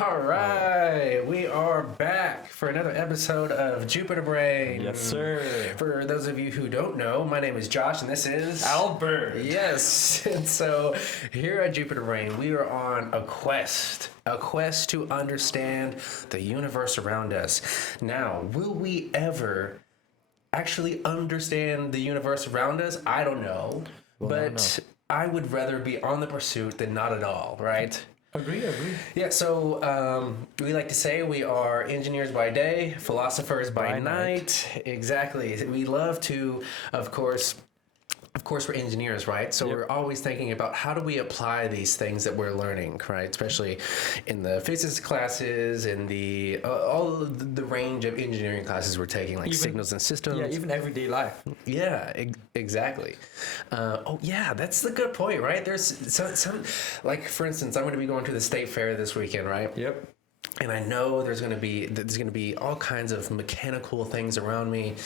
All right, we are back for another episode of Jupiter Brain. Yes, sir. For those of you who don't know, my name is Josh, and this is Albert. Yes, and so here at Jupiter Brain, we are on a quest to understand the universe around us. Now, will we ever actually understand the universe around us? I don't know, but I would rather be on the pursuit than not at all, right? Agree. Yeah, so we like to say we are engineers by day, philosophers by night. Exactly. We love to, of course, we're engineers, right? So we're always thinking about how do we apply these things that we're learning, right? Especially in the physics classes, in the all the range of engineering classes we're taking, like signals and systems. Yeah, even everyday life. Yeah, exactly. That's the good point, right? There's some, like for instance, I'm going to be going to the state fair this weekend, right? Yep. And I know there's going to be all kinds of mechanical things around me.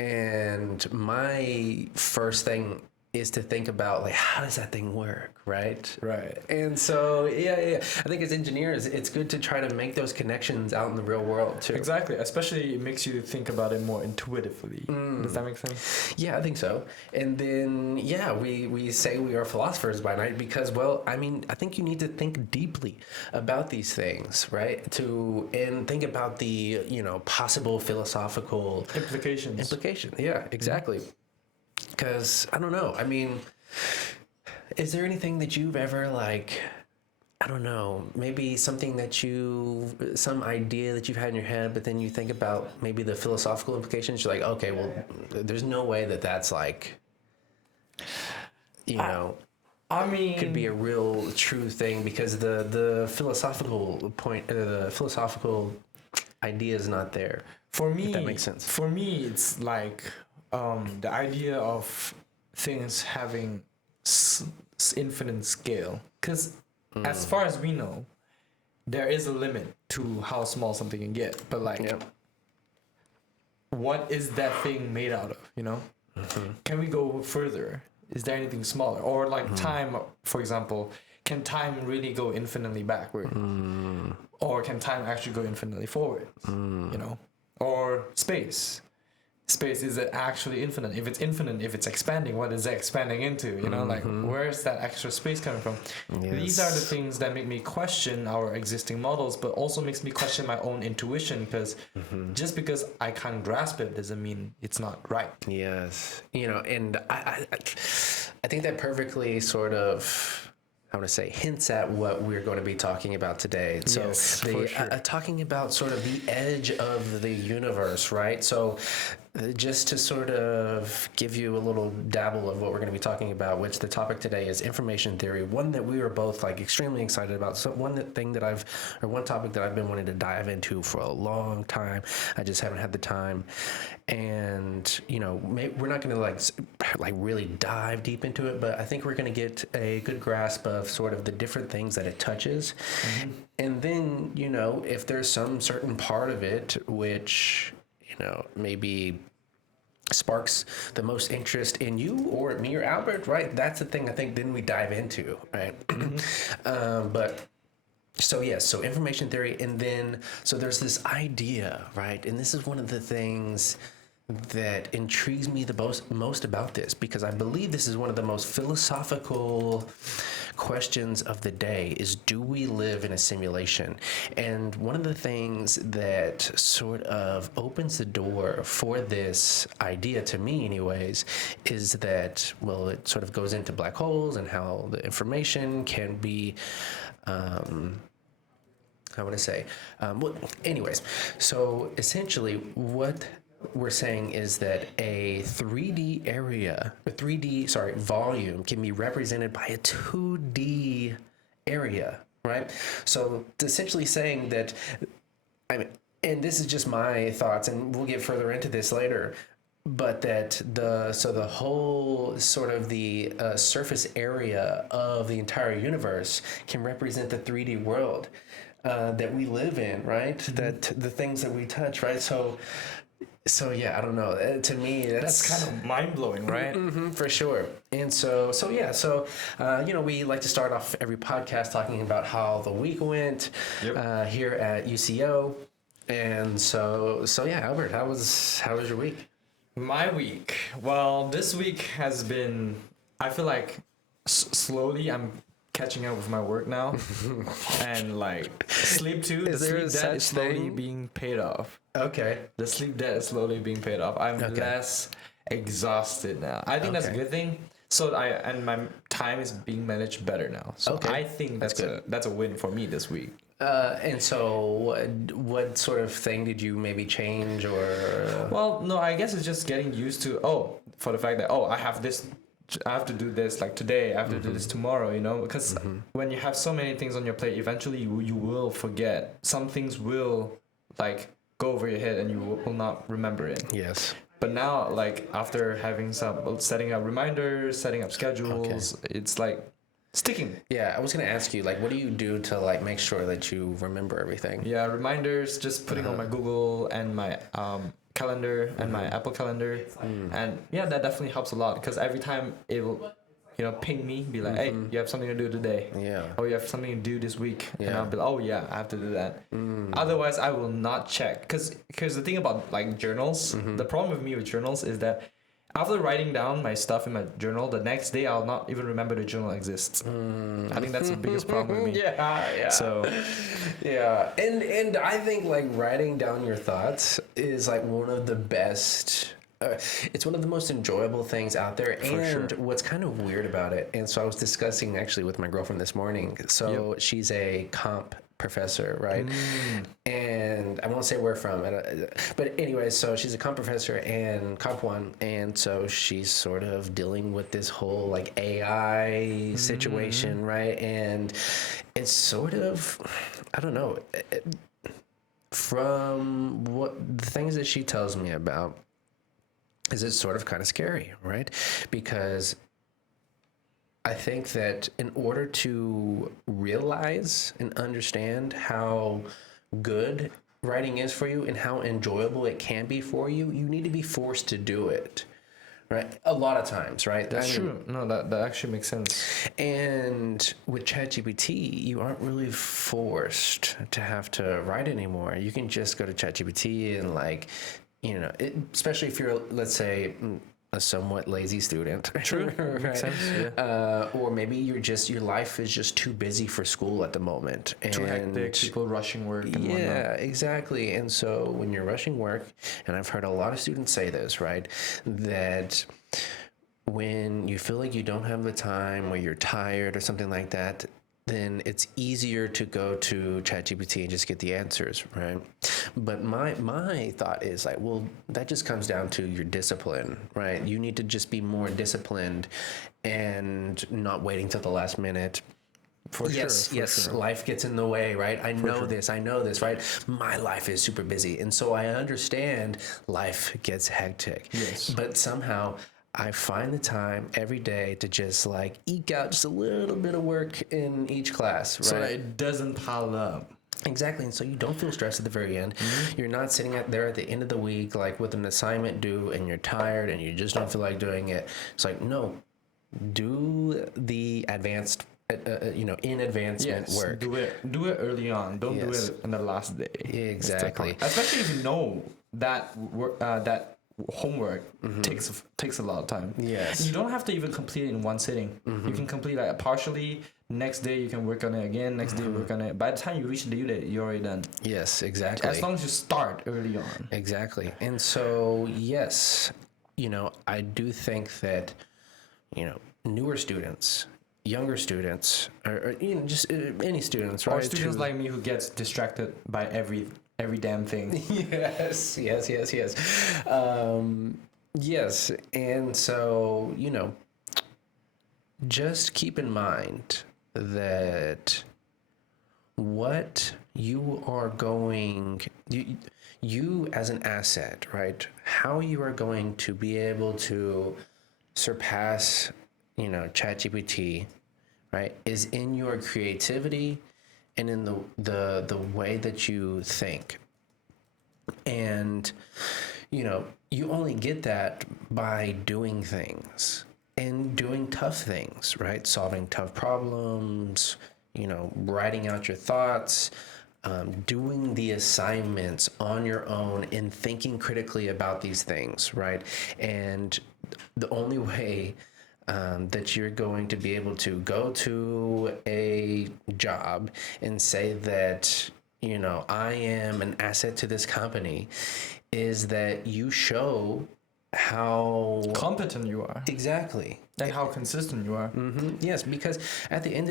And my first thing is to think about, like, how does that thing work, right? Right. And so, I think as engineers, it's good to try to make those connections out in the real world, too. Exactly. Especially it makes you think about it more intuitively. Does that make sense? Yeah, I think so. And then, we say we are philosophers by night because, I think you need to think deeply about these things, right? And think about the, possible philosophical Implications. Yeah, exactly. Because, I don't know. I mean, is there anything that you've ever, maybe something some idea that you've had in your head, but then you think about maybe the philosophical implications? You're like, okay, well, there's no way that's I mean, could be a real true thing because the philosophical point, the philosophical idea is not there. For me, if that makes sense. For me, it's like the idea of things having infinite scale. Because as far as we know, there is a limit to how small something can get. But what is that thing made out of? Can we go further? Is there anything smaller? Or time, for example, can time really go infinitely backward? Or can time actually go infinitely forward? Or space. Space, is it actually infinite? If it's infinite, if it's expanding, what is it expanding into? Where is that extra space coming from? Yes. These are the things that make me question our existing models, but also makes me question my own intuition, because just because I can't grasp it doesn't mean it's not right. Yes. And I think that perfectly sort of, I want to say, hints at what we're going to be talking about today. So, yes, for sure. Talking about sort of the edge of the universe, right? So, just to sort of give you a little dabble of what we're going to be talking about, which the topic today is information theory, one that we were both extremely excited about. So one topic that I've been wanting to dive into for a long time. I just haven't had the time. And, we're not going to really dive deep into it, but I think we're going to get a good grasp of sort of the different things that it touches. And then, if there's some certain part of it which, maybe sparks the most interest in you or me or Albert, right? That's the thing I think then we dive into, right? So information theory, and then so there's this idea, right? And this is one of the things that intrigues me the most about this, because I believe this is one of the most philosophical questions of the day is, do we live in a simulation? And one of the things that sort of opens the door for this idea, to me anyways, is that, it sort of goes into black holes and how the information can be anyways, so essentially what we're saying is that a 3D volume can be represented by a 2D area, right? So it's essentially saying that, and this is just my thoughts, and we'll get further into this later, but that the whole sort of the surface area of the entire universe can represent the 3D world that we live in, right? That the things that we touch, right? So So yeah, I don't know. To me, That's kind of mind blowing, right? for sure. And we like to start off every podcast talking about how the week went here at UCO. And so yeah, Albert, how was your week? My week. Well, this week has been. I feel like slowly I'm catching up with my work now, and like sleep too. The sleep debt is slowly being paid off. Okay. The sleep debt is slowly being paid off. I'm less exhausted now. I think that's a good thing. So my time is being managed better now. So I think that's a win for me this week. And so what sort of thing did you maybe change or? Well, no, I guess it's just getting used to for the fact that I have to do this like today. I have to do this tomorrow. Because when you have so many things on your plate, eventually you will forget. Some things will like go over your head and you will not remember it. Yes. But now, like after having setting up reminders, setting up schedules, it's like sticking. Yeah, I was gonna ask you, like, what do you do to like make sure that you remember everything? Yeah, reminders, just putting on my Google and my calendar and my Apple calendar, and yeah, that definitely helps a lot because every time it will, ping me, be like, hey, you have something to do today. Yeah. Or you have something to do this week, and I'll be like, oh yeah, I have to do that. Otherwise, I will not check because the thing about like journals, the problem with me with journals is that after writing down my stuff in my journal, the next day I'll not even remember the journal exists. I think that's the biggest problem with me. Yeah. So, yeah, and I think like writing down your thoughts is like one of the best. It's one of the most enjoyable things out there, and what's kind of weird about it. And so I was discussing actually with my girlfriend this morning. So she's a comp professor, right? And I won't say where from, but anyway, so she's a comp professor and comp one, and so she's sort of dealing with this whole like AI situation, right? And it's sort of, I don't know, from what the things that she tells me about is it's sort of kind of scary, right? Because I think that in order to realize and understand how good writing is for you and how enjoyable it can be for you, you need to be forced to do it, right? A lot of times, right? That's true. No, that actually makes sense. And with ChatGPT, you aren't really forced to have to write anymore. You can just go to ChatGPT and like, especially if you're, let's say, a somewhat lazy student. True. Right? Makes sense. Yeah. Or maybe your life is just too busy for school at the moment. Too hectic, people rushing work and whatnot. Yeah, exactly. And so when you're rushing work, and I've heard a lot of students say this, right, that when you feel like you don't have the time or you're tired or something like that, then it's easier to go to ChatGPT and just get the answers, right? But my thought is like, well, that just comes down to your discipline, right? You need to just be more disciplined and not waiting till the last minute. For sure. Life gets in the way, right? I know this, right? My life is super busy. And so I understand life gets hectic. Yes. But somehow I find the time every day to just like eke out just a little bit of work in each class, right? So that it doesn't pile up. Exactly. And so you don't feel stressed at the very end. You're not sitting there at the end of the week, like with an assignment due and you're tired and you just don't feel like doing it. It's like, no, do the advanced, in advancement work. Do it early on. Don't do it on the last day. Exactly. Especially if you know that that homework takes a lot of time. Yes. And you don't have to even complete it in one sitting. You can complete like partially. Next day you can work on it again. Next day you work on it. By the time you reach the due date, you're already done. Yes, exactly. As long as you start early on. Exactly. And so, yes, I do think that, newer students, younger students, or just any students, right? Or students like me who gets distracted by every damn thing. Yes. Yes. And so, just keep in mind that what you are going, you as an asset, right? How you are going to be able to surpass, ChatGPT, right, is in your creativity and in the way that you think. And you only get that by doing things and doing tough things, right? Solving tough problems, writing out your thoughts, doing the assignments on your own and thinking critically about these things, right? And the only way that you're going to be able to go to a job and say that, I am an asset to this company is that you show how competent you are. Exactly. And how consistent you are. Mm-hmm. Yes, because at the end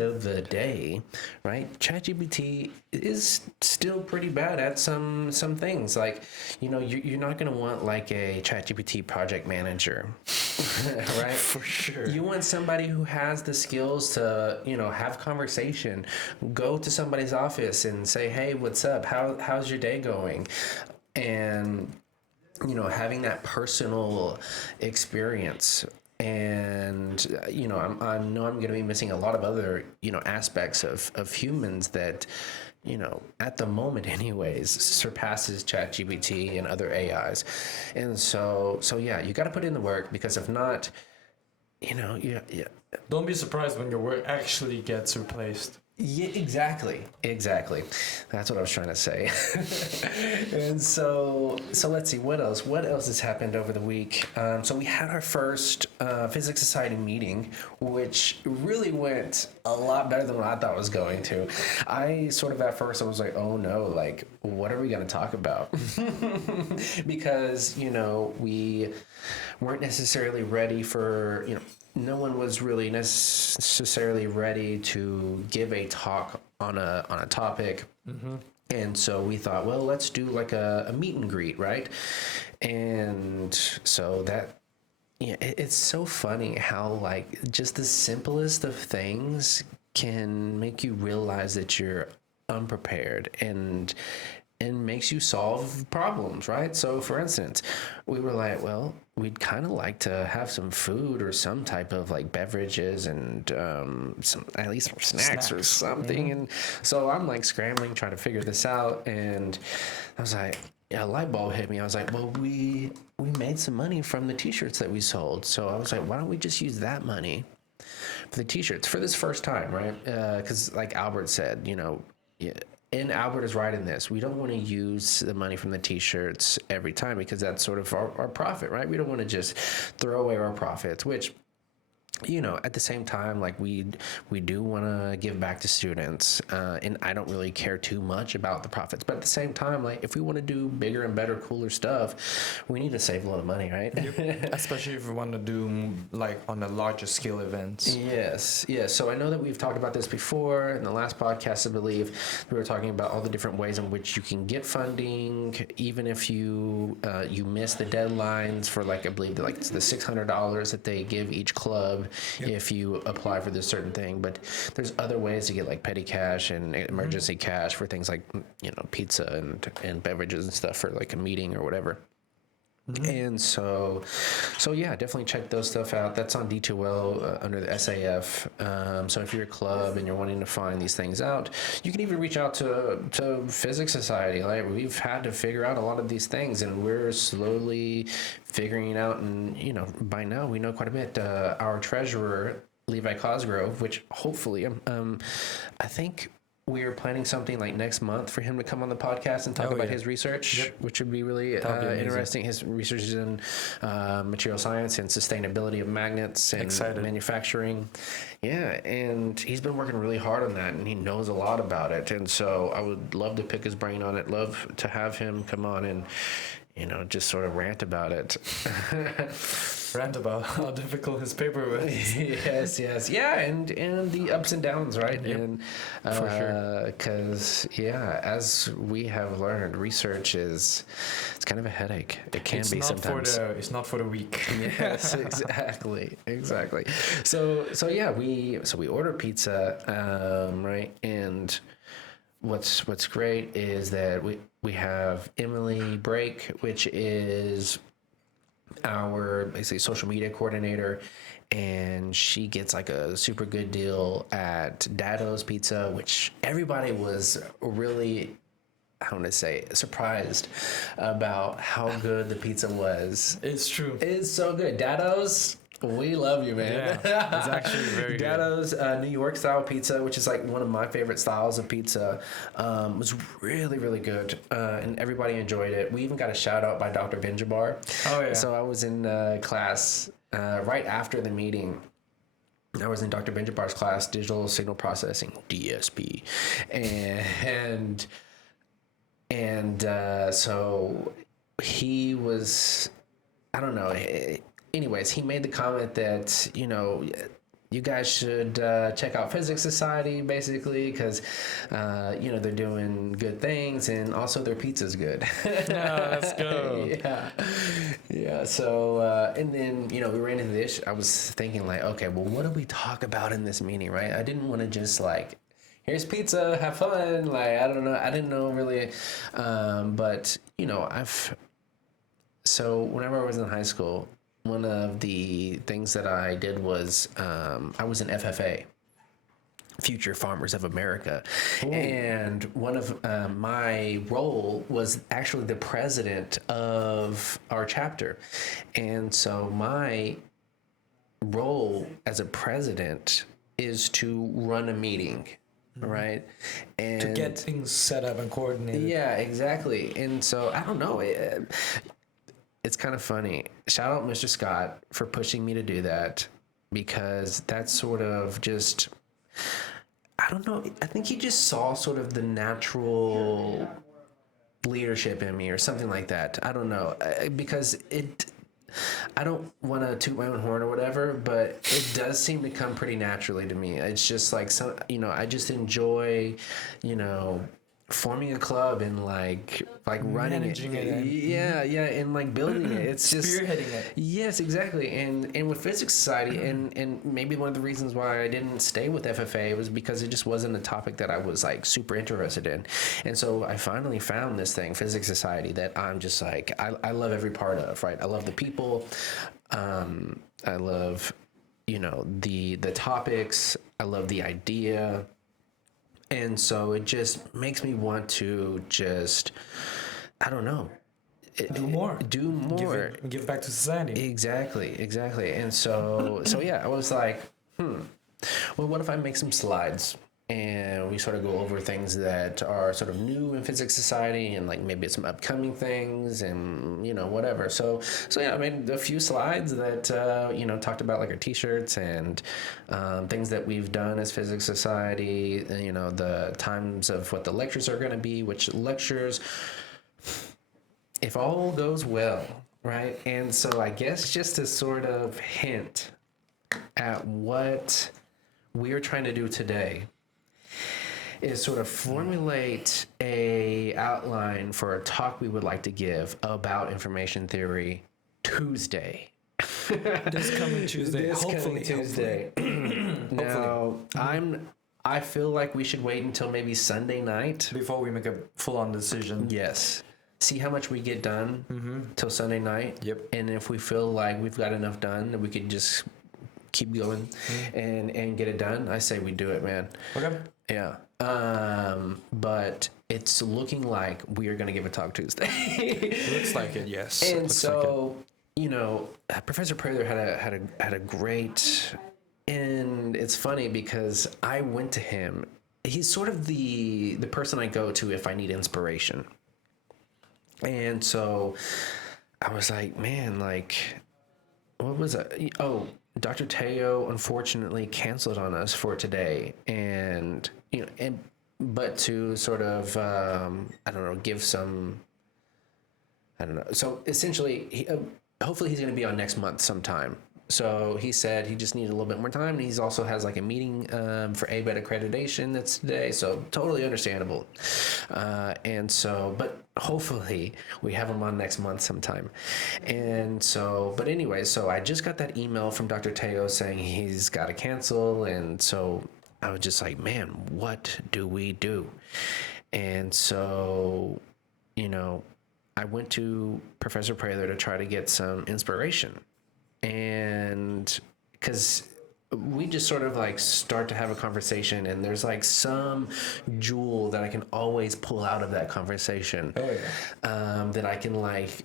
of the day, right? ChatGPT is still pretty bad at some things. Like, you're not going to want like a ChatGPT project manager, right? For sure. You want somebody who has the skills to, have conversation, go to somebody's office and say, "Hey, what's up? How's your day going?" And having that personal experience. And I know I'm going to be missing a lot of other aspects of humans that at the moment anyways surpasses ChatGPT and other AIs. And so yeah, you got to put in the work, because if not, yeah. Don't be surprised when your work actually gets replaced. Yeah, exactly. That's what I was trying to say. And so let's see what else has happened over the week. So we had our first Physics Society meeting, which really went a lot better than what I thought it was going to. I sort of at first I was like, oh no, like what are we going to talk about? Because we weren't necessarily ready for no one was really necessarily ready to give a talk on a topic. Mm-hmm. And so we thought, well, let's do like a meet and greet, right? And so that, it's so funny how like just the simplest of things can make you realize that you're unprepared and makes you solve problems, right? So for instance, we were like, well, we'd kind of like to have some food or some type of like beverages and some at least some snacks or something. Mm-hmm. And so I'm like scrambling, trying to figure this out. And I was like, a light bulb hit me. I was like, well, we made some money from the t-shirts that we sold. So I was like, why don't we just use that money for the t-shirts for this first time, right? Because like Albert said, and Albert is right in this. We don't want to use the money from the t-shirts every time, because that's sort of our profit, right? We don't want to just throw away our profits, which, at the same time, like we do want to give back to students, and I don't really care too much about the profits. But at the same time, like if we want to do bigger and better, cooler stuff, we need to save a lot of money, right? Especially if we want to do like on a larger scale events. Yes. So I know that we've talked about this before in the last podcast. I believe we were talking about all the different ways in which you can get funding, even if you miss the deadlines for like I believe the $600 that they give each club. Yep. If you apply for this certain thing, but there's other ways to get like petty cash and emergency cash for things like pizza and beverages and stuff for like a meeting or whatever. Mm-hmm. And so yeah, definitely check those stuff out. That's on D2L under the SAF. So if you're a club and you're wanting to find these things out, you can even reach out to Physics Society. Like we've had to figure out a lot of these things, and we're slowly figuring it out. And by now we know quite a bit. Our treasurer, Levi Cosgrove, which hopefully I think we are planning something like next month for him to come on the podcast and talk about his research, which would be really interesting. His research is in material science and sustainability of magnets and manufacturing. Yeah, and he's been working really hard on that, and he knows a lot about it. And so I would love to pick his brain on it, love to have him come on and just sort of rant about it. Rant about how difficult his paper was. yes. Yeah, and the ups and downs, right? Yep. And for sure. Because as we have learned, research it's kind of a headache. It can be sometimes. It's not for the weak. Yes, exactly. So yeah, we order pizza, right? And what's great is that we have Emily Brake, which is our basically social media coordinator, and she gets like a super good deal at Dado's Pizza, which everybody was really I want to say, surprised about how good the pizza was. It's true. It's so good. Dado's, we love you, man. Yeah, it's actually very good. Dado's New York style pizza, which is like one of my favorite styles of pizza, was really, really good. And everybody enjoyed it. We even got a shout out by Dr. Benjabar. Oh, yeah. So I was in class right after the meeting. I was in Dr. Benjabar's class, Digital Signal Processing, DSP. And so he was, I don't know. Anyways, he made the comment that, you know, you guys should check out Physics Society, basically, because, you know, they're doing good things, and also their pizza's good. Let's go. Yeah. So, and then, you know, we ran into this. I was thinking, like, okay, well, what do we talk about in this meeting, right? I didn't want to just, like, here's pizza, have fun. Like, I don't know. I didn't know really. But, you know, so whenever I was in high school, one of the things that I did was I was in FFA, Future Farmers of America. Ooh. And one of my role was actually the president of our chapter. And so my role as a president is to run a meeting. Right, and to get things set up and coordinated. Yeah, exactly. And so I don't know. It's kind of funny. Shout out Mr. Scott for pushing me to do that, because that's sort of just, I don't know. I think he just saw sort of the natural leadership in me or something like that. I don't know, because I don't want to toot my own horn or whatever, but it does seem to come pretty naturally to me. It's just like, some, you know, I just enjoy, you know, forming a club and like running it. Yeah, and like building it. It's just spearheading it. Yes, exactly. And with Physics Society, and maybe one of the reasons why I didn't stay with FFA was because it just wasn't a topic that I was like super interested in. And so I finally found this thing, Physics Society, that I'm just like, I love every part of, right? I love the people. I love, you know, the topics. I love the idea. And so it just makes me want to just, I don't know. Do more. Give back to society. Exactly. And so yeah, I was like, well, what if I make some slides and we sort of go over things that are sort of new in Physics Society and like maybe some upcoming things and, you know, whatever. So yeah, I made a few slides that, you know, talked about like our t-shirts and things that we've done as Physics Society, you know, the times of what the lectures are going to be, which lectures, if all goes well, right? And so I guess just to sort of hint at what we're trying to do today is sort of formulate a outline for a talk we would like to give about information theory Tuesday. This coming Tuesday. Hopefully Tuesday. Now, I feel like we should wait until maybe Sunday night before we make a full-on decision. Yes. See how much we get done till Sunday night. Yep. And if we feel like we've got enough done, that we could just keep going and get it done, I say we do it, man. Okay. Yeah. But it's looking like we are going to give a talk Tuesday. Looks like it, yes. And so, you know, Professor Prather had a great, and it's funny because I went to him. He's sort of the person I go to if I need inspiration. And so I was like, man, like, what was it? Oh, Dr. Teo unfortunately canceled on us for today. And, you know, but to sort of, I don't know, give some, I don't know. So essentially, hopefully he's going to be on next month sometime. So he said he just needed a little bit more time. And he also has like a meeting for ABET accreditation that's today. So totally understandable. And so, but hopefully we have him on next month sometime. And so, but anyway, so I just got that email from Dr. Teo saying he's got to cancel. And so I was just like, man, what do we do? And so, you know, I went to Professor Prather to try to get some inspiration. And because we just sort of like start to have a conversation, and there's like some jewel that I can always pull out of that conversation. Oh yeah. That I can like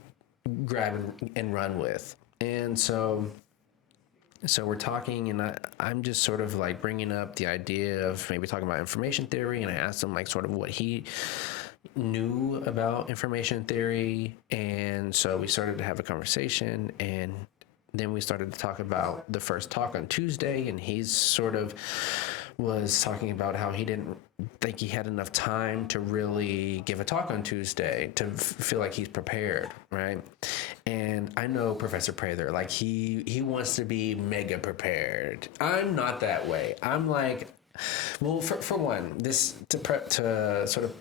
grab and run with. And so we're talking, and I'm just sort of like bringing up the idea of maybe talking about information theory, and I asked him like sort of what he knew about information theory, and so we started to have a conversation, and then we started to talk about the first talk on Tuesday, and he's sort of was talking about how he didn't think he had enough time to really give a talk on Tuesday to feel like he's prepared, right? And I know Professor Prather, like he wants to be mega prepared. I'm not that way. I'm like, well, for one, this to sort of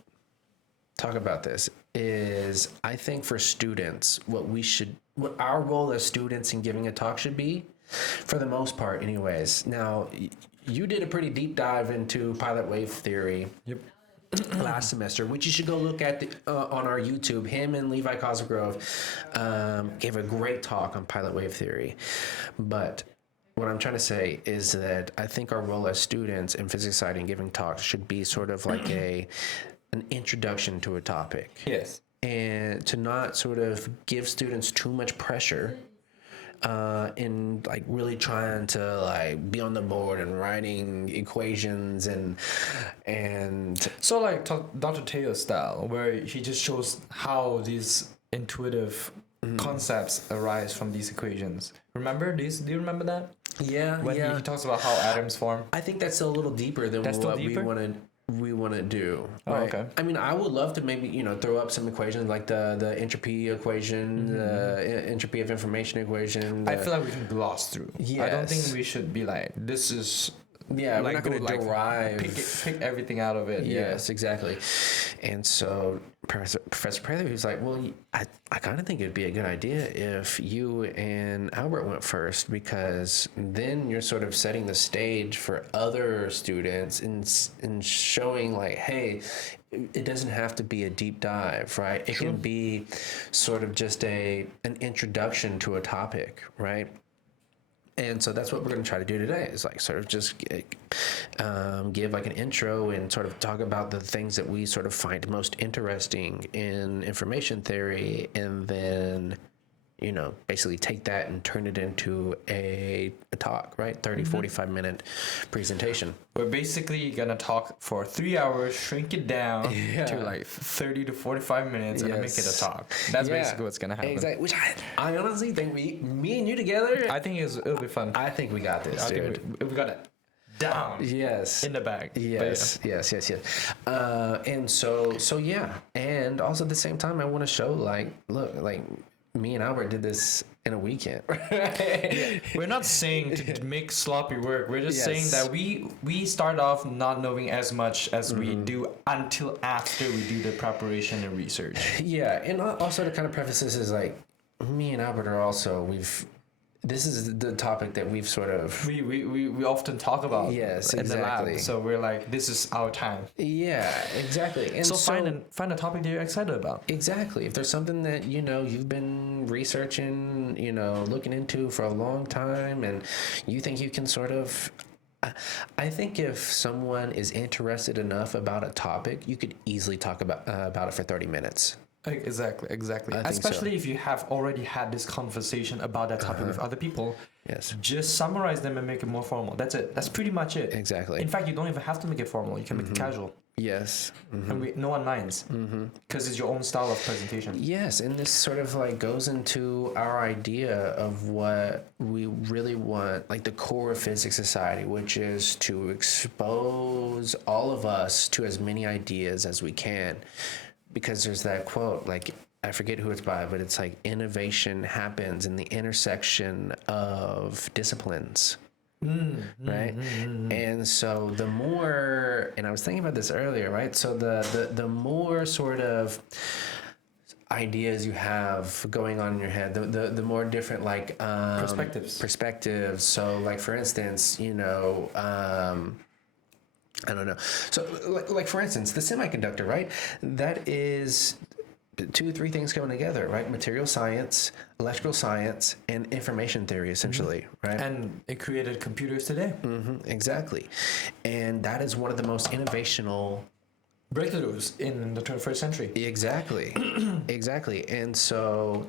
talk about this is, I think for students, what our role as students in giving a talk should be, for the most part anyways. Now, you did a pretty deep dive into pilot wave theory. Yep. Last semester, which you should go look at on our YouTube. Him and Levi Cosgrove gave a great talk on pilot wave theory. But what I'm trying to say is that I think our role as students in physics society and giving talks should be sort of like an introduction to a topic. Yes. And to not sort of give students too much pressure in like really trying to like be on the board and writing equations and So like Dr. Taylor's style, where he just shows how these intuitive concepts arise from these equations. Remember these? Do you remember that? yeah When yeah he talks about how atoms form. I think that's a little deeper than That's still what deeper? we want to do. Oh, right? okay. I mean, I would love to maybe throw up some equations like the entropy equation, the entropy of information equation. I feel like we can gloss through. I don't think Yes. we should be like, this is yeah, we're like not going to derive. pick everything out of it. Yes, exactly. And so Professor Prather, he was like, well, I kind of think it'd be a good idea if you and Albert went first, because then you're sort of setting the stage for other students and showing like, hey, it doesn't have to be a deep dive, right? It can be sort of just an introduction to a topic, right? And so that's what we're going to try to do today, is like sort of just give like an intro and sort of talk about the things that we sort of find most interesting in information theory, and then basically take that and turn it into a talk, right? 30, 45-minute presentation. We're basically gonna talk for 3 hours, shrink it down to like 30 to 45 minutes, and make it a talk. That's basically what's gonna happen. Exactly. Which I honestly think me and you together, I think it'll be fun. I think we got this, I dude. think we got it down. Yes. In the bag. Yes, yes. And so yeah. And also at the same time, I want to show like, look, like me and Albert did this in a weekend. We're not saying to make sloppy work. We're just Yes. saying that we start off not knowing as much as we do until after we do the preparation and research. Yeah, and also to kind of preface this is like, me and Albert are also, this is the topic that we've sort of... We often talk about Yes, in the exactly. lab. So we're like, this is our time. Yeah, exactly. And So find a topic that you're excited about. Exactly. If there's something that, you've been researching, looking into for a long time, and you think you can sort of... I think if someone is interested enough about a topic, you could easily talk about it for 30 minutes. Exactly. I think Especially if you have already had this conversation about that topic with other people. Yes. Just summarize them and make it more formal. That's it. That's pretty much it. Exactly. In fact, you don't even have to make it formal. You can make it casual. Yes. And no one minds. Because it's your own style of presentation. Yes, and this sort of like goes into our idea of what we really want, like the core of physics society, which is to expose all of us to as many ideas as we can. Because there's that quote, like, I forget who it's by, but it's like, innovation happens in the intersection of disciplines. Right? And so the more, and I was thinking about this earlier, right? So the more sort of ideas you have going on in your head, the more different like perspectives. So like, for instance, I don't know. So, like for instance, the semiconductor, right? That is three things coming together, right? Material science, electrical science, and information theory, essentially, right? And it created computers today. Exactly. And that is one of the most innovational Breakthroughs in the 21st century. Exactly. Exactly. And so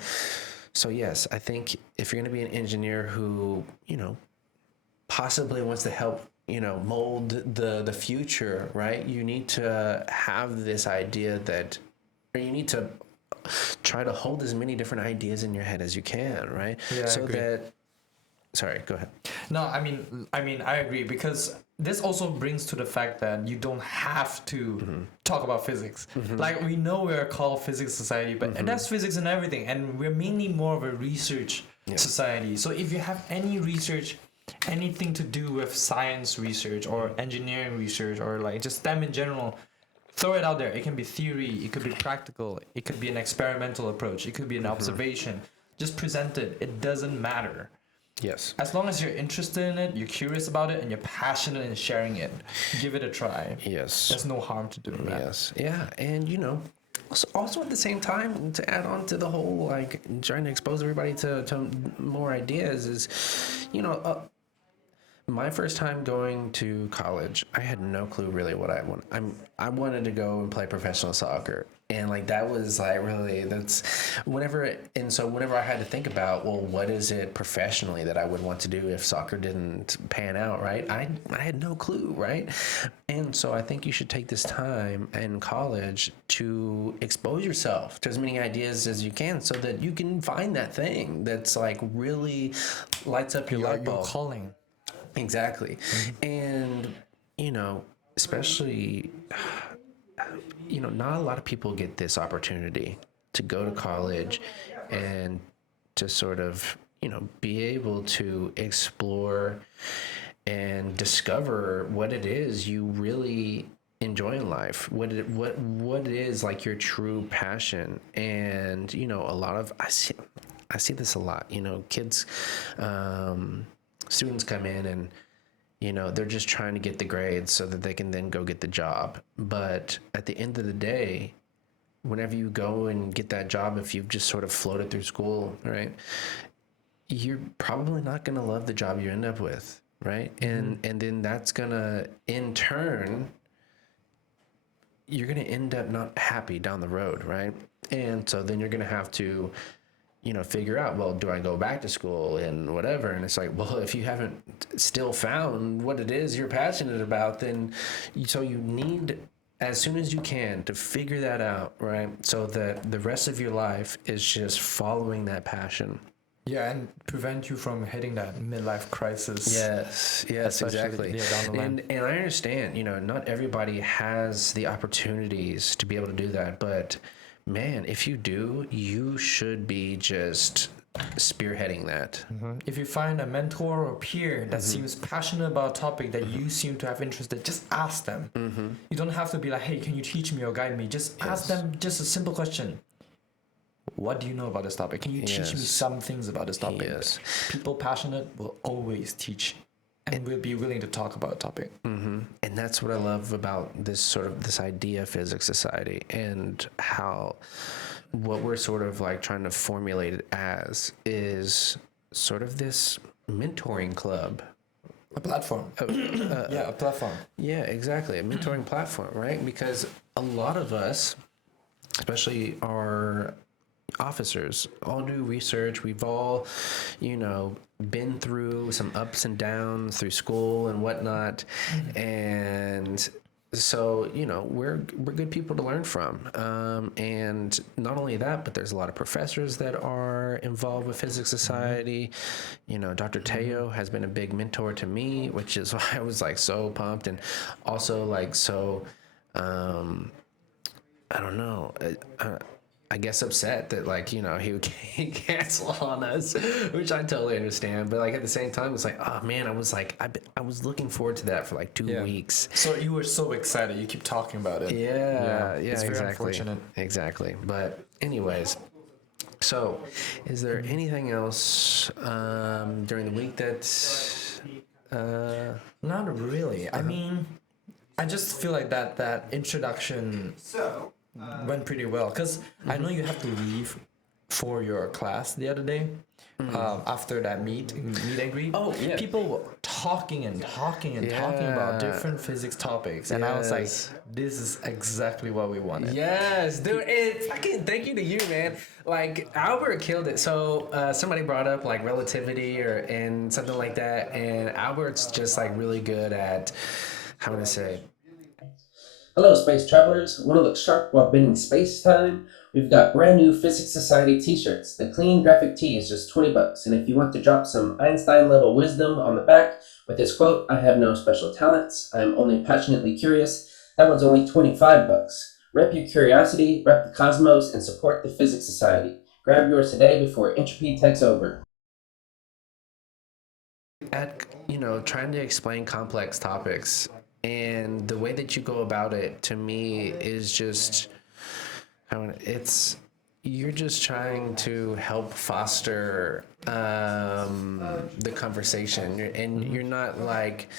yes, I think if you're going to be an engineer who, possibly wants to help, mold the future, right? You need to have this idea or you need to try to hold as many different ideas in your head as you can, right? Yeah, I agree. Sorry, go ahead. No, I mean, I agree, because this also brings to the fact that you don't have to talk about physics. Like, we know we're called physics society, but and that's physics and everything, and we're mainly more of a research society. So if you have any research, anything to do with science research or engineering research or like just STEM in general, throw it out there. It can be theory, it could be practical, it could be an experimental approach, it could be an observation. Just present it. It doesn't matter. Yes. As long as you're interested in it, you're curious about it, and you're passionate in sharing it, give it a try. Yes. There's no harm to doing that. Yes. Yeah. And, also at the same time, to add on to the whole, like, trying to expose everybody to more ideas is, my first time going to college, I had no clue really what I want. I wanted to go and play professional soccer, and like that was like really whenever I had to think about, well, what is it professionally that I would want to do if soccer didn't pan out, right? I had no clue, right? And so I think you should take this time in college to expose yourself to as many ideas as you can, so that you can find that thing that's like really lights up your light bulb. Your calling. Exactly. And, especially, not a lot of people get this opportunity to go to college and to sort of, be able to explore and discover what it is you really enjoy in life, what it is like your true passion. And, a lot of, I see this a lot, kids, students come in and, they're just trying to get the grades so that they can then go get the job. But at the end of the day, whenever you go and get that job, if you've just sort of floated through school, right, you're probably not going to love the job you end up with, right? And then that's going to, in turn, you're going to end up not happy down the road, right? And so then you're going to have to figure out, well, do I go back to school and whatever? And it's like, well, if you haven't still found what it is you're passionate about, then so you need, as soon as you can, to figure that out, right? So that the rest of your life is just following that passion. Yeah, and prevent you from hitting that midlife crisis. Yes, exactly. Down the line. And I understand, not everybody has the opportunities to be able to do that, but man, if you do, you should be just spearheading that. If you find a mentor or peer that seems passionate about a topic that you seem to have interest in, just ask them. You don't have to be like, hey, can you teach me or guide me? Just ask them just a simple question. What do you know about this topic? Can you teach me some things about this topic? Yes. People passionate will always teach and will be willing to talk about a topic. And that's what I love about this idea of physics society, and how what we're sort of like trying to formulate it as is sort of this mentoring club. A platform. A platform. Yeah, exactly. A mentoring platform, right? Because a lot of us, especially our officers, all do research. We've all, been through some ups and downs through school and whatnot. And so, we're good people to learn from. And not only that, but there's a lot of professors that are involved with Physics Society. Dr. Teo has been a big mentor to me, which is why I was like so pumped, and also like so, I don't know, I guess upset that like, he would cancel on us, which I totally understand. But like at the same time, it's like, oh man, I was like, I was looking forward to that for like 2 weeks. So you were so excited. You keep talking about it. Yeah, it's very unfortunate. Exactly. But anyways, so is there anything else during the week that's... Not really. I mean, I just feel like that introduction... went pretty well because I know you have to leave for your class the other day. After that meet and greet, Oh, yeah. people were talking and talking and talking about different physics topics, and I was like, Yes. "This is exactly what we wanted." Yes, dude, and fucking thank you to you, man. Like Albert killed it. So somebody brought up like relativity and something like that, and Albert's just like really good at how would I say? Hello, space travelers. Want to look sharp while bending space time? We've got brand new Physics Society t-shirts. The clean graphic tee is just $20, and if you want to drop some Einstein-level wisdom on the back with this quote, "I have no special talents. I am only passionately curious," that one's only $25. Rep your curiosity, rep the cosmos, and support the Physics Society. Grab yours today before Entropy takes over. At trying to explain complex topics, and the way that you go about it to me is just it's you're just trying to help foster the conversation. You're not like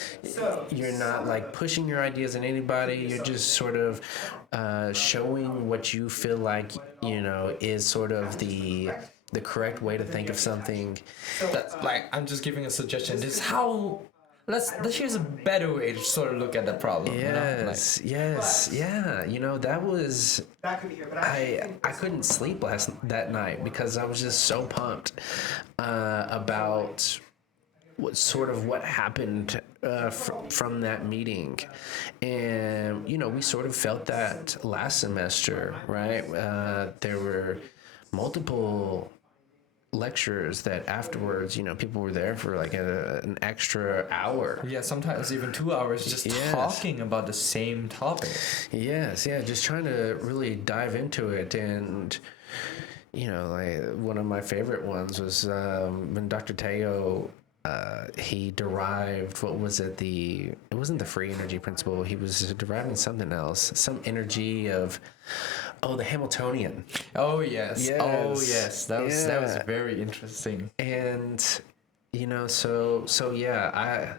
pushing your ideas on anybody. You're just sort of showing what you feel like is sort of the correct way to think of something. That's like I'm just giving a suggestion. This is how. Let's here's a better way to sort of look at the problem. Yes, yeah. That was I couldn't sleep that night because I was just so pumped about what happened from that meeting, and we sort of felt that last semester, right? There were multiple lectures that afterwards, people were there for like an extra hour. Yeah, sometimes even 2 hours just talking about the same topic. Yes, yeah, just trying to really dive into it. And like one of my favorite ones was when Dr. Teo he derived, what was it, it wasn't the free energy principle, he was deriving something else, some energy of the Hamiltonian. Oh yes. That was very interesting. And so yeah,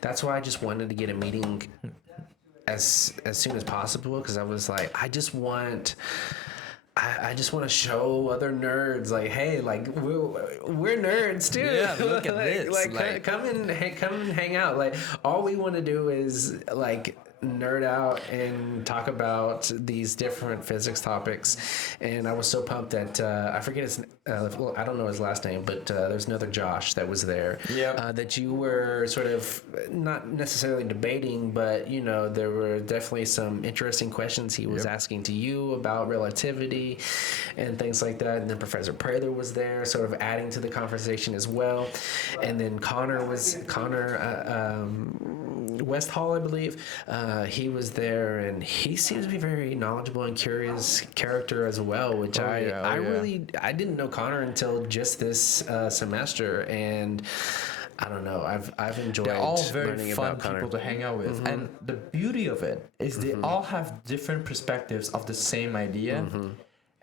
that's why I just wanted to get a meeting as soon as possible, because I was like, I just want to show other nerds, like, hey, like we're nerds too. Yeah, look at this. Like, come and hang out. Like, all we want to do is like nerd out and talk about these different physics topics. And I was so pumped that I forget his well, I don't know his last name, but there's another Josh that was there. Yeah. That you were sort of not necessarily debating, but there were definitely some interesting questions he was asking to you about relativity and things like that. And then Professor Prather was there, sort of adding to the conversation as well. And then Connor Westhall, I believe. He was there, and he seems to be very knowledgeable and curious character as well, which I didn't know Connor until just this semester, and I don't know, I've enjoyed. They're all very learning fun about Connor. people to hang out with, and the beauty of it is they all have different perspectives of the same idea,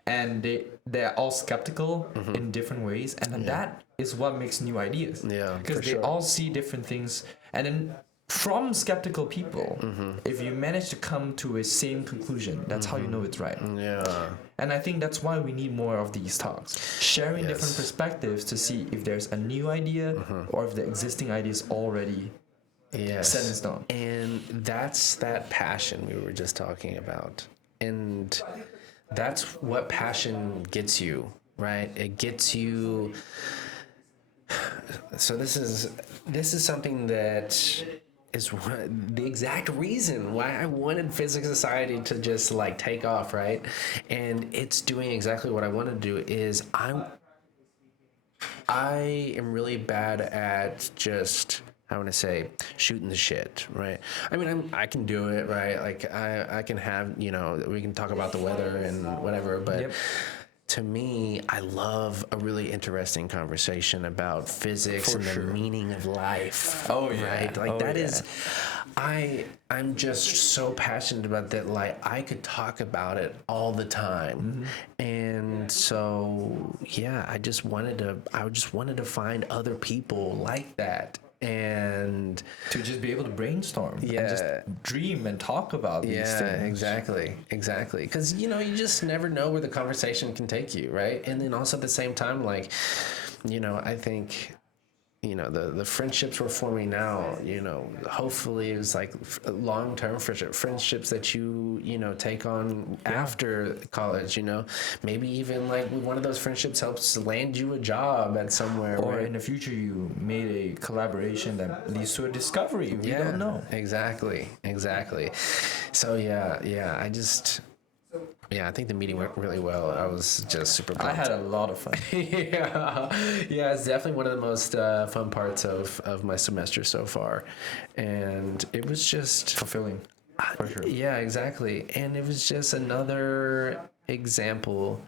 and they're all skeptical in different ways, and then that is what makes new ideas. Yeah, because they all see different things, and then from skeptical people, if you manage to come to a same conclusion, that's how you know it's right. Yeah. And I think that's why we need more of these talks, sharing different perspectives to see if there's a new idea or if the existing idea is already set in stone. And that's that passion we were just talking about. And that's what passion gets you, right? It gets you. So this is something that is the exact reason why I wanted Physics Society to just like take off, right? And it's doing exactly what I want to do. Is I am really bad at just, I want to say, shooting the shit, right? I mean, I can do it, right? Like I can have, we can talk about the weather and whatever, but to me, I love a really interesting conversation about physics and the meaning of life. Oh yeah, right? Like is, I'm just so passionate about that. Like I could talk about it all the time, and so yeah, I just wanted to find other people like that. And to to just be able to brainstorm and just Yeah. dream and talk about these Yeah, things. exactly. Because you just never know where the conversation can take you, right? And then also at the same time, like, I think, the friendships we're forming now, hopefully it's like long-term friendships that you take on after college. Maybe even like one of those friendships helps land you a job at somewhere. Or right? in the future, you made a collaboration that leads to a discovery. We don't know. Exactly. So I think the meeting went really well. I was just super pumped. I had a lot of fun. yeah, it's definitely one of the most fun parts of my semester so far, and it was just Fulfilling, for sure. yeah, exactly, and it was just another example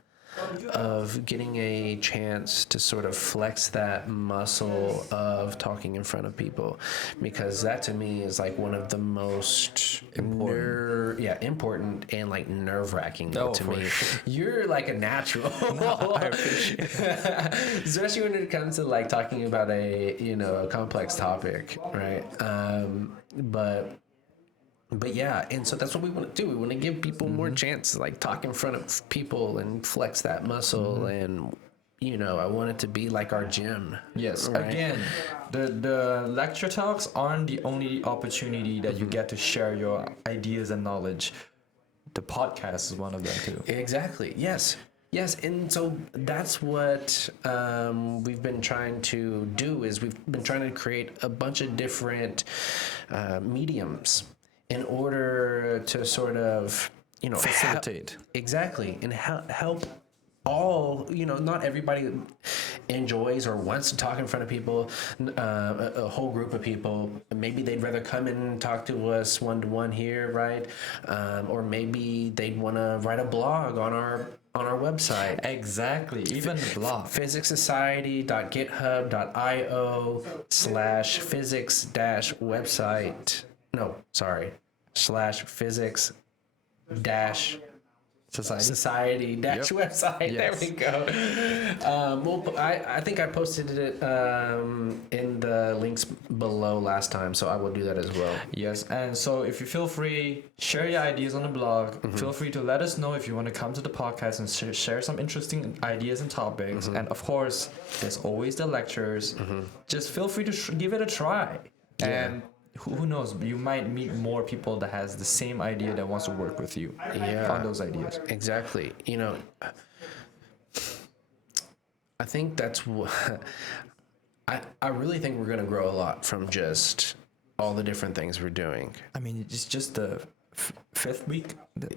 of getting a chance to sort of flex that muscle of talking in front of people, because that to me is like one of the most important and like nerve-wracking to for me. sure. You're like a natural. I appreciate it. Especially when it comes to like talking about a a complex topic, right? But yeah, and so that's what we want to do. We want to give people more chance to like talk in front of people and flex that muscle. And I want it to be like our gym. Yes. right? Again, the lecture talks aren't the only opportunity that you get to share your ideas and knowledge. The podcast is one of them too. Exactly. Yes. And so that's what we've been trying to do. Is we've been trying to create a bunch of different mediums in order to sort of Facilitate. exactly, and help all, not everybody enjoys or wants to talk in front of people, a whole group of people. Maybe they'd rather come and talk to us one-to-one here, right? Or maybe they'd want to write a blog on our website. Exactly. Even the blog. physicsociety.github.io/physics-website. No, sorry. /physics dash society dash website. Yes. There we go. I think I posted it in the links below last time, so I will do that as well. Yes, and so if you feel free, share your ideas on the blog. Feel free to let us know if you want to come to the podcast and share some interesting ideas and topics. And of course, there's always the lectures. Just feel free to give it a try. And who knows, you might meet more people that has the same idea that wants to work with you on those ideas. Exactly. I think that's what I really think we're going to grow a lot from just all the different things we're doing. I mean, it's just the fifth week,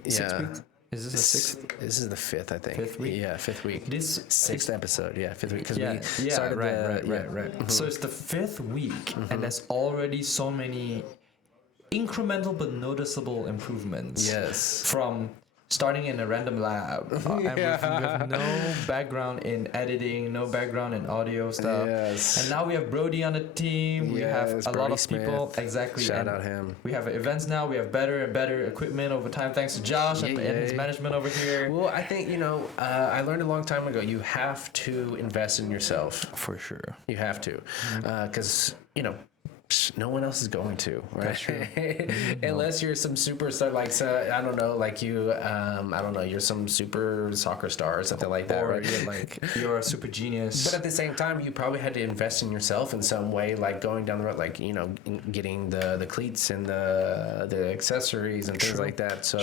sixth week. Is this the sixth? This is the fifth, I think. Fifth week? Yeah, fifth week. This Sixth episode, fifth week. Because yeah, we started right. So it's the fifth week, and there's already so many incremental but noticeable improvements. Yes. From starting in a random lab, and we have no background in editing, no background in audio stuff. Yes. And now we have Brody on the team. We have Yes, a lot Brody of people. Smith. Exactly. Shout and out him. We have events now. We have better and better equipment over time, thanks to Josh and his management over here. Well, I think, I learned a long time ago, you have to invest in yourself. For sure. You have to. Because, no one else is going to, right? That's true. Unless you're some superstar, like, I don't know, like you, you're some super soccer star or something like that, Or right? you're a super genius. But at the same time, you probably had to invest in yourself in some way, like going down the road, like, getting the cleats and the accessories and things like that. So,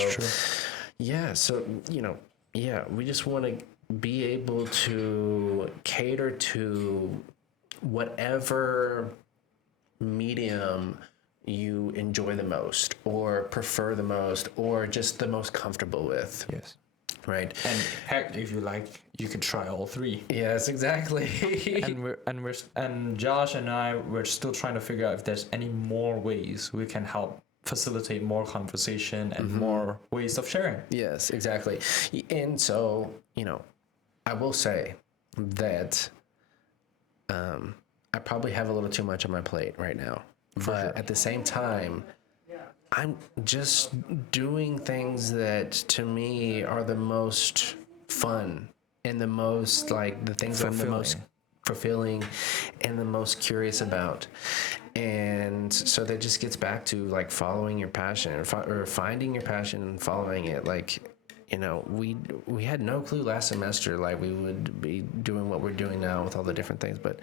we just want to be able to cater to whatever medium you enjoy the most or prefer the most or just the most comfortable with. Yes. Right. And heck, if you like, you can try all three. Yes, exactly. and Josh and we're still trying to figure out if there's any more ways we can help facilitate more conversation and more ways of sharing. Yes, exactly. And so, I will say that I probably have a little too much on my plate right now. But at the same time, I'm just doing things that to me are the most fun and the most like the things I'm the most fulfilling and the most curious about. And so that just gets back to like following your passion or finding your passion and following it. Like, you know, we had no clue last semester like we would be doing what we're doing now with all the different things. But,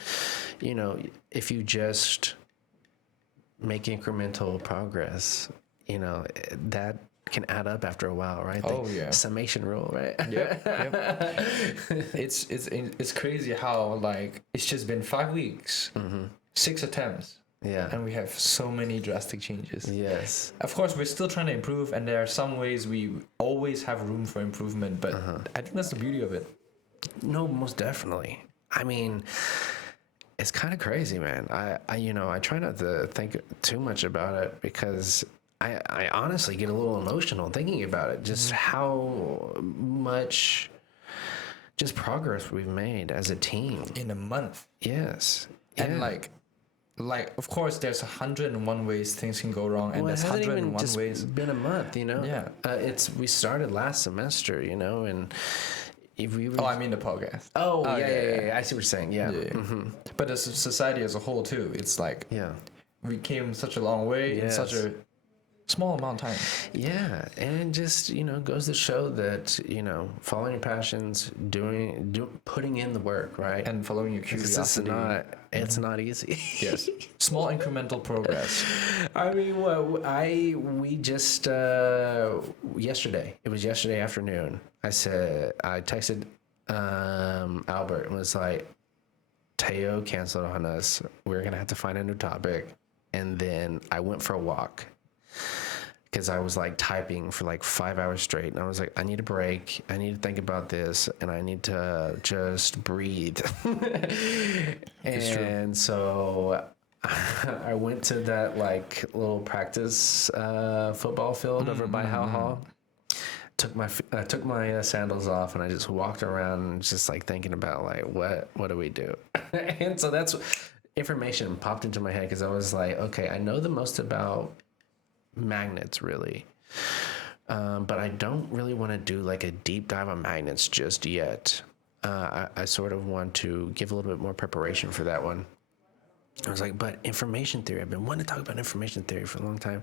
you know, if you just make incremental progress, you know, that can add up after a while, right? The summation rule, right? Yep. It's crazy how like it's just been 5 weeks, 6 attempts. Yeah. And we have so many drastic changes. Yes. Of course, we're still trying to improve, and there are some ways we always have room for improvement, but I think that's the beauty of it. No, most definitely. I mean, it's kind of crazy, man. I try not to think too much about it because I honestly get a little emotional thinking about it. Just how much just progress we've made as a team in a month. Yes. And like of course there's 101 ways things can go wrong, and there's 101 ways. Been a month, you know. Yeah. We started last semester, you know, and if we I mean the podcast. Yeah. I see what you're saying. Yeah. Mm-hmm. But as a society as a whole too, it's like we came such a long way in such a small amount of time. Yeah, and just, you know, goes to show that, you know, following your passions, putting in the work, right? And following your curiosity. It's not easy. Yes. Small incremental progress. I mean, we just, yesterday afternoon, I texted Albert and was like, Teo canceled on us. We're going to have to find a new topic. And then I went for a walk, because I was like typing for like 5 hours straight, and I was like, I need a break. I need to think about this, and I need to just breathe. And so I went to that like little practice football field over by Howe Hall. Took my sandals off, and I just walked around and just like thinking about like what do we do? And so that's information popped into my head, because I was like, okay, I know the most about magnets really, but I don't really want to do like a deep dive on magnets just yet. I sort of want to give a little bit more preparation for that one. I was like, but information theory, I've been wanting to talk about information theory for a long time.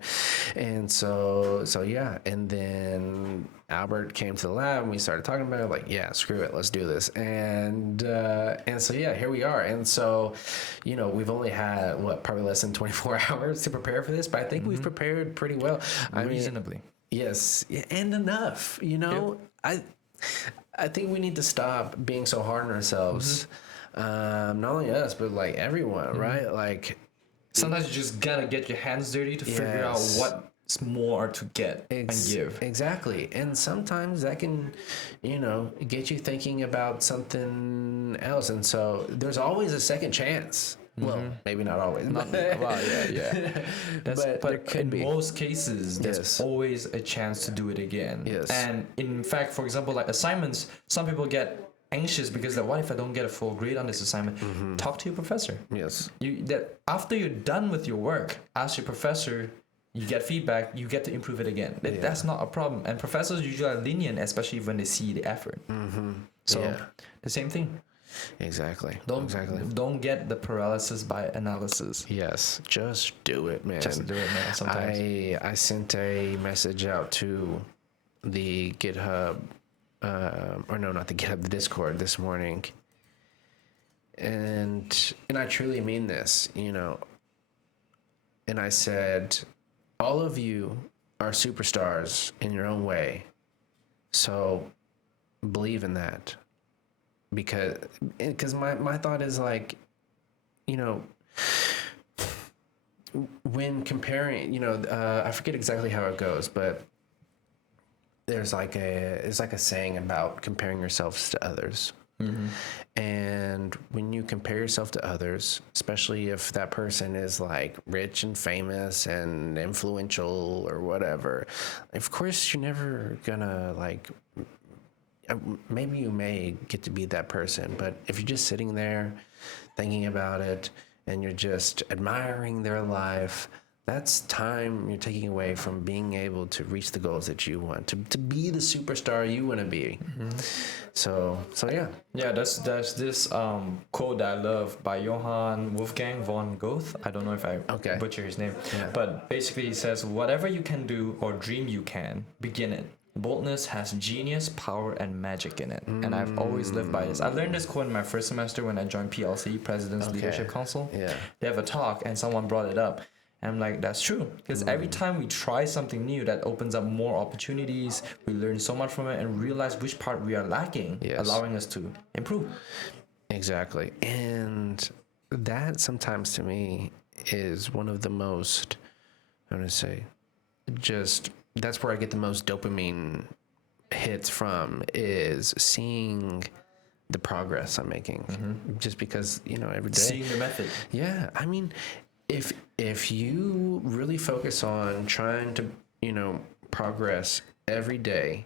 And so yeah. And then Albert came to the lab and we started talking about it, like, yeah, screw it, let's do this. And so, yeah, here we are. And so, you know, we've only had probably less than 24 hours to prepare for this, but I think we've prepared pretty well. Reasonably. Yes. And enough, you know, yep. I think we need to stop being so hard on ourselves. Not only us, but like everyone, right? Like sometimes you just gotta get your hands dirty to figure out what's more to get and give. Exactly. And sometimes that can, you know, get you thinking about something else. And so there's always a second chance. Well, maybe not always. But in most cases, there's always a chance to do it again. Yes. And in fact, for example, like assignments, some people get anxious because what if I don't get a full grade on this assignment? Talk to your professor. Yes. That after you're done with your work, ask your professor. You get feedback. You get to improve it again. That's not a problem. And professors usually are lenient, especially when they see the effort. So the same thing. Exactly. Don't get the paralysis by analysis. Yes. Just do it, man. Just do it, man. Sometimes I sent a message out to the GitHub. Or no, not the GitHub, the Discord this morning. And I truly mean this, you know. And I said, all of you are superstars in your own way. So believe in that. Because my thought is like, you know, when comparing, you know, I forget exactly how it goes, but there's like a saying about comparing yourselves to others. And when you compare yourself to others, especially if that person is like rich and famous and influential or whatever, of course you're never gonna like, maybe you may get to be that person, but if you're just sitting there thinking about it and you're just admiring their life, that's time you're taking away from being able to reach the goals that you want, to be the superstar you want to be. So yeah. Yeah, there's this quote that I love by Johann Wolfgang von Goethe. I don't know if I butcher his name, but basically he says, whatever you can do or dream you can, begin it. Boldness has genius, power, and magic in it. And I've always lived by this. I learned this quote in my first semester when I joined PLC, President's Leadership Council. Yeah. They have a talk and someone brought it up. And I'm like, that's true. Because every time we try something new, that opens up more opportunities. We learn so much from it and realize which part we are lacking, allowing us to improve. Exactly. And that sometimes to me is one of the most, I'm going to say, just that's where I get the most dopamine hits from, is seeing the progress I'm making. Just because, every day. Seeing the method. Yeah. I mean, if you really focus on trying to, progress every day,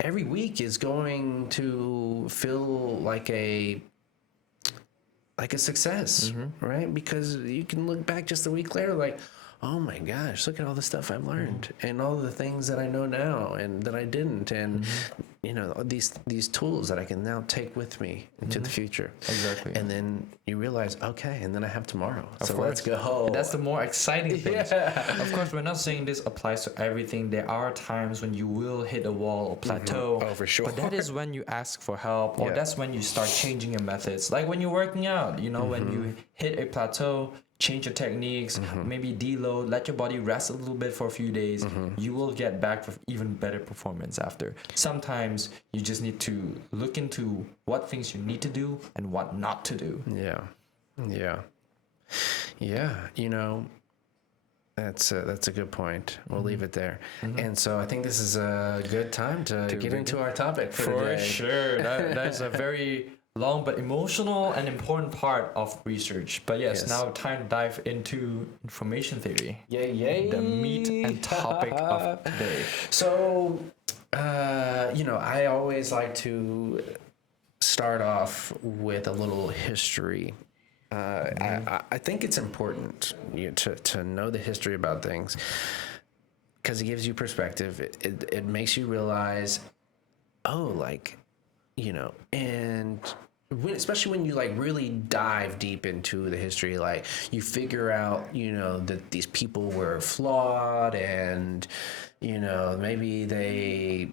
every week is going to feel like a success, right? Because you can look back just a week later like, oh my gosh, look at all the stuff I've learned and all the things that I know now and that I didn't, and these tools that I can now take with me into the future. Exactly. And then you realize, okay, and then I have tomorrow. Of so course. let's go. That's the more exciting thing. Yeah. Of course, we're not saying this applies to everything. There are times when you will hit a wall or plateau. Oh, for sure. But that is when you ask for help, or that's when you start changing your methods. Like when you're working out, when you hit a plateau, change your techniques, maybe deload, let your body rest a little bit for a few days. You will get back with even better performance after. Sometimes you just need to look into what things you need to do and what not to do. Yeah. That's a good point. We'll leave it there. And so I think this is a good time to get into our topic for today. Sure. That's a very long but emotional and important part of research. But yes, now time to dive into information theory. Yay. The meat and topic of today. So, I always like to start off with a little history. I think it's important to know the history about things, because it gives you perspective. It makes you realize, and especially when you really dive deep into the history, you figure out, that these people were flawed, and, maybe they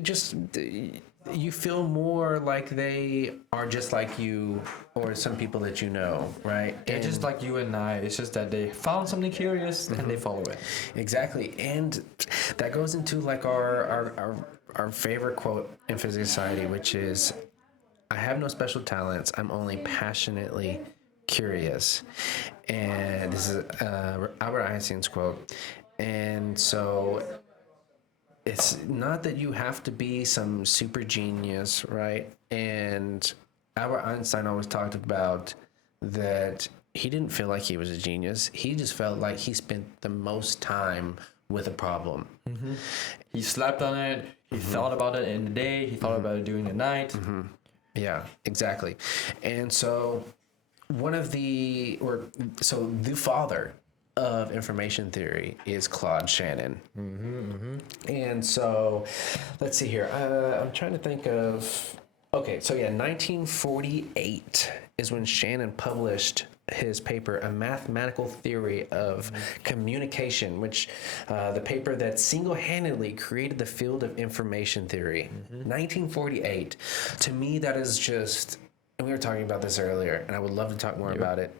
just, you feel more like they are just like you, or some people that right? They're just like you and I. It's just that they found something curious and they follow it. Exactly. And that goes into our favorite quote in Physics Society, which is, I have no special talents, I'm only passionately curious. And this is Albert Einstein's quote. And so it's not that you have to be some super genius, right? And Albert Einstein always talked about that he didn't feel like he was a genius. He just felt like he spent the most time with a problem. He slept on it. He thought about it in the day. He thought about it during the night. Yeah, exactly. And so the father of information theory is Claude Shannon. And so let's see here. I'm trying to think of, 1948 is when Shannon published his paper, A Mathematical Theory of Communication, which the paper that single-handedly created the field of information theory. 1948. To me, that is just, and we were talking about this earlier, and I would love to talk more about it.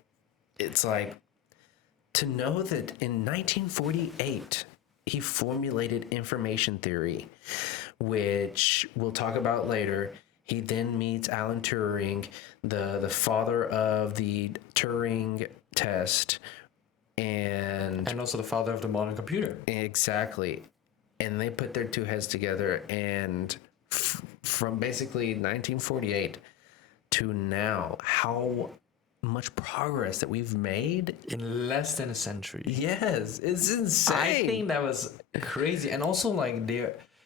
It's like, to know that in 1948, he formulated information theory, which we'll talk about later. He then meets Alan Turing, the father of the Turing test, and also the father of the modern computer. Exactly. And they put their two heads together, and from basically 1948 to now, how much progress that we've made in less than a century. Yes, it's insane. I think that was crazy. And also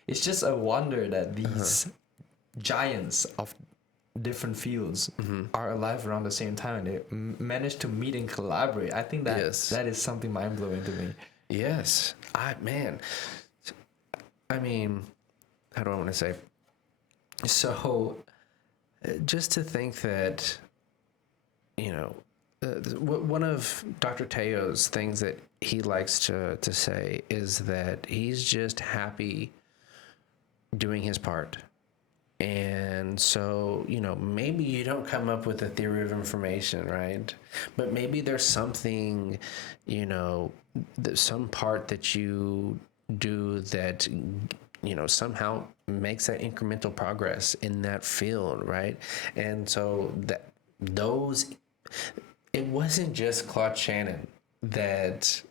it's just a wonder that these giants of different fields are alive around the same time and they manage to meet and collaborate. I think that that is something mind blowing to me. Yes, I mean, how do I want to say? So, just to think that, one of Dr. Teo's things that he likes to say is that he's just happy doing his part. And so, maybe you don't come up with a theory of information, right? But maybe there's something, some part that you do that, somehow makes that incremental progress in that field, right? And so it wasn't just Claude Shannon that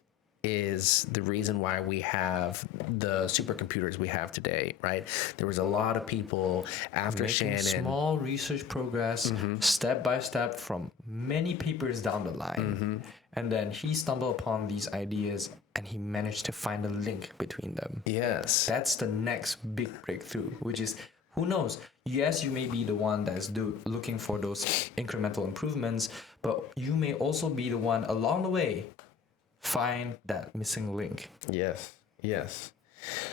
is the reason why we have the supercomputers we have today, right? There was a lot of people after Making Shannon. Small research progress, step by step, from many papers down the line. And then he stumbled upon these ideas and he managed to find a link between them. Yes. That's the next big breakthrough, which is, who knows? Yes, you may be the one that's looking for those incremental improvements, but you may also be the one along the way find that missing link. Yes.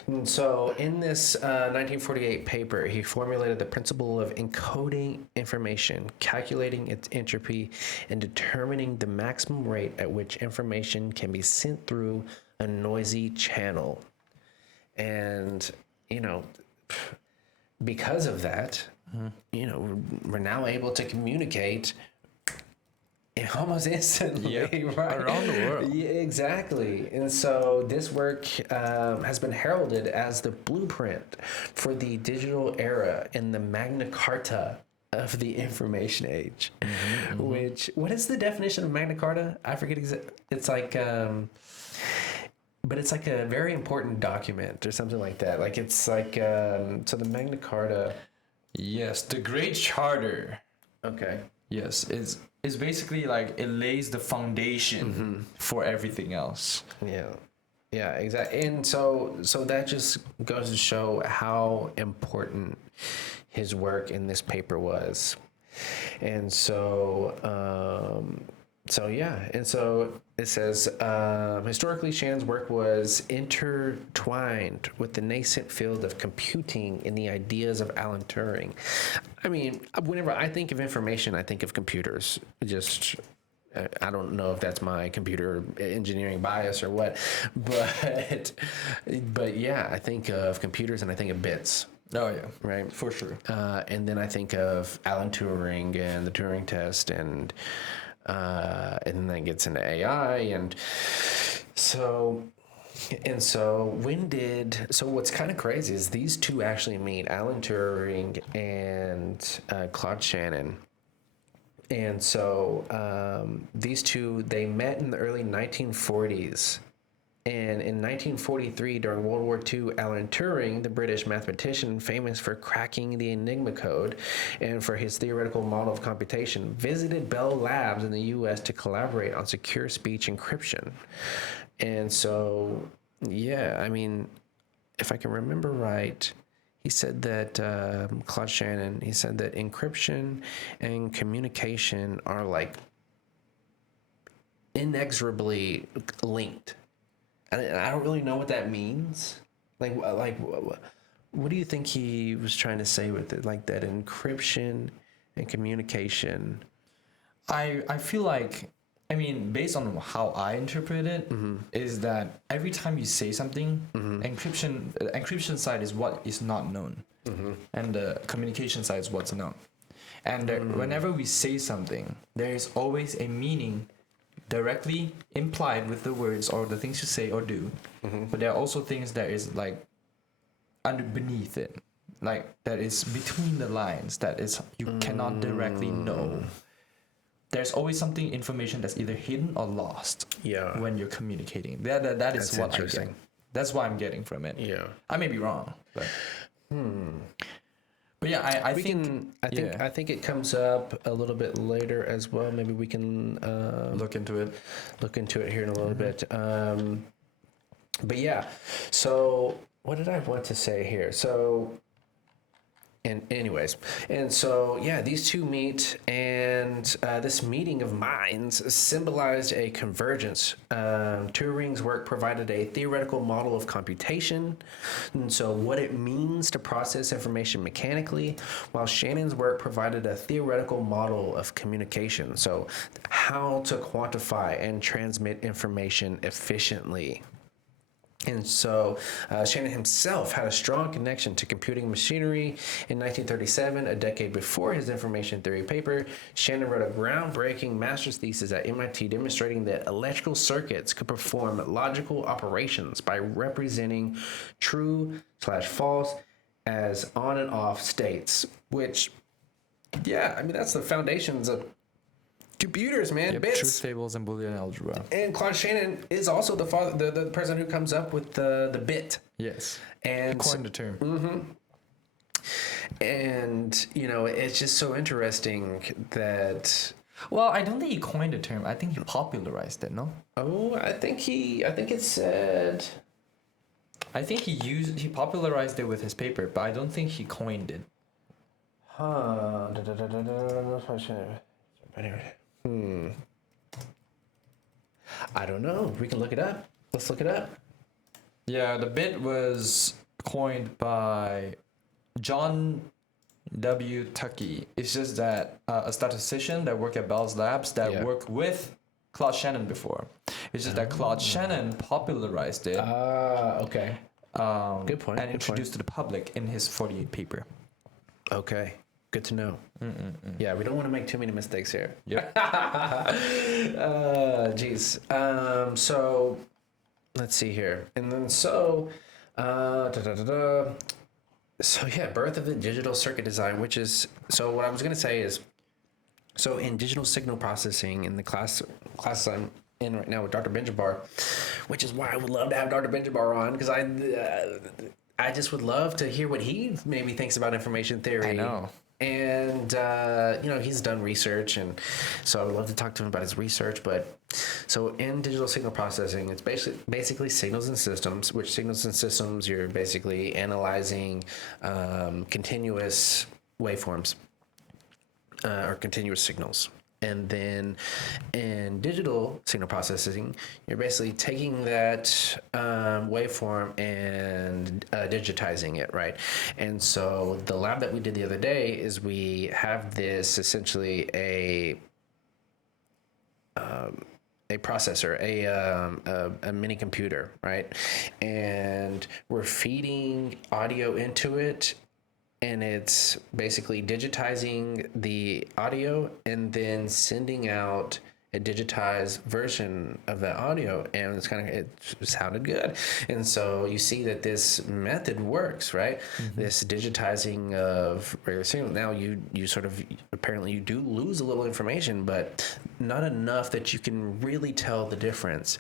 And so in this 1948 paper, he formulated the principle of encoding information, calculating its entropy, and determining the maximum rate at which information can be sent through a noisy channel. And, because of that, we're now able to communicate almost instantly, right? Around the world. Yeah, exactly. And so this work has been heralded as the blueprint for the digital era and the Magna Carta of the information age. Which, what is the definition of Magna Carta? I forget exactly. It's like, but it's like a very important document or something like that. Like it's like, so the Magna Carta. Yes, the Great Charter. Okay. Yes, it's basically like it lays the foundation for everything else. Yeah, exactly. And so that just goes to show how important his work in this paper was. And so it says, historically, Shannon's work was intertwined with the nascent field of computing in the ideas of Alan Turing. I mean, whenever I think of information, I think of computers. I don't know if that's my computer engineering bias or what, but yeah, I think of computers and I think of bits. Oh yeah, right, for sure. And then I think of Alan Turing and the Turing test, and then that gets into AI, and so what's kind of crazy is these two actually meet, Alan Turing and Claude Shannon. And so these two, they met in the early 1940s. And in 1943, during World War II, Alan Turing, the British mathematician famous for cracking the Enigma code and for his theoretical model of computation, visited Bell Labs in the U.S. to collaborate on secure speech encryption. And so, yeah, I mean, if I can remember right, he said that, Claude Shannon, he said that encryption and communication are like inexorably linked. And I don't really know what that means. Like, what do you think he was trying to say with it? Like that encryption and communication. I feel like, I mean, based on how I interpret it, is that every time you say something, encryption side is what is not known, and the communication side is what's known. And whenever we say something, there is always a meaning directly implied with the words or the things you say or do, but there are also things that is like beneath it, like that is between the lines, that is you cannot directly know. There's always something, information that's either hidden or lost. Yeah. When you're communicating, that is that's what I get. That's what I'm getting from it. Yeah. I may be wrong, but. But yeah, I think it comes up a little bit later as well. Maybe we can look into it here in a little bit. But yeah, so what did I want to say here? So And anyways, and so yeah, these two meet, and this meeting of minds symbolized a convergence. Turing's work provided a theoretical model of computation, and so what it means to process information mechanically, while Shannon's work provided a theoretical model of communication, so how to quantify and transmit information efficiently. And so Shannon himself had a strong connection to computing machinery. In 1937, a decade before his information theory paper, Shannon wrote a groundbreaking master's thesis at MIT demonstrating that electrical circuits could perform logical operations by representing true/false as on and off states, which, yeah, I mean, that's the foundations of computers, man. Yep, Bits. truth tables and Boolean algebra. And Claude Shannon is also the father, the person who comes up with the bit. Yes. And Coined the term. and you know, it's just so interesting that. Well, I don't think he coined the term. I think he popularized it, no? Oh, I think it said. I think he popularized it with his paper, but I don't think he coined it. Huh. Anyway. I don't know. We can look it up. Let's look it up. Yeah, the bit was coined by John W. Tuckey. It's just that a statistician that worked at Bell's Labs that worked with Claude Shannon before. It's just that Claude Shannon popularized it. Okay. Good point. And introduced to the public in his 48 paper. Okay. Good to know. Yeah, we don't want to make too many mistakes here. Yep. Geez. So, let's see here. And then so, so yeah, birth of the digital circuit design, which is, so what I was going to say is, so in digital signal processing in the class I'm in right now with Dr. Benjabar, which is why I would love to have Dr. Benjabar on, because I just would love to hear what he maybe thinks about information theory. I know. And, you know, he's done research, and so I would love to talk to him about his research. But so in digital signal processing, it's basically signals and systems, which signals and systems, you're basically analyzing continuous waveforms or continuous signals. And then in digital signal processing, you're basically taking that waveform and digitizing it, right? And so the lab that we did the other day is we have this essentially a processor, a mini computer, right? And we're feeding audio into it, and it's basically digitizing the audio and then sending out a digitized version of the audio, and it sounded good. And so you see that this method works, right? This digitizing of regular signal. Now you sort of, apparently you do lose a little information, but not enough that you can really tell the difference.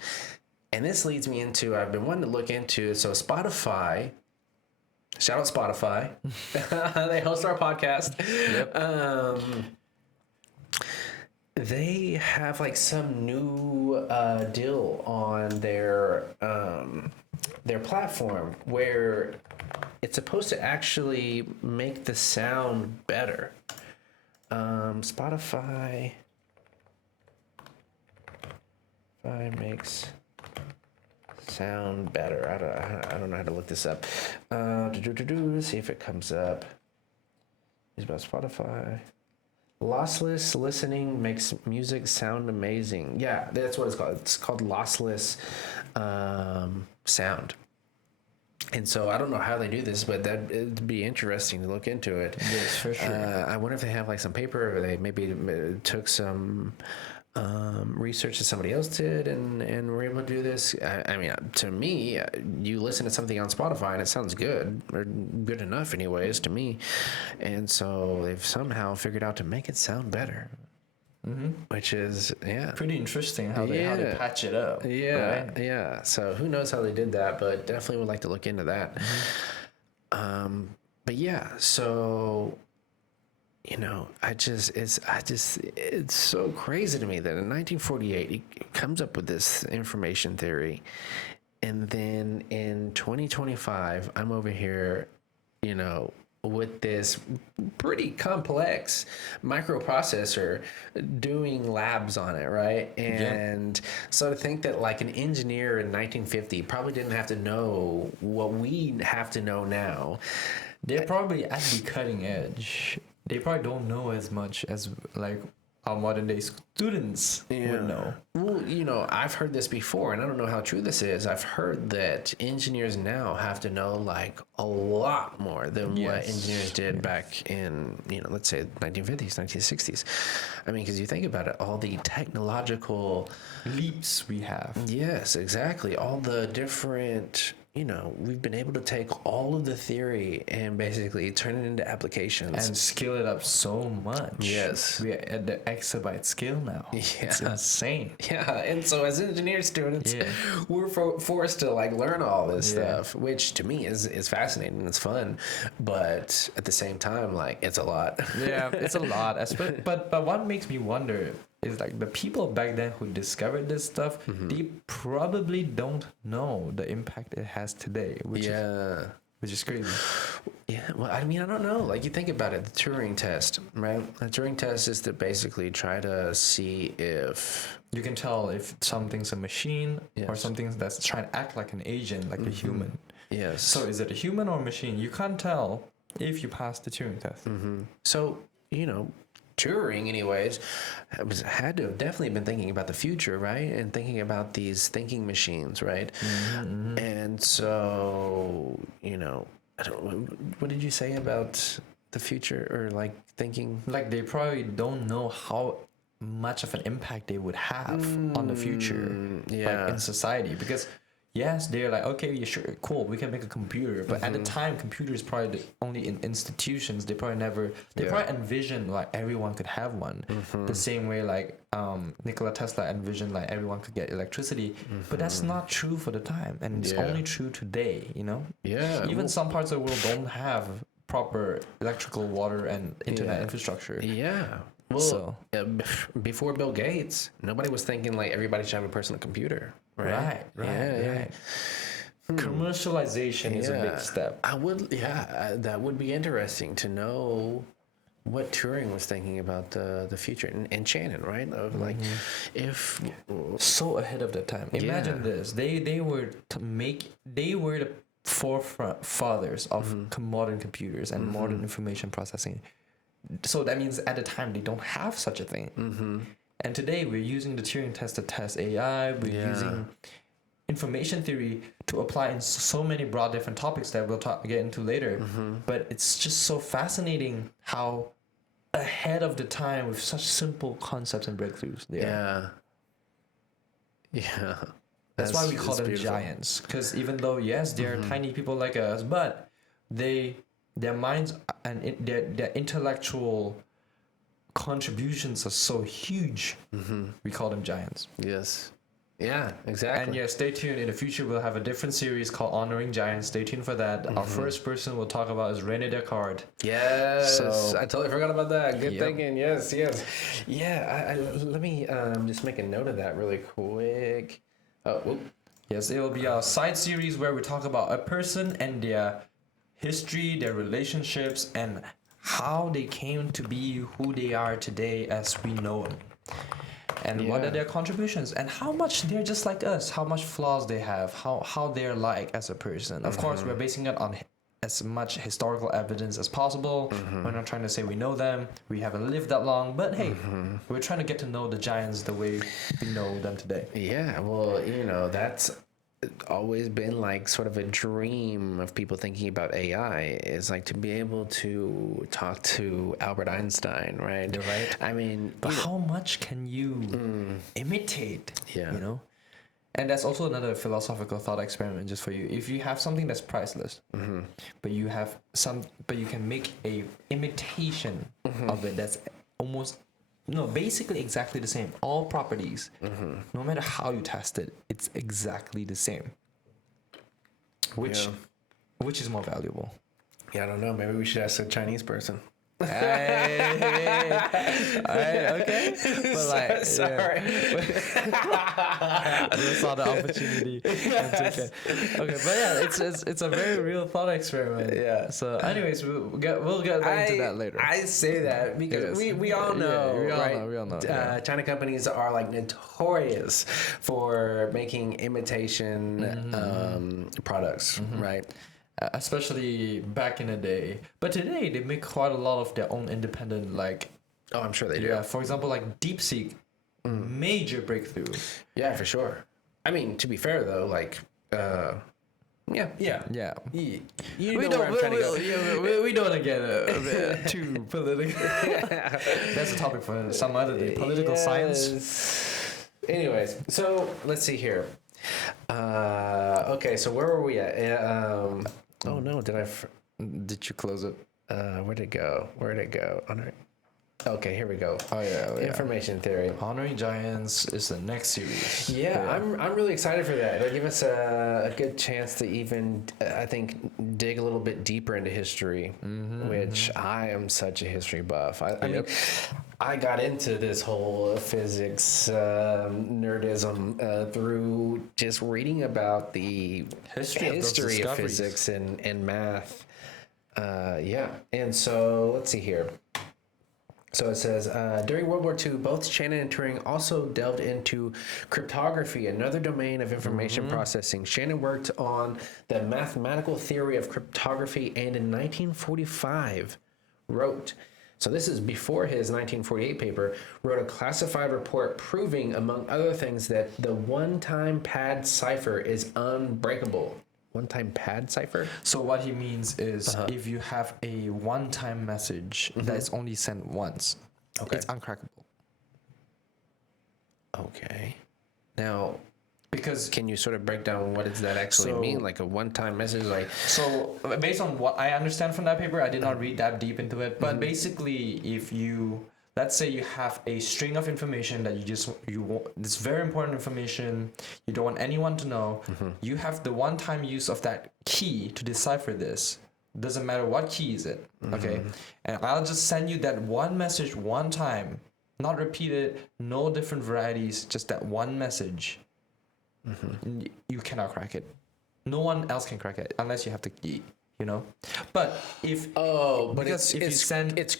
And this leads me into, I've been wanting to look into, so Spotify, shout out Spotify. They host our podcast. Yep. They have like some new deal on their platform where it's supposed to actually make the sound better. Spotify makes sound better. I don't know how to look this up. See if it comes up. It's about Spotify. Lossless listening makes music sound amazing. Yeah, that's what it's called. It's called lossless sound. And so I don't know how they do this, but it'd be interesting to look into it. Yes, for sure. I wonder if they have like some paper, or they maybe took some research that somebody else did and were able to do this. I mean, to me, you listen to something on Spotify and it sounds good, or good enough anyways to me. And so they've somehow figured out to make it sound better. Which is, pretty interesting how they patch it up. Yeah, right? Yeah. So who knows how they did that, but definitely would like to look into that. But yeah, so, you know, it's so crazy to me that in 1948 he comes up with this information theory, and then in 2025 I'm over here, you know, with this pretty complex microprocessor doing labs on it, right? And so to think that like an engineer in 1950 probably didn't have to know what we have to know now. They're probably at the cutting edge. They probably don't know as much as like our modern day students would know. Well, you know, I've heard this before, and I don't know how true this is. I've heard that engineers now have to know like a lot more than what engineers did back in, you know, let's say 1950s, 1960s. I mean, because you think about it, all the technological Leaps we have. Yes, exactly. All the different, you know, we've been able to take all of the theory and basically turn it into applications. And scale it up so much. Yes. We're at the exabyte scale now. It's insane. Yeah, and so as engineer students, we're forced to like learn all this stuff, which to me is fascinating. It's fun, but at the same time, like it's a lot. Yeah, it's a lot. But what makes me wonder is like the people back then who discovered this stuff, they probably don't know the impact it has today, which is crazy. Yeah, well, I mean, I don't know. Like, you think about it, the Turing test, right? The Turing test is to basically try to see if... You can tell if something's a machine or something that's trying to act like an agent, like a human. Yes. So is it a human or a machine? You can't tell if you pass the Turing test. So, you know, Turing, anyways, had to have definitely been thinking about the future, right? And thinking about these thinking machines, right? And so, you know, what did you say about the future or like thinking? Like they probably don't know how much of an impact they would have on the future, like in society, because yes, they're like, okay, yeah, sure, cool, we can make a computer, but at the time, computers probably only in institutions. They probably probably envisioned like everyone could have one, the same way like Nikola Tesla envisioned like everyone could get electricity, but that's not true for the time, and it's only true today. You know, even some parts of the world don't have proper electrical, water, and internet infrastructure. Well, before Bill Gates, nobody was thinking like everybody should have a personal computer. Right. Commercialization is a big step. That would be interesting to know what Turing was thinking about the future, and Shannon, right? Of like, if so ahead of the time. Imagine this: they were the forefront fathers of modern computers and modern information processing. So that means at the time they don't have such a thing. And today we're using the Turing test to test AI. We're using information theory to apply in so many broad different topics that we'll get into later. But it's just so fascinating how ahead of the time with such simple concepts and breakthroughs they are. That's why we call them giants. Because even though they're tiny people like us, but their minds and their intellectual contributions are so huge. We call them giants. Yes. Yeah, exactly. And stay tuned. In the future, we'll have a different series called Honoring Giants. Stay tuned for that. Our first person we'll talk about is René Descartes. Yes. So, I totally forgot about that. Good thinking. Yes. Yeah. Let me just make a note of that really quick. Yes, it will be a side series where we talk about a person and their history, their relationships, and how they came to be who they are today as we know them. And what are their contributions, and how much they're just like us, how much flaws they have, how they're like as a person. Of course, we're basing it on as much historical evidence as possible. We're not trying to say we know them, we haven't lived that long, but hey, we're trying to get to know the giants the way we know them today. Yeah, well, you know, that's always been like sort of a dream of people thinking about AI, is like to be able to talk to Albert Einstein, right? Right. I mean, but how much can you imitate? Yeah. You know? And that's also another philosophical thought experiment just for you. If you have something that's priceless, but you can make a imitation of it that's almost basically exactly the same. All properties, no matter how you test it, it's exactly the same. Which is more valuable? Yeah, I don't know. Maybe we should ask a Chinese person. Hey, alright, okay. But like, Sorry. we saw the opportunity. And took it. Okay, but yeah, it's a very real thought experiment. Yeah. So, anyways, we'll get back into that later. I say that because Yes. we all know, Yeah, we all right? know, we all know, yeah. China companies are like notorious for making imitation products, right? Especially back in the day. But today they make quite a lot of their own independent, like, Oh, I'm sure they do. yeah, for example, like DeepSeek, major breakthrough. Yeah, for sure. I mean, to be fair though, like, yeah. Yeah. You We know where don't, I'm trying to go. we don't want to get a bit too political. That's a topic for some other day. Political science. Anyways, so let's see here. Okay, so where were we at? Oh no, did I? Did you close it? Where'd it go? Oh, no. Okay, here we go. Oh yeah. Information theory. Honoring Giants is the next series. Yeah, I'm really excited for that. It'll give us a good chance to even, I think, dig a little bit deeper into history, which I am such a history buff. I mean, I got into this whole physics nerdism through just reading about the History of those of discoveries. physics and math. Yeah, and so let's see here. So it says, during World War II, both Shannon and Turing also delved into cryptography, another domain of information processing. Shannon worked on the mathematical theory of cryptography and in 1945 wrote, so this is before his 1948 paper, wrote a classified report proving, among other things, that the one-time pad cipher is unbreakable. One-time pad cipher? So what he means is if you have a one-time message that's only sent once, it's uncrackable. Okay. Now, Because can you sort of break down what does that actually So- mean? Like a one-time message, like so based on what I understand from that paper, I did not read that deep into it, but basically if you let's say you have a string of information that you want, this very important information you don't want anyone to know, you have the one-time use of that key to decipher this. Doesn't matter what key is it, okay? And I'll just send you that one message one time, not repeated, no different varieties, just that one message. You cannot crack it. No one else can crack it unless you have the key, you know. But if but because if you send it's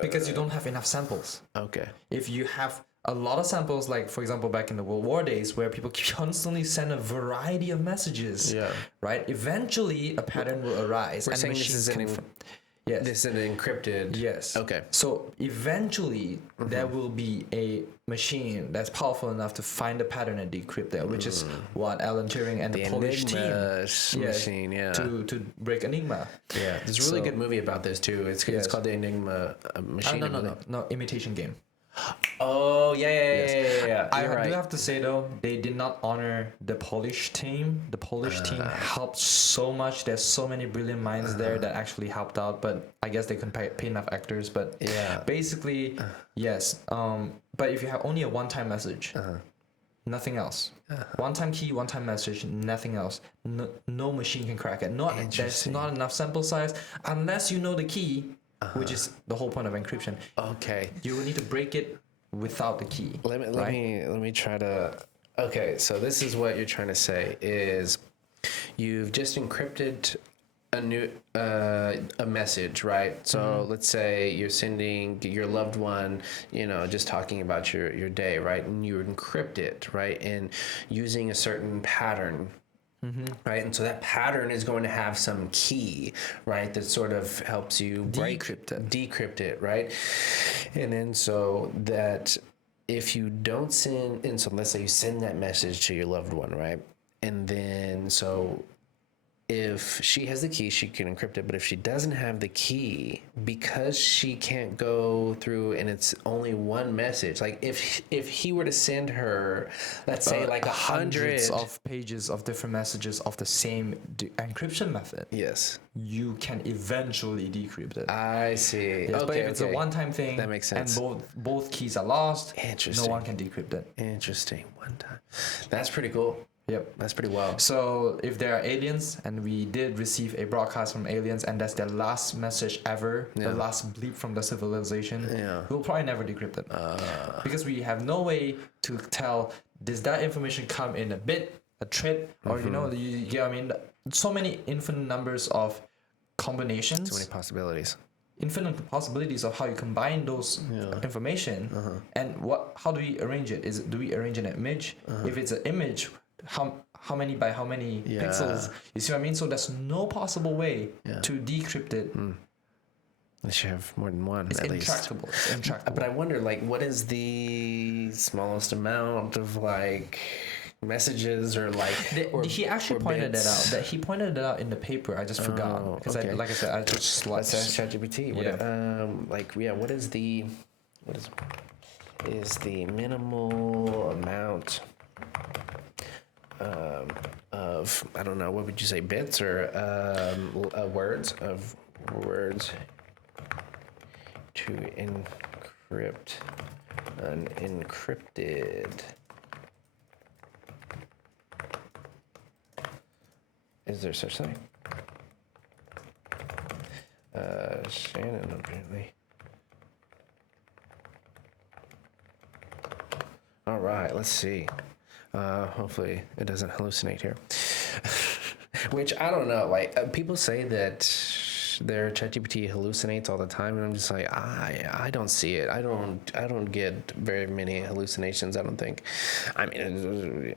because you don't have enough samples. okay. If you have a lot of samples, like for example back in the World War days, where people constantly send a variety of messages, Yeah. right? Eventually, a pattern will arise, We're and saying this machines is an can. Yes. This is an encrypted. Yes. Okay. So eventually there will be a machine that's powerful enough to find the pattern and decrypt it, which is what Alan Turing and the Polish team machine. Yeah. to break Enigma. Yeah. There's a really So- good movie about this too. It's Yes. called the Enigma machine. No, imitation game. Oh yeah. I You're right. do have to say though, they did not honor the Polish team. The Polish team helped so much. There's so many brilliant minds there that actually helped out. But I guess they couldn't pay enough actors. But Yeah. basically, yes. But if you have only a one-time message, nothing else. One-time key, one-time message, nothing else. No machine can crack it. There's Interesting. not enough sample size unless you know the key, which is the whole point of encryption. Okay. You will need to break it without the key. Let me try to. Okay, so this is what you're trying to say is, you've just encrypted a message, right? So let's say you're sending your loved one, just talking about your day, right? And you encrypt it, right? And using a certain pattern. Right, and so that pattern is going to have some key, right, that sort of helps you decrypt it, right? And then so that if you don't send, and so let's say you send that message to your loved one, right? And then so if she has the key, she can encrypt it. But if she doesn't have the key, because she can't go through and it's only one message, like if he were to send her, let's say like 100 hundreds of pages of different messages of the same encryption method, yes, you can eventually decrypt it. I see. Yes, Okay, but if it's a okay. one-time thing, That makes sense. and both keys are lost, Interesting. no one can decrypt it. Interesting. One time. That's pretty cool. Yep. That's pretty wild. So if there are aliens and we did receive a broadcast from aliens and that's their last message ever, the last bleep from the civilization, we'll probably never decrypt it. Because we have no way to tell, does that information come in a bit, a trit, or you get what I mean? So many infinite numbers of combinations. So many possibilities. Infinite possibilities of how you combine those information and how do we arrange it? Do we arrange an image? If it's an image, how many by how many pixels? You see what I mean? So there's no possible way to decrypt it. Unless you have more than one, It's at least. intractable. It's intractable. But I wonder, like, what is the smallest amount of like messages or like? He actually pointed that out. That he pointed it out in the paper. I just forgot because, like I said, I just Let's ask ChatGPT. What is the minimal amount of, I don't know, what would you say, bits or words to encrypt an encrypted. Is there such thing? Shannon, apparently. All right, let's see. Hopefully it doesn't hallucinate here. Which, I don't know, like, people say that their ChatGPT hallucinates all the time, and I'm just like, I don't see it. I don't get very many hallucinations, I don't think. I mean,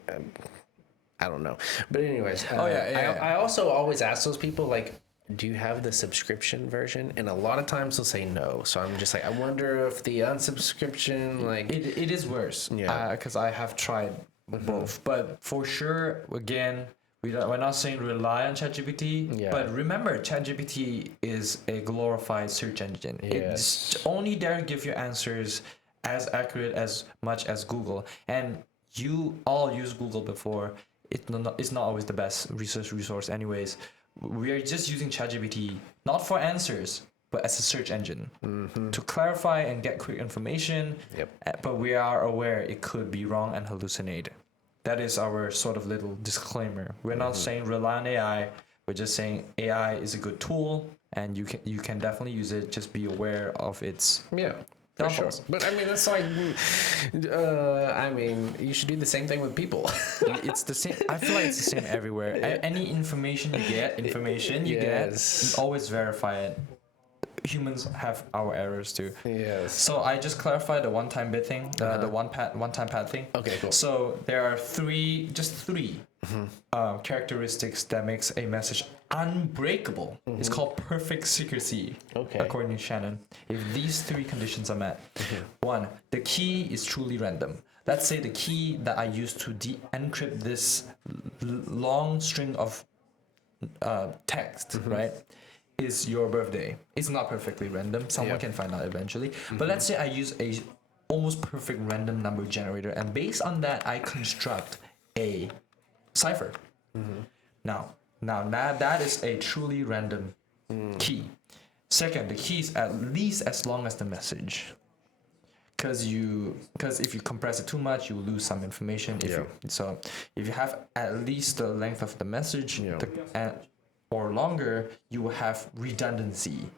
I don't know. But anyways, I also always ask those people, like, do you have the subscription version? And a lot of times they'll say no. So I'm just like, I wonder if the unsubscription, like... It is worse. Yeah. Because I have tried both. But for sure, again, we're not saying rely on ChatGPT. Yeah. But remember, ChatGPT is a glorified search engine. Yes. It's only there to give you answers as accurate as much as Google. And you all use Google before. It's not always the best research resource anyways. We are just using ChatGPT not for answers, but as a search engine to clarify and get quick information. Yep. But we are aware it could be wrong and hallucinate. That is our sort of little disclaimer. We're not saying rely on AI. We're just saying AI is a good tool, and you can definitely use it. Just be aware of its for sure. But I mean, it's like, I mean, you should do the same thing with people. It's the same. I feel like it's the same everywhere. Any information you get, you always verify it. Humans have our errors too. Yes. So I just clarified the one-time bit thing, the one-time pad thing. Okay, cool. So there are three characteristics that makes a message unbreakable. It's called perfect secrecy, according to Shannon. If these three conditions are met, one, the key is truly random. Let's say the key that I used to encrypt this long string of text, right, is your birthday. It's not perfectly random. Someone can find out eventually. But let's say I use a almost perfect random number generator, and based on that, I construct a cipher. Now that is a truly random key. Second, the key is at least as long as the message. Because if you compress it too much, you lose some information. If you have at least the length of the message or longer, you will have redundancy.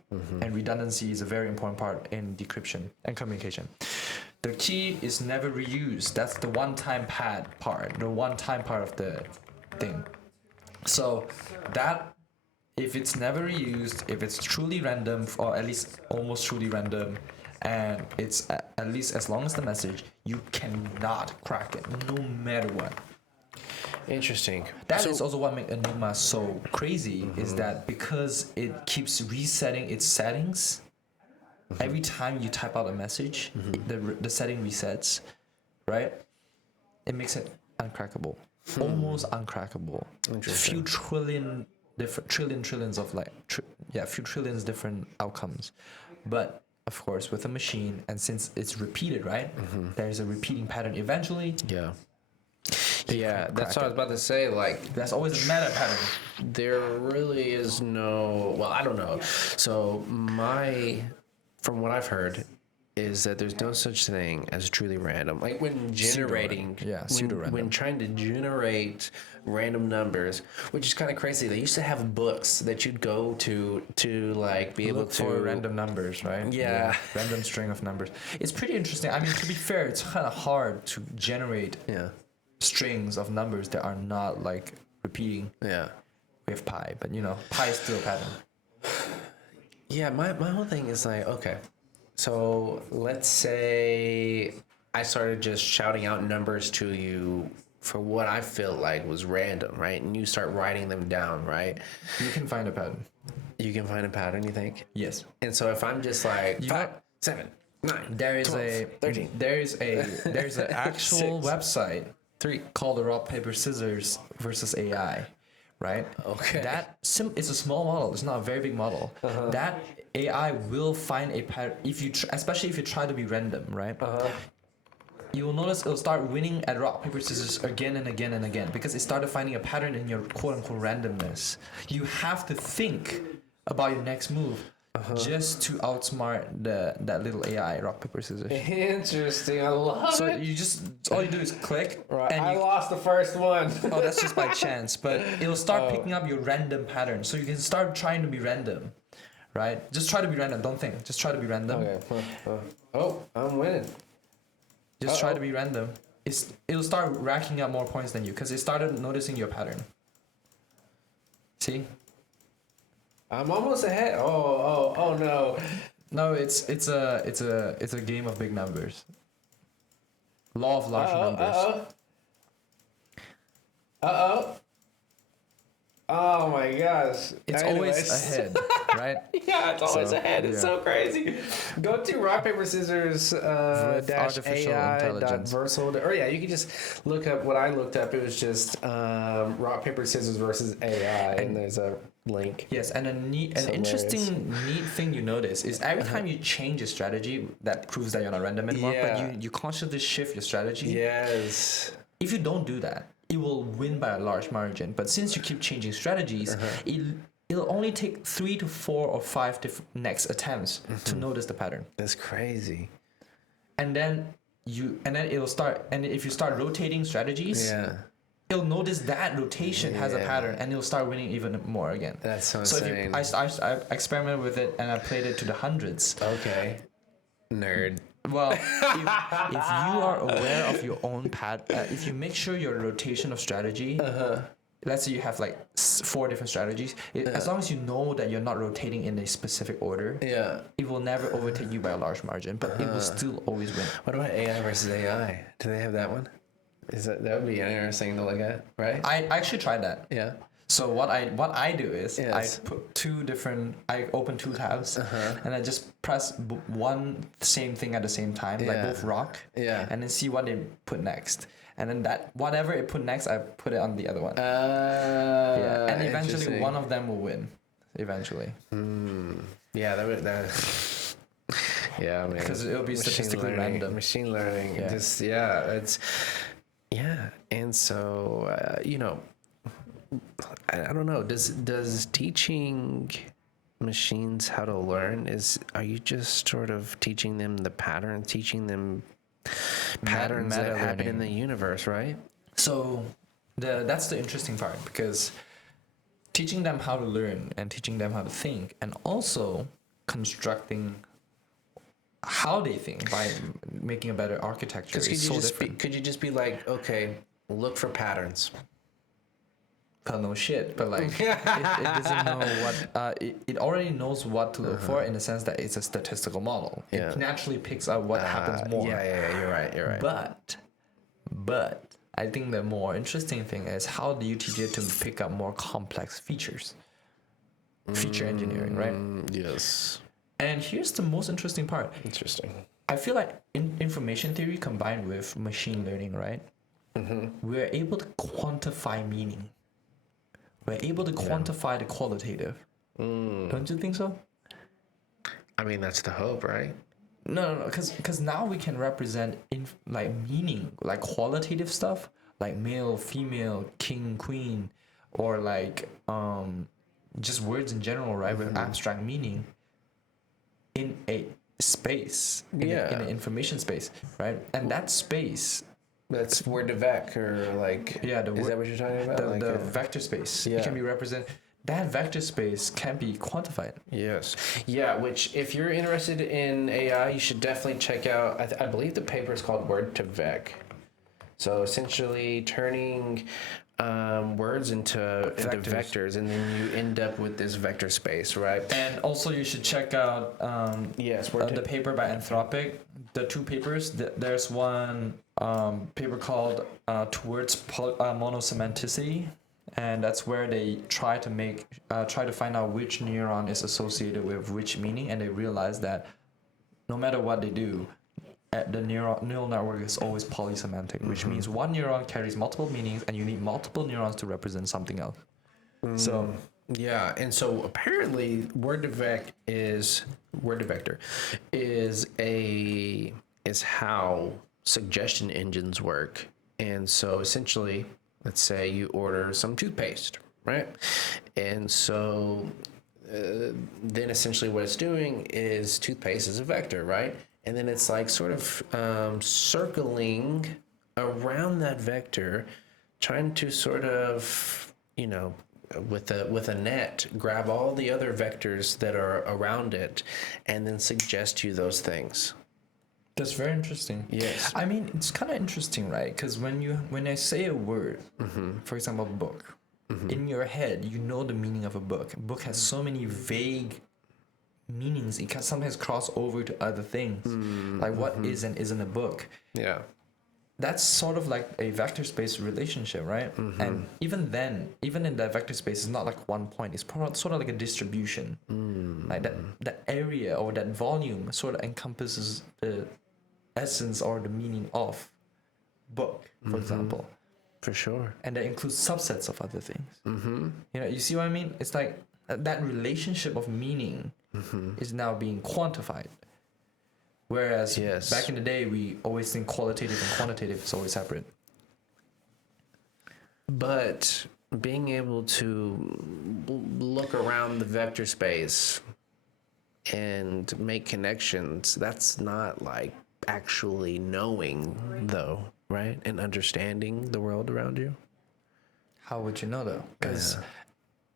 And redundancy is a very important part in decryption and communication. The key is never reused. That's the one-time pad part, the one-time part of the thing. So that, if it's never reused, if it's truly random, or at least almost truly random, and it's at least as long as the message, you cannot crack it, no matter what. Interesting. That is also what makes Enigma so crazy, is that because it keeps resetting its settings, every time you type out a message, the setting resets, right? It makes it uncrackable. Almost uncrackable. Few trillions of few trillions different outcomes. But of course, with a machine, and since it's repeated, right? There's a repeating pattern eventually. Yeah, that's what I was about to say. Like, that's always a meta pattern. There really is no. Well, I don't know. So from what I've heard, is that there's no such thing as truly random. Like when generating, pseudo-random. when trying to generate random numbers, which is kind of crazy. They used to have books that you'd go to like be able Look to for random numbers, right? Yeah. Random string of numbers. It's pretty interesting. I mean, to be fair, it's kind of hard to generate strings of numbers that are not like repeating. Yeah. With pi, but pi is still a pattern. Yeah, my whole thing is like, okay, so let's say I started just shouting out numbers to you for what I feel like was random, right? And you start writing them down, right? You can find a pattern. You can find a pattern, you think? Yes. And so if I'm just like 5, 7, 9, There is 12, 13. there's an actual website 3 called the rock paper scissors versus AI, right? Okay. It's a small model. It's not a very big model. That AI will find a pattern especially if you try to be random, right? You will notice it'll start winning at rock paper scissors again and again and again because it started finding a pattern in your quote unquote randomness. You have to think about your next move just to outsmart that little AI rock paper scissors. Interesting. I love So it. you just all you do is click Right. and I you, lost the first one. oh, that's just by chance, but it'll start picking up your random pattern. So you can start trying to be random, right? Just try to be random. Don't think. Just try to be random. Okay. Oh, I'm winning. Just try to be random. It'll start racking up more points than you because it started noticing your pattern. See? I'm almost ahead. Oh no. No, it's a game of big numbers. Law of large numbers. Oh my gosh. It's always ahead, right? Yeah, it's always So, ahead. It's yeah. so crazy. Go to rock paper scissors dash artificial AI dot intelligence. versal. Or yeah, you can just look up what I looked up. It was just rock paper scissors versus AI, and there's a link. Yes, and an Hilarious. interesting, neat thing you notice is every time you change a strategy, that proves that you're not random anymore. Yeah. But you consciously shift your strategy. Yes. If you don't do that, it will win by a large margin. But since you keep changing strategies, it'll only take 3 to 4 or 5 different next attempts to notice the pattern. That's crazy. And then it'll start. And if you start rotating strategies, Yeah. it'll notice that rotation has a pattern, and it'll start winning even more again. That's so So insane. I experimented with it and I played it to the hundreds. Okay. Nerd. Well, if you are aware of your own if you make sure your rotation of strategy, let's say you have like 4 different strategies, as long as you know that you're not rotating in a specific order, Yeah. it will never overtake you by a large margin, but it will still always win. What about AI versus AI? Do they have that one? That would be interesting to look at, right? I actually tried that. Yeah. So what I do is Yes. I open 2 tabs and I just press one same thing at the same time, like Yeah. both rock, Yeah. and then see what they put next. And then that whatever it put next, I put it on the other one. Yeah, and eventually interesting. one of them will win. Eventually, Yeah, yeah, man. because it'll be Machine statistically learning, random. Machine learning. Yeah. Just and so I don't know. Does teaching machines how to learn are you just sort of teaching them the pattern, teaching them patterns that happen in the universe, right? So that's the interesting part, because teaching them how to learn and teaching them how to think, and also constructing how they think by making a better architecture is so different. Could you just be like, okay, look for patterns? No shit, but like it doesn't know what it already knows what to look for, in the sense that it's a statistical model. Yeah. It naturally picks out what happens more. Yeah, you're right. But I think the more interesting thing is, how do you teach it to pick up more complex features? Feature engineering, right? Yes. And here's the most interesting part. Interesting. I feel like information theory combined with machine learning, right? We're able to quantify meaning. We're able to quantify the qualitative. Don't you think so? I mean, that's the hope, right? No, because now we can represent like meaning, like qualitative stuff, like male, female, king, queen, or like just words in general, right? With abstract meaning in a space in the information space, right? And that space, That's word to vec, or like, yeah, is that what you're talking about? Like, the vector space, yeah. it can be represented. That vector space can be quantified. Yes. Yeah, which if you're interested in AI, you should definitely check out, I believe the paper is called Word to Vec. So essentially turning words into vectors, and then you end up with this vector space, right? And also you should check out the paper by Entropy. The two papers, there's one paper called Towards Monosemanticity. And that's where they try to find out which neuron is associated with which meaning, and they realize that no matter what they do, the neural network is always polysemantic, which means one neuron carries multiple meanings, and you need multiple neurons to represent something else. So yeah, and so apparently word to vector is how suggestion engines work, and so essentially, let's say you order some toothpaste, right? And so then essentially what it's doing is toothpaste is a vector, right? And then it's like sort of circling around that vector, trying to sort of, with a net, grab all the other vectors that are around it and then suggest you those things. that's very interesting. Yes. I mean, it's kind of interesting, right? Because when I say a word, for example, book, in your head, you know the meaning of a book. A book has so many vague meanings. It can sometimes cross over to other things, like what is and isn't a book. Yeah. That's sort of like a vector space relationship, right? And even in that vector space, it's not like one point. It's sort of like a distribution. Like that area or that volume sort of encompasses the essence or the meaning of book, for example. For sure. And that includes subsets of other things. You see what I mean? It's like that relationship of meaning is now being quantified. Whereas back in the day, we always think qualitative and quantitative is always separate. But being able to look around the vector space and make connections, that's not like actually knowing, though, right? And understanding the world around you. How would you know, though? Because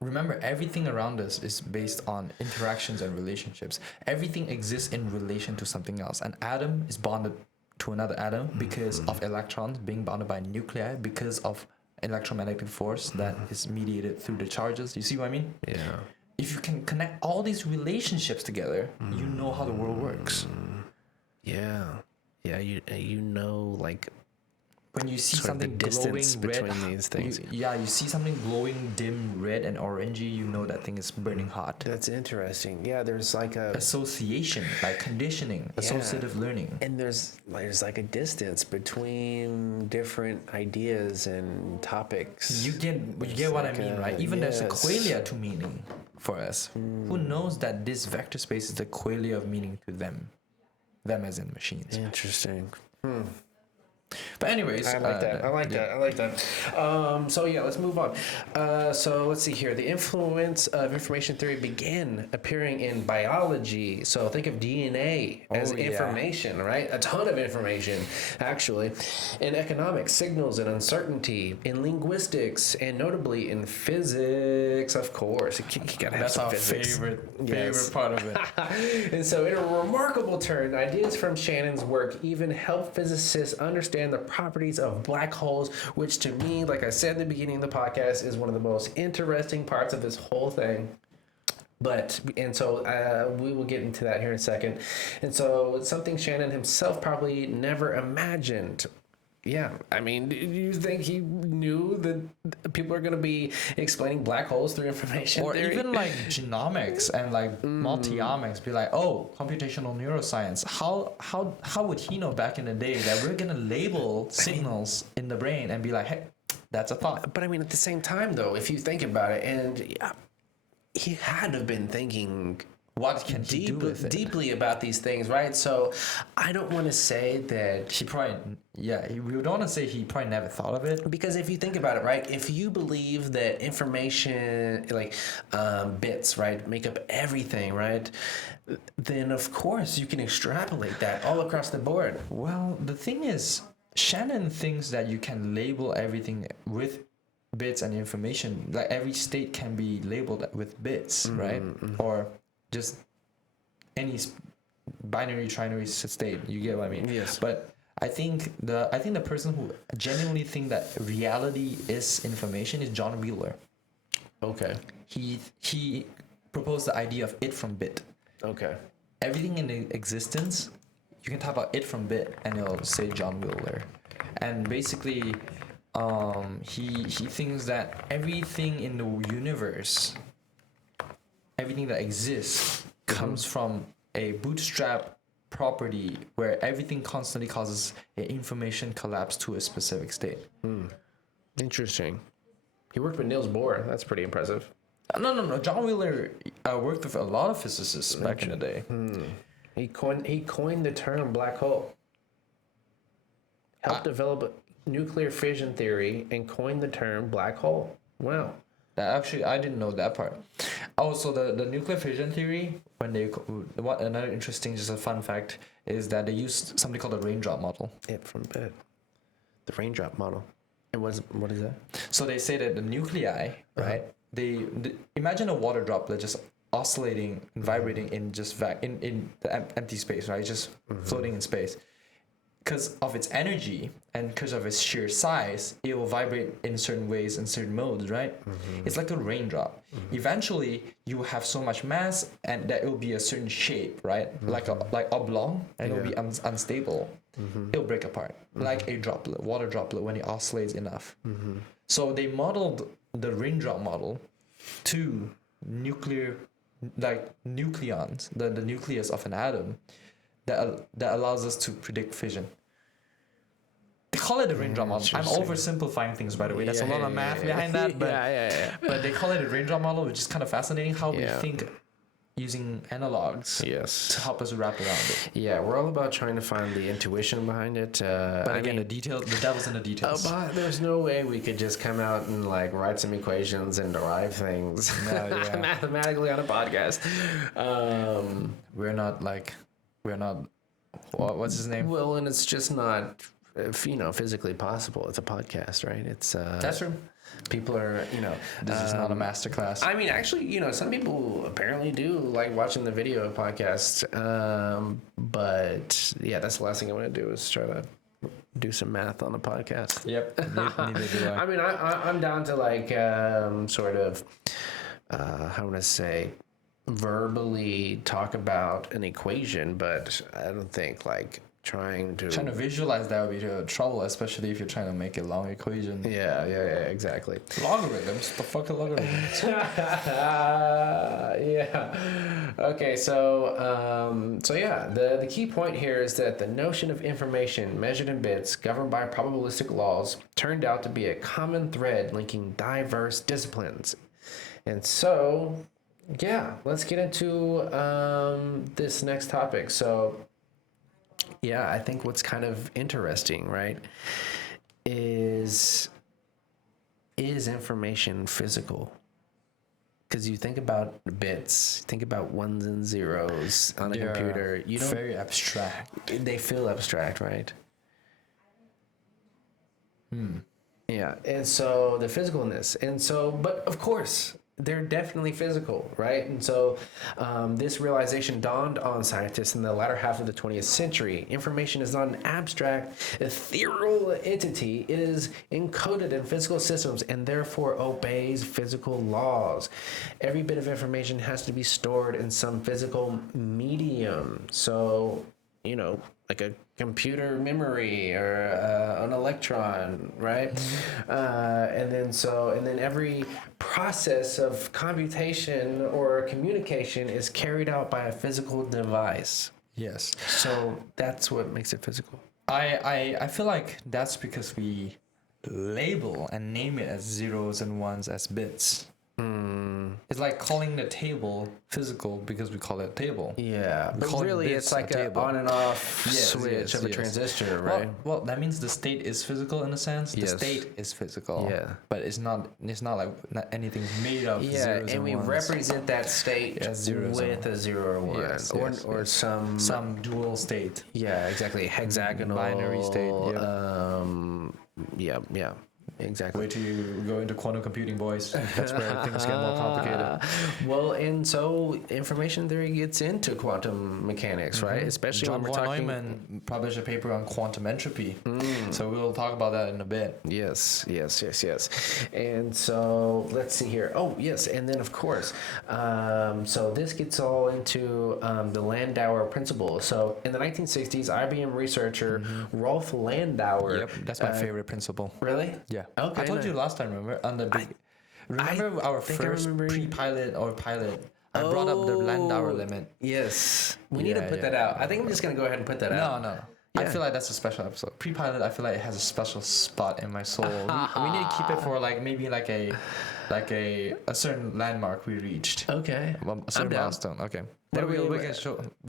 remember, everything around us is based on interactions and relationships. Everything exists in relation to something else. An atom is bonded to another atom because of electrons being bounded by nuclei, because of electromagnetic force that is mediated through the charges. You see what I mean? Yeah. If you can connect all these relationships together, you know how the world works. Yeah. Yeah, you know, like, when you see sort of the something distance glowing red, between these things. you see something glowing dim red and orangey, you know that thing is burning hot. That's interesting. Yeah, there's like a association, like conditioning, associative learning. And there's like a distance between different ideas and topics. You get what I mean, right? Even there's a qualia to meaning for us. Who knows that this vector space is the qualia of meaning to them as in machines. Interesting. But anyways, I like that. So yeah, let's move on. So let's see here. The influence of information theory began appearing in biology. So think of DNA as information, right? A ton of information, actually. In economics, signals and uncertainty. In linguistics, and notably in physics, of course. You gotta have some physics. favorite part of it. And so in a remarkable turn, ideas from Shannon's work even help physicists understand the properties of black holes, which to me, like I said in the beginning of the podcast, is one of the most interesting parts of this whole thing. So we will get into that here in a second. And so it's something Shannon himself probably never imagined. Yeah, I mean, do you think he knew that people are going to be explaining black holes through information or theory? even like genomics and like multiomics? Be like, oh, computational neuroscience. How would he know back in the day that we're going to label signals in the brain and be like, hey, that's a thought? But I mean, at the same time, though, if you think about it, and he had to have been thinking what can he do with it? deeply about these things, right? So I don't want to say that He probably, we don't want to say he probably never thought of it. because if you think about it, right, if you believe that information, like bits, right, make up everything, right, then of course you can extrapolate that all across the board. Well, the thing is, Shannon thinks that you can label everything with bits and information. Like every state can be labeled with bits, right? Or just any binary, trinary state. You get what I mean? Yes. But I think the person who genuinely think that reality is information is John Wheeler. Okay. He proposed the idea of it from bit. Okay. Everything in existence, you can type out it from bit and it'll say John Wheeler. And basically, he thinks that everything in the universe, everything that exists, comes from a bootstrap property where everything constantly causes an information collapse to a specific state. Interesting. He worked with Niels Bohr. That's pretty impressive. No. John Wheeler worked with a lot of physicists back in the day. He coined the term black hole. Helped develop nuclear fission theory and coined the term black hole. Wow. Actually, I didn't know that part. Also, the nuclear fission theory, another interesting, just a fun fact, is that they used something called the raindrop model. It from bit. The raindrop model. What is that? So they say that the nuclei, right? They imagine a water droplet just oscillating and vibrating in just in the empty space, right? Just floating in space. Because of its energy and because of its sheer size, it will vibrate in certain ways in certain modes, right? It's like a raindrop. Eventually, you will have so much mass and that it will be a certain shape, right? Like oblong, and it will be unstable. It'll break apart, like a droplet, water droplet, when it oscillates enough. So they modeled the raindrop model to nucleons, the nucleus of an atom, that allows us to predict fission. They call it a raindrop model. I'm oversimplifying things, by the way. That's a lot of math behind that, but but they call it a raindrop model, which is kind of fascinating how we think using analogs to help us wrap around it. Yeah, we're all about trying to find the intuition behind it. But again, the devil's in the details. But there's no way we could just come out and like write some equations and derive things mathematically on a podcast. We're not. What's his name? Well, and it's just not, physically possible. It's a podcast, right? It's That's true. people are, This is not a masterclass. I mean, actually, some people apparently do like watching the video podcast. But yeah, that's the last thing I want to do is try to do some math on a podcast. Yep. Neither do I. I mean, I'm down to like sort of, how would I say, verbally talk about an equation, but I don't think like trying to visualize that would be trouble, especially if you're trying to make a long equation. Yeah, exactly. Logarithms? The fuck are logarithms? Yeah. Okay, so yeah, the key point here is that the notion of information measured in bits, governed by probabilistic laws, turned out to be a common thread linking diverse disciplines. And so, yeah, let's get into this next topic. So, yeah, I think what's kind of interesting, right, is information physical? Because you think about bits, think about ones and zeros on a computer. You don't, very abstract. They feel abstract, right? Yeah, and so the physicalness, but of course, they're definitely physical, right? And so this realization dawned on scientists in the latter half of the 20th century. Information is not an abstract, ethereal entity. It is encoded in physical systems and therefore obeys physical laws. Every bit of information has to be stored in some physical medium. So, like a computer memory or an electron, right? And then every process of computation or communication is carried out by a physical device. Yes. So that's what makes it physical. I feel like that's because we label and name it as zeros and ones as bits. It's like calling the table physical because we call it a table. Yeah, but calling really this it's like a a table. on and off Yes, switch of a yes. transistor, right? Well, that means the state is physical in a sense. The Yes. state is physical. Yeah. But it's not like anything's made of Yeah, zeros and we ones. represent that state Yeah, zeros with a 0 or 1. Yes, or yes, or yes. some dual state. yeah, exactly, hexagonal Binary state, yeah, exactly. Wait till you go into quantum computing, boys. That's where things get more complicated. Well, and so information theory gets into quantum mechanics, right? Especially John when we're von talking. Neumann published a paper on quantum entropy. So we'll talk about that in a bit. Yes. And so let's see here. Oh, yes. And then, of course, so this gets all into the Landauer principle. So in the 1960s, IBM researcher Rolf Landauer. Yep, that's my favorite principle. Really? Yeah. Okay, I told you nice. last time, remember? On the big, remember our think I first remember you- pre-pilot or pilot? I brought up the Landauer limit. Yes. We need to Yeah, put yeah. that out. I think I'm just going to go ahead and put that out. No. Yeah. I feel like that's a special episode. Pre-pilot, I feel like it has a special spot in my soul. we need to keep it for maybe a certain landmark we reached. Okay. A certain down. milestone. Okay. What But do we we-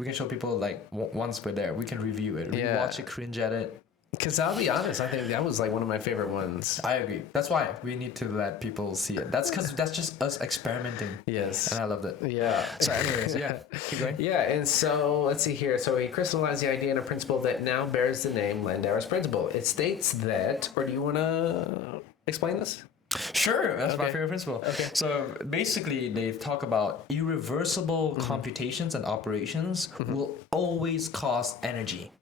can show people once we're there. We can review it. Yeah. Rewatch it, cringe at it. Because I'll be honest, I think that was like one of my favorite ones. I agree. That's why we need to let people see it. That's because that's just us experimenting. Yes. And I loved it. Yeah. So anyways, yeah. Keep going. Yeah, and so let's see here. So he crystallized the idea in a principle that now bears the name Landauer's principle. It states that, or do you want to explain this? Sure, that's my Okay. favorite principle. Okay. So basically, they talk about irreversible computations and operations will always cost energy.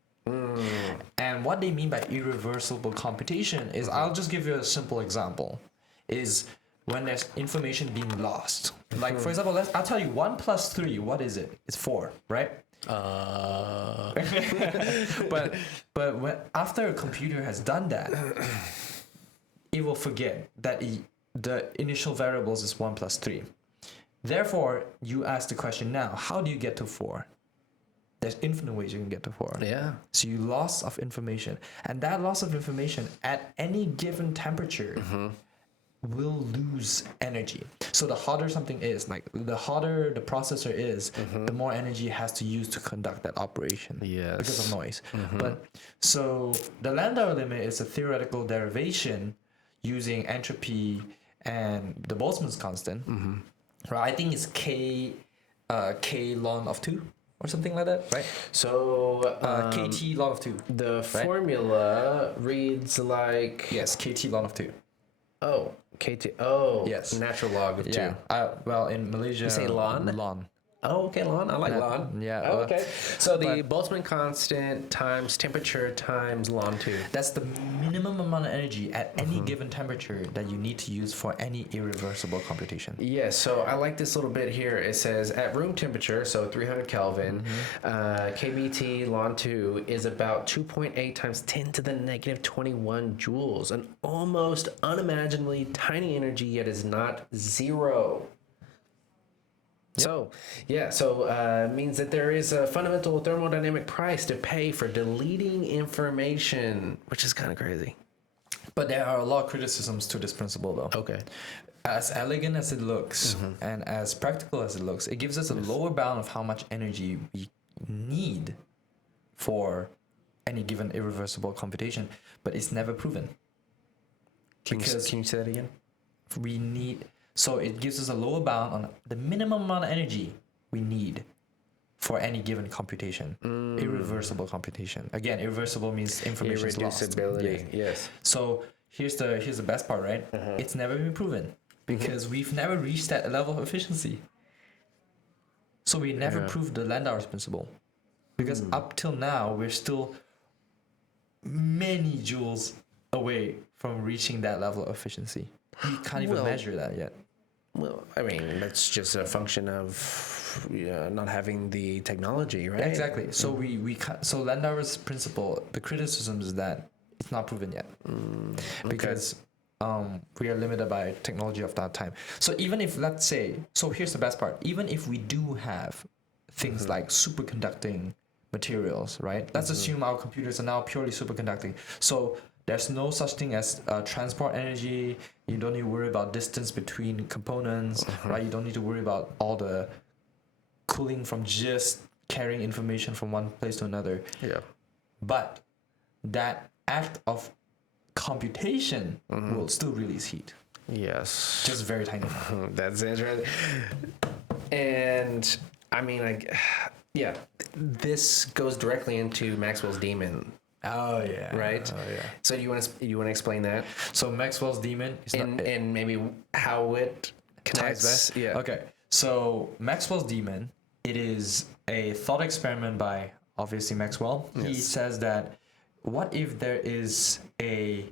And what they mean by irreversible computation is, I'll just give you a simple example, is when there's information being lost. Like, for example, I'll tell you 1 plus 3, what is it? It's 4, right? But when after a computer has done that, it will forget that the initial variables is 1 plus 3. Therefore, you ask the question now, how do you get to 4? There's infinite ways you can get to 4. Yeah. So you loss of information. And that loss of information at any given temperature will lose energy. So the hotter something is, like the hotter the processor is, the more energy it has to use to conduct that operation. Yes. Because of noise. But so the Landauer limit is a theoretical derivation using entropy and the Boltzmann's constant. Right? I think it's k ln of 2 or something like that, right? So KT ln of 2. the formula reads like Yes, KT ln of 2. KT. Oh, Yes. natural log of 2. Yeah. Well, in Malaysia. You say ln? Ln. Oh, okay, ln. I like ln. Yeah. Oh, okay. So the Boltzmann constant times temperature times ln 2. That's the minimum amount of energy at any given temperature that you need to use for any irreversible computation. Yes, so I like this little bit here. It says at room temperature, so 300 Kelvin, kBT ln 2 is about 2.8 times 10 to the negative 21 joules, an almost unimaginably tiny energy, yet is not zero. So, means that there is a fundamental thermodynamic price to pay for deleting information, which is kind of crazy. But there are a lot of criticisms to this principle, though. Okay. As elegant as it looks and as practical as it looks, it gives us a lower bound of how much energy we need for any given irreversible computation, but it's never proven. Can you say that again? We need, so it gives us a lower bound on the minimum amount of energy we need for any given computation. Irreversible computation. Again, irreversible means information is lost. Irreducibility. Yes. So here's the best part, right? It's never been proven because we've never reached that level of efficiency. So we never proved the Landauer's principle, because up till now we're still many joules away from reaching that level of efficiency. We can't even measure that yet. Well, I mean, that's just a function of not having the technology, right? Exactly. So we can't, so Landauer's principle, the criticism is that it's not proven yet, because we are limited by technology of that time. So even if, let's say, so here's the best part, even if we do have things like superconducting materials, right? Let's assume our computers are now purely superconducting. So There's no such thing as transport energy. You don't need to worry about distance between components, right? You don't need to worry about all the cooling from just carrying information from one place to another. Yeah. But that act of computation will still release heat. Yes. Just very tiny amount. That's interesting. And I mean, yeah, this goes directly into Maxwell's demon, Oh yeah. right? Oh yeah. So you want to explain that So Maxwell's demon is and maybe how it connects? best? Yeah. Okay. So Maxwell's demon, it is a thought experiment by obviously Maxwell. He Yes. says that what if there is a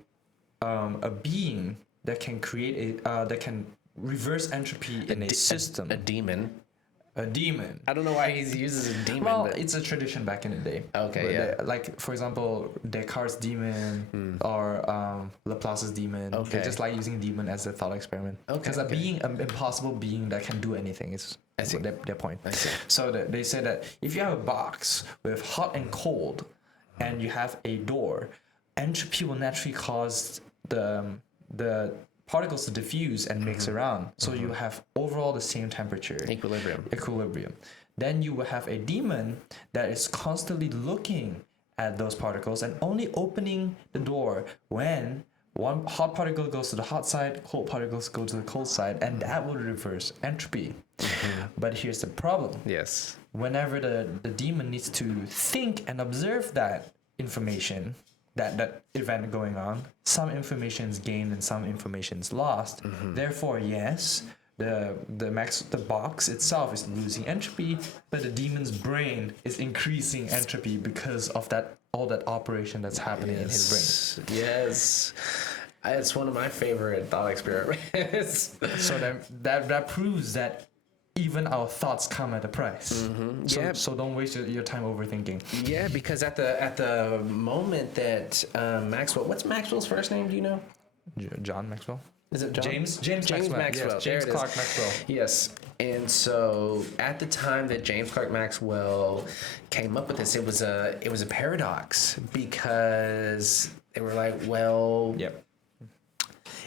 being that can create that can reverse entropy in a system, A demon. a demon. I don't know why he uses a demon. Well, but it's a tradition back in the day. Okay, But yeah. like for example, Descartes' demon or Laplace's demon. Okay. They just like using demon as a thought experiment. Okay, Because okay. a being, an impossible being that can do anything is I see. their point. I see. So they say that if you have a box with hot and cold, and you have a door, entropy will naturally cause the particles to diffuse and mix around. So you have overall the same temperature. Equilibrium. Then you will have a demon that is constantly looking at those particles and only opening the door when one hot particle goes to the hot side, cold particles go to the cold side, and that will reverse entropy. But here's the problem. Yes. Whenever the demon needs to think and observe that information, that event going on, some information is gained and some information is lost. Therefore, yes, the box itself is losing entropy, but the demon's brain is increasing entropy because of all that operation that's happening in his brain. Yes. It's one of my favorite thought experiments. So that proves that even our thoughts come at a price. Yeah. So don't waste your time overthinking. Yeah, because at the moment that Maxwell, what's Maxwell's first name? Do you know? John Maxwell. Is it John? James Maxwell. Maxwell. There Yes, James it is. Clerk Maxwell. Yes. And so at the time that James Clerk Maxwell came up with this, it was a paradox because they were like, well, Yep.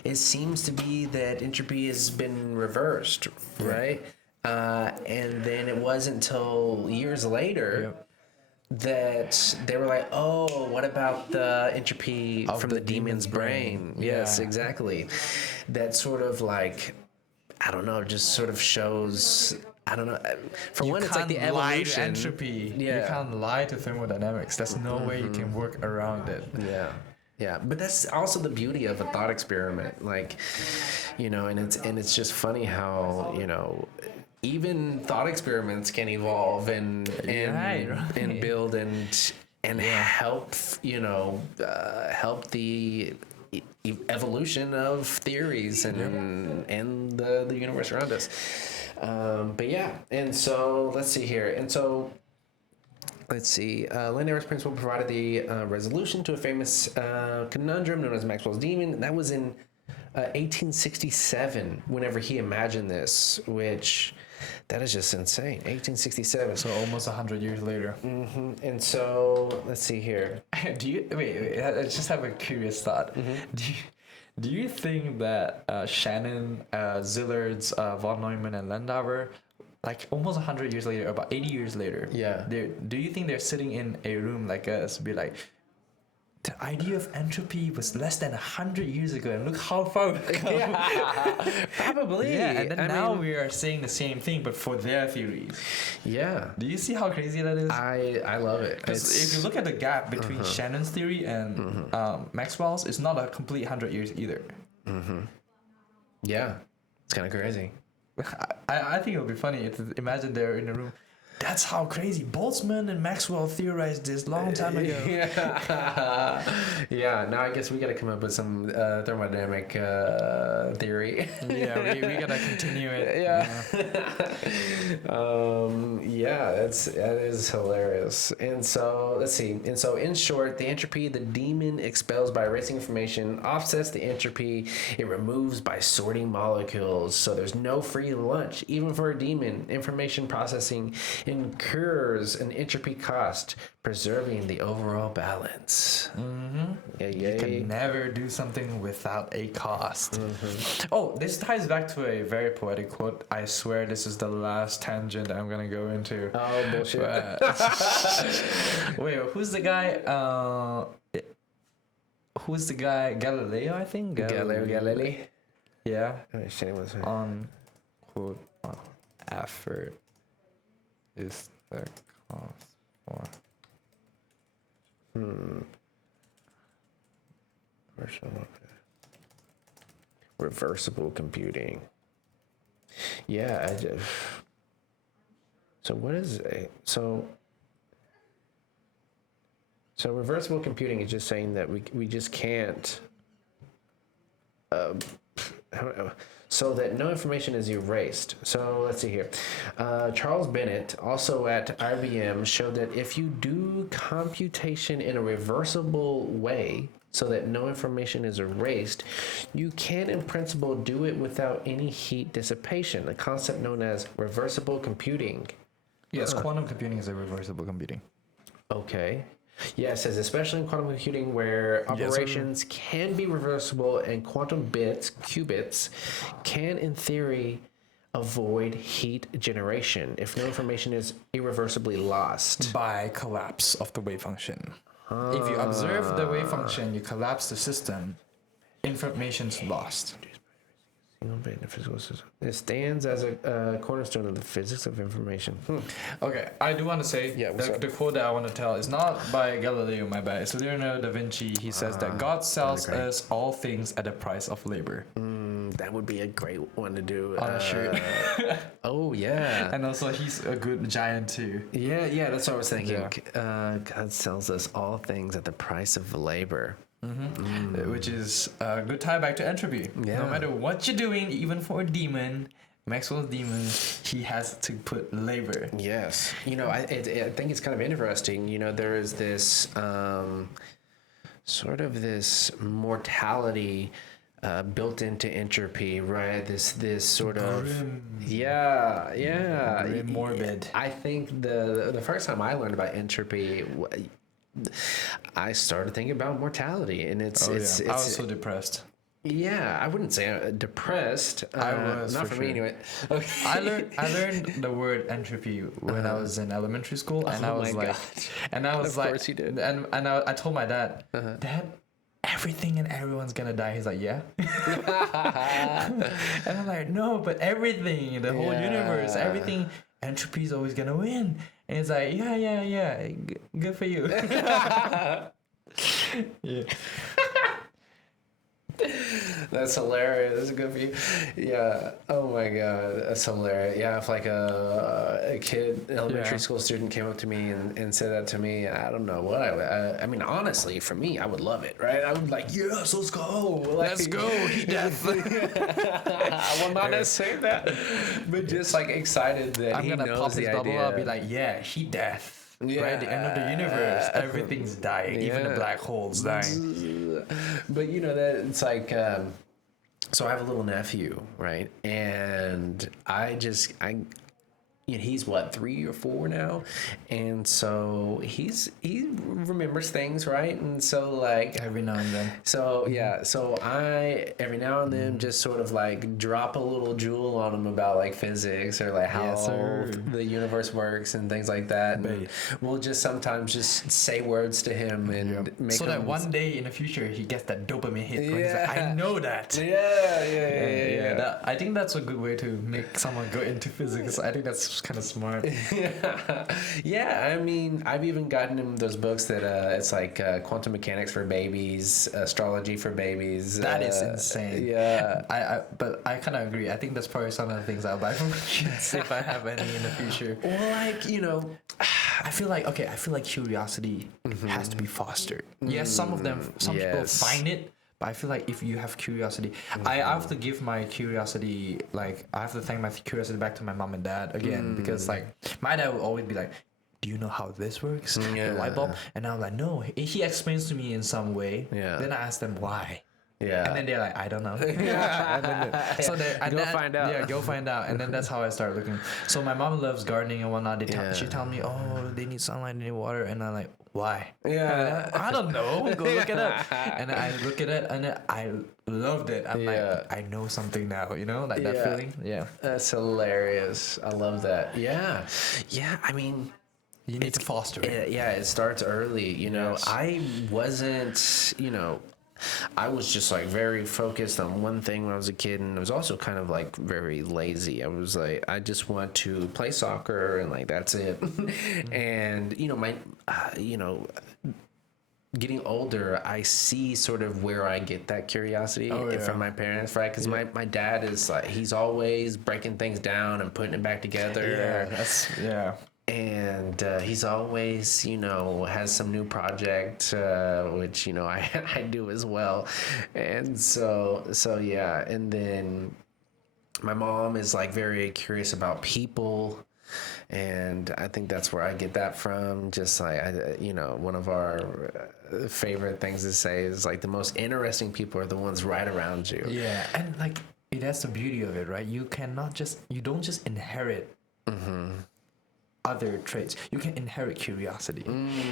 it seems to be that entropy has been reversed, right? And then it wasn't until years later that they were like, oh, what about the entropy from the demon's brain? Yes, Yeah. exactly. That sort of like, I don't know, just sort of shows, I don't know. For one, it's like the can't lie to evolution. entropy. Yeah. You can't lie to thermodynamics. There's no way you can work around it. Yeah. Yeah, but that's also the beauty of a thought experiment, like, and it's just funny how, even thought experiments can evolve and Right. build and help, help the evolution of theories and the universe around us. But yeah, and so let's see here, and so. Let's see. Landauer's principle provided the resolution to a famous conundrum known as Maxwell's demon. That was in 1867. Whenever he imagined this, which that is just insane. 1867. So almost 100 years later. And so let's see here. Do you wait? I just have a curious thought. Do you think that Shannon, Zillards, von Neumann, and Landauer, like almost 100 years later, about 80 years later, Yeah. do you think they're sitting in a room like us, be like, the idea of entropy was less than 100 years ago, and look how far we've come. Probably. Yeah, and then now mean, we are saying the same thing, but for their theories. Yeah. Do you see how crazy that is? I love it. Because if you look at the gap between Shannon's theory and Maxwell's, it's not a complete 100 years either. Yeah. It's kind of crazy. I think it would be funny to imagine they're in a room. That's how crazy Boltzmann and Maxwell theorized this long time ago. Yeah. Now I guess we got to come up with some thermodynamic theory. Yeah, we gotta continue it. Yeah, that is hilarious. And so let's see. And so in short, the entropy the demon expels by erasing information offsets the entropy it removes by sorting molecules. So there's no free lunch, even for a demon. Information processing incurs an entropy cost, preserving the overall balance. You can never do something without a cost. Oh, this ties back to a very poetic quote. I swear this is the last tangent I'm gonna go into. Oh, bullshit. Wait, who's the guy? Who's the guy? Galileo, I think. Galileo. Yeah. Shannon was right. On quote, effort is the cost for. Reversible computing. Yeah, I just. So what is so reversible computing is just saying that we just can't. So that no information is erased. So let's see here. Charles Bennett, also at IBM, showed that if you do computation in a reversible way, so that no information is erased, you can in principle do it without any heat dissipation, a concept known as reversible computing. Yes, quantum computing is a reversible computing. Okay. Yeah, it says especially in quantum computing where operations can be reversible and quantum bits, qubits, can in theory avoid heat generation if no information is irreversibly lost. By collapse of the wave function. If you observe the wave function, you collapse the system, information's lost. It stands as a cornerstone of the physics of information. Okay, I do want to say the quote that I want to tell is not by Galileo, my bad. It's Leonardo da Vinci. He says that God sells us all things at the price of labor. That would be a great one to do. On a shirt. Oh, yeah. And also, he's a good giant too. Yeah, that's what I was thinking. Yeah. God sells us all things at the price of labor. Which is a good tie back to entropy. Yeah. No matter what you're doing, even for a demon, Maxwell's demon, he has to put labor. Yes. I think it's kind of interesting. There is this sort of this mortality built into entropy, right? This sort of Grim. Yeah. Morbid. I think the first time I learned about entropy, I started thinking about mortality, and it's I was so depressed. Yeah, I wouldn't say I'm depressed. I was not for me anyway. Okay. I learned the word entropy when I was in elementary school, and I was like, of course you did. And I told my dad, Dad, everything and everyone's gonna die. He's like, yeah. And I'm like, no, but everything, the whole universe, everything, entropy's always gonna win. And he's like, yeah, good for you. Yeah. That's hilarious. That's good for you. Yeah. Oh my god, that's hilarious. Yeah, if like a kid, elementary school student came up to me and said that to me, I don't know what I mean, honestly, for me, I would love it, right? I would be like, yes, let's go. Let's go. He definitely. I will not say that, but just like excited that I'm he gonna knows pop the his bubble idea. up, be like, yeah, he death. Yeah. Right at the end of the universe, everything's dying, even the black hole's dying. But that it's like, so I have a little nephew, right? And he's what, 3 or 4 now, and so he remembers things, right? And so like Every now and then. so I every now and then just sort of like drop a little jewel on him about like physics or like how the universe works and things like that. And we'll just sometimes just say words to him and make so him, that one day in the future he gets that dopamine hit. He's like, I know that. Yeah. I think that's a good way to make someone go into physics. I think that's kind of smart. Yeah. I mean, I've even gotten him those books that it's like quantum mechanics for babies, astrology for babies. That is insane. Yeah. But I kind of agree. I think that's probably some of the things I'll buy for my kids if I have any in the future. Or like, I feel like curiosity has to be fostered. Yes, some people find it. But I feel like if you have curiosity, I have to give my curiosity, like, I have to thank my curiosity back to my mom and dad again, because, like, my dad would always be like, do you know how this works? The light bulb? And I'm like, no. He explains to me in some way. Yeah. Then I ask them why. Yeah. And then they're like, I don't know. And then so Go find out. Yeah, go find out. And then that's how I started looking. So my mom loves gardening and whatnot. She tell me, oh, they need sunlight, they need water, and I'm like, why? Yeah. I don't know. Go look it up. And I look at it, and then I loved it. I'm like, I know something now. You know, like that feeling. Yeah. That's hilarious. I love that. Yeah. Yeah. I mean, You need to foster it. it starts early. You know, Yes. I wasn't, I was just like very focused on one thing when I was a kid, and I was also kind of like very lazy. I was like, I just want to play soccer, and like that's it. And getting older, I see sort of where I get that curiosity from my parents, right? Because my dad is like, he's always breaking things down and putting it back together. And he's always, has some new project, which, I do as well. And so yeah. And then my mom is like very curious about people. And I think that's where I get that from. Just like, one of our favorite things to say is like the most interesting people are the ones right around you. Yeah. And like, that's the beauty of it, right? You don't just inherit other traits. You can inherit curiosity,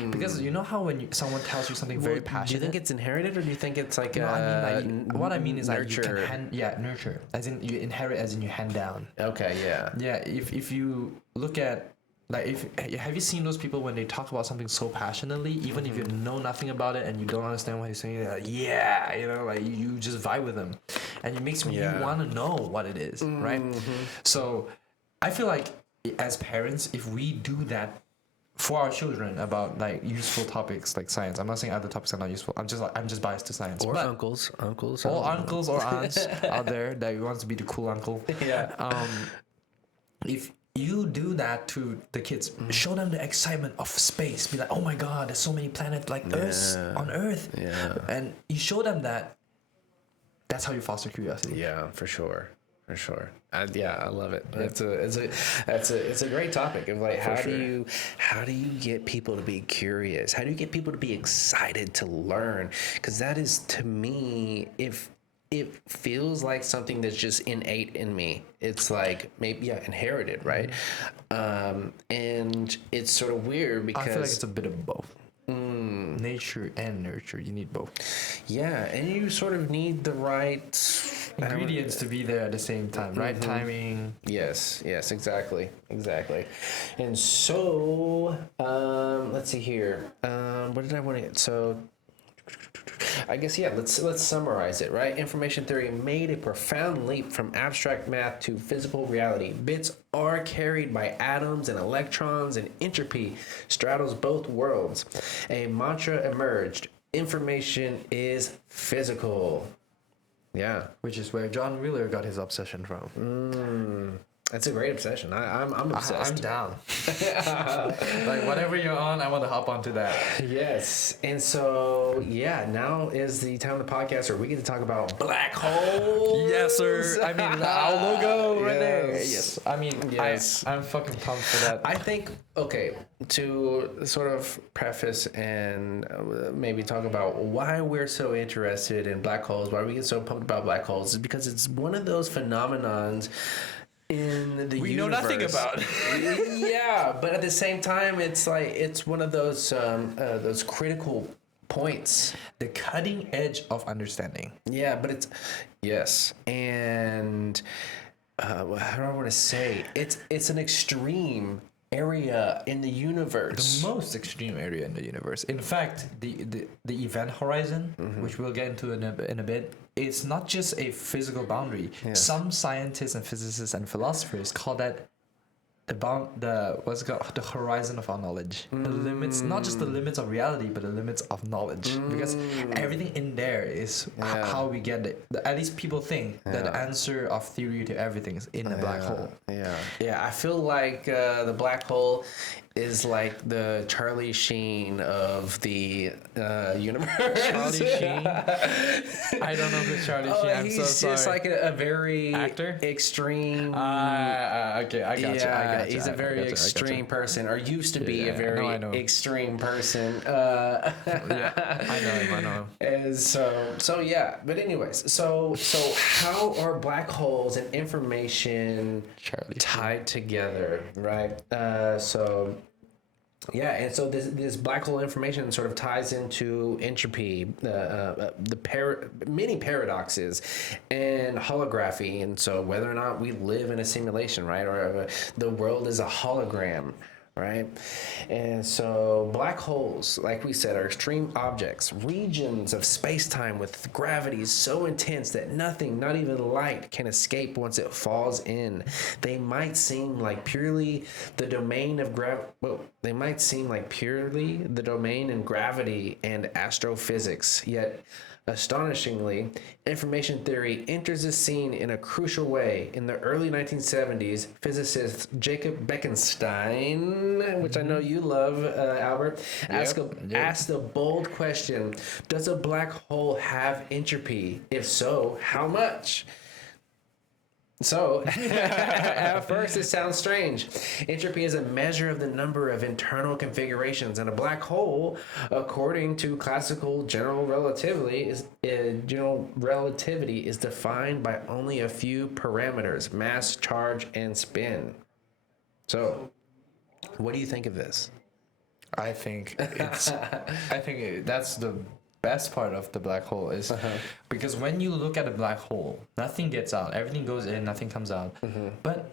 because you know how when someone tells you something very passionate. Do you think it's inherited, or do you think it's like what I mean is nurture? Like you can nurture, as in you inherit, as in you hand down. Okay, yeah. Yeah, if you look at have you seen those people when they talk about something so passionately, even if you know nothing about it and you don't understand what he's saying, like, you just vibe with them, and it makes you want to know what it is, right? So I feel like, as parents, if we do that for our children about like useful topics like science, I'm not saying other topics are not useful. I'm just biased to science. Or but uncles, or uncles or aunts out there that wants to be the cool uncle. Yeah. If you do that to the kids, show them the excitement of space. Be like, oh my God, there's so many planets like Earth on Earth. Yeah. And you show them that. That's how you foster curiosity. Yeah, for sure. For sure. I love it. It's a great topic of like, how do you get people to be curious? How do you get people to be excited to learn? Because that is, to me, if it feels like something that's just innate in me. It's like maybe inherited, right? And it's sort of weird because I feel like it's a bit of both. Nature and nurture, you need both. Yeah, and you sort of need the right ingredients to be there at the same time, right? Timing. Yes, exactly. And so, let's see here. What did I want to get? So, I guess let's summarize it, right? Information theory made a profound leap from abstract math to physical reality. Bits are carried by atoms and electrons, and entropy straddles both worlds. A mantra emerged: information is physical. Yeah, which is where John Wheeler got his obsession from. That's a great obsession. I'm obsessed. I'm down. Like whatever you're on, I want to hop onto that. Yes. And so, now is the time of the podcast where we get to talk about black holes. Yes, sir. I mean, our logo right there. Yes. I mean, I'm fucking pumped for that. I think, to sort of preface and maybe talk about why we're so interested in black holes, why we get so pumped about black holes, is because it's one of those phenomenons in the we universe. know nothing about. Yeah, but at the same time, it's like it's one of those critical points, the cutting edge of understanding. Yeah, but and how do I want to say? It's an extreme area in the universe. The most extreme area in the universe. In fact, the event horizon, which we'll get into in a bit, it's not just a physical boundary. Yeah. Some scientists and physicists and philosophers call that the horizon of our knowledge. The limits, not just the limits of reality, but the limits of knowledge. Because everything in there is how we get it. At least people think that the answer of theory to everything is in the black hole. Yeah. I feel like the black hole is like the Charlie Sheen of the universe. Charlie Sheen? I don't know who Charlie Sheen. I'm He's so sorry. just like a very Actor? extreme. Okay, I got you. I got you. He's a very extreme person, or used to be a very I know. extreme person. Yeah, I know him. And so yeah. But anyways, so how are black holes and information tied together, right? Yeah, and so this black hole information sort of ties into entropy, many paradoxes, and holography, and so whether or not we live in a simulation, right, or the world is a hologram, right? And so black holes, like we said, are extreme objects, regions of space-time with gravities so intense that nothing, not even light, can escape once it falls in. They might seem like purely the domain of gravity and astrophysics, yet astonishingly, information theory enters the scene in a crucial way. In the early 1970s, physicist Jacob Bekenstein, which I know you love, Albert, asked a bold question: does a black hole have entropy? If so, how much? So, at first it sounds strange. Entropy is a measure of the number of internal configurations, and a black hole, according to classical general relativity, is defined by only a few parameters: mass, charge, and spin. So, what do you think of this? I think that's the best part of the black hole is because when you look at a black hole, nothing gets out, everything goes in, nothing comes out. But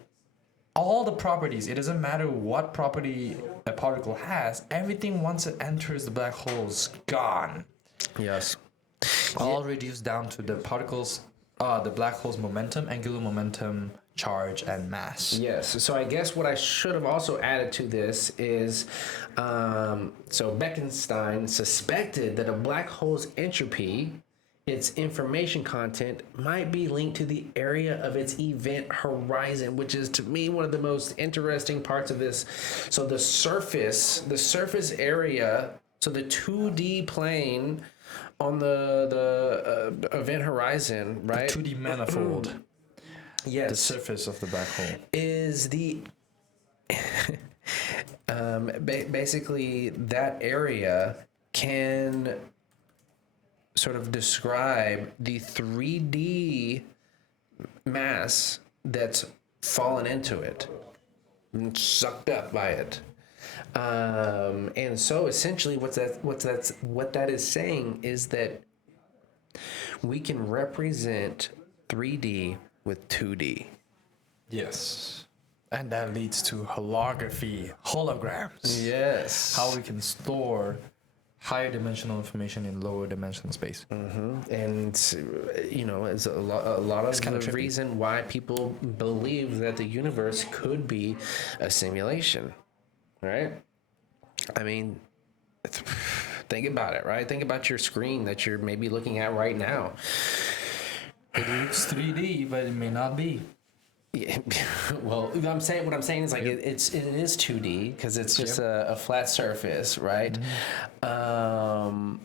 all the properties, it doesn't matter what property a particle has, everything once it enters the black hole is gone. Yes. All reduced down to the particles, the black hole's momentum, angular momentum, charge, and mass. Yes. So I guess what I should have also added to this is, so Bekenstein suspected that a black hole's entropy, its information content, might be linked to the area of its event horizon, which is to me one of the most interesting parts of this. So the surface area, so the 2D plane on the event horizon, right? The 2D manifold. Yes. The surface of the black hole Is the basically that area can sort of describe the 3D mass that's fallen into it and sucked up by it. And so essentially what that is saying is that we can represent 3D with 2D. Yes. And that leads to holography, holograms. Yes. How we can store higher dimensional information in lower dimensional space. And it's a lot of the reason why people believe that the universe could be a simulation, right? I mean, think about it, right? Think about your screen that you're maybe looking at right now. It looks 3D, but it may not be. Yeah, well, what I'm saying is like it is 2D because it's just a flat surface, right? But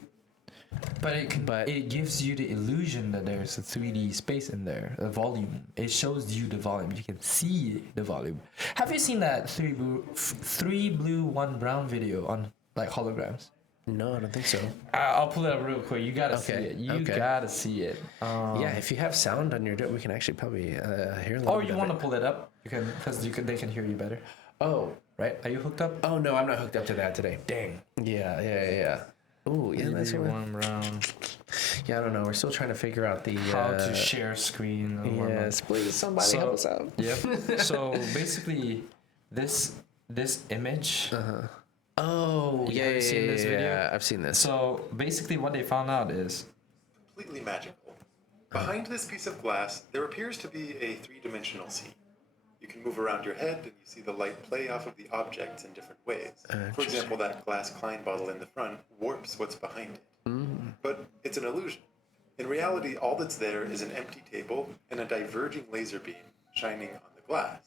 it gives you the illusion that there's a 3D space in there, a volume. It shows you the volume. You can see the volume. Have you seen that three blue, one brown video on like holograms? No, I don't think so. I'll pull it up real quick. You gotta see it. You gotta see it. Yeah, if you have sound on your we can actually probably hear a little Or bit you of want to it. pull it up? You can, because they can hear you better. Oh, Right? Are you hooked up? oh no, I'm not hooked up to that today. Dang. Yeah. Ooh, yeah, that's what. One brown. Yeah, I don't know. We're still trying to figure out the How to share screen. And whatnot. Yes, please, somebody help us out. Yep. So basically, this image. Oh, You ever seen this video? Yeah, I've seen this. So basically, what they found out is Completely magical. Behind this piece of glass, there appears to be a three-dimensional scene. You can move around your head and you see the light play off of the objects in different ways. For example, that glass Klein bottle in the front warps what's behind it. But it's an illusion. In reality, all that's there is an empty table and a diverging laser beam shining on the glass.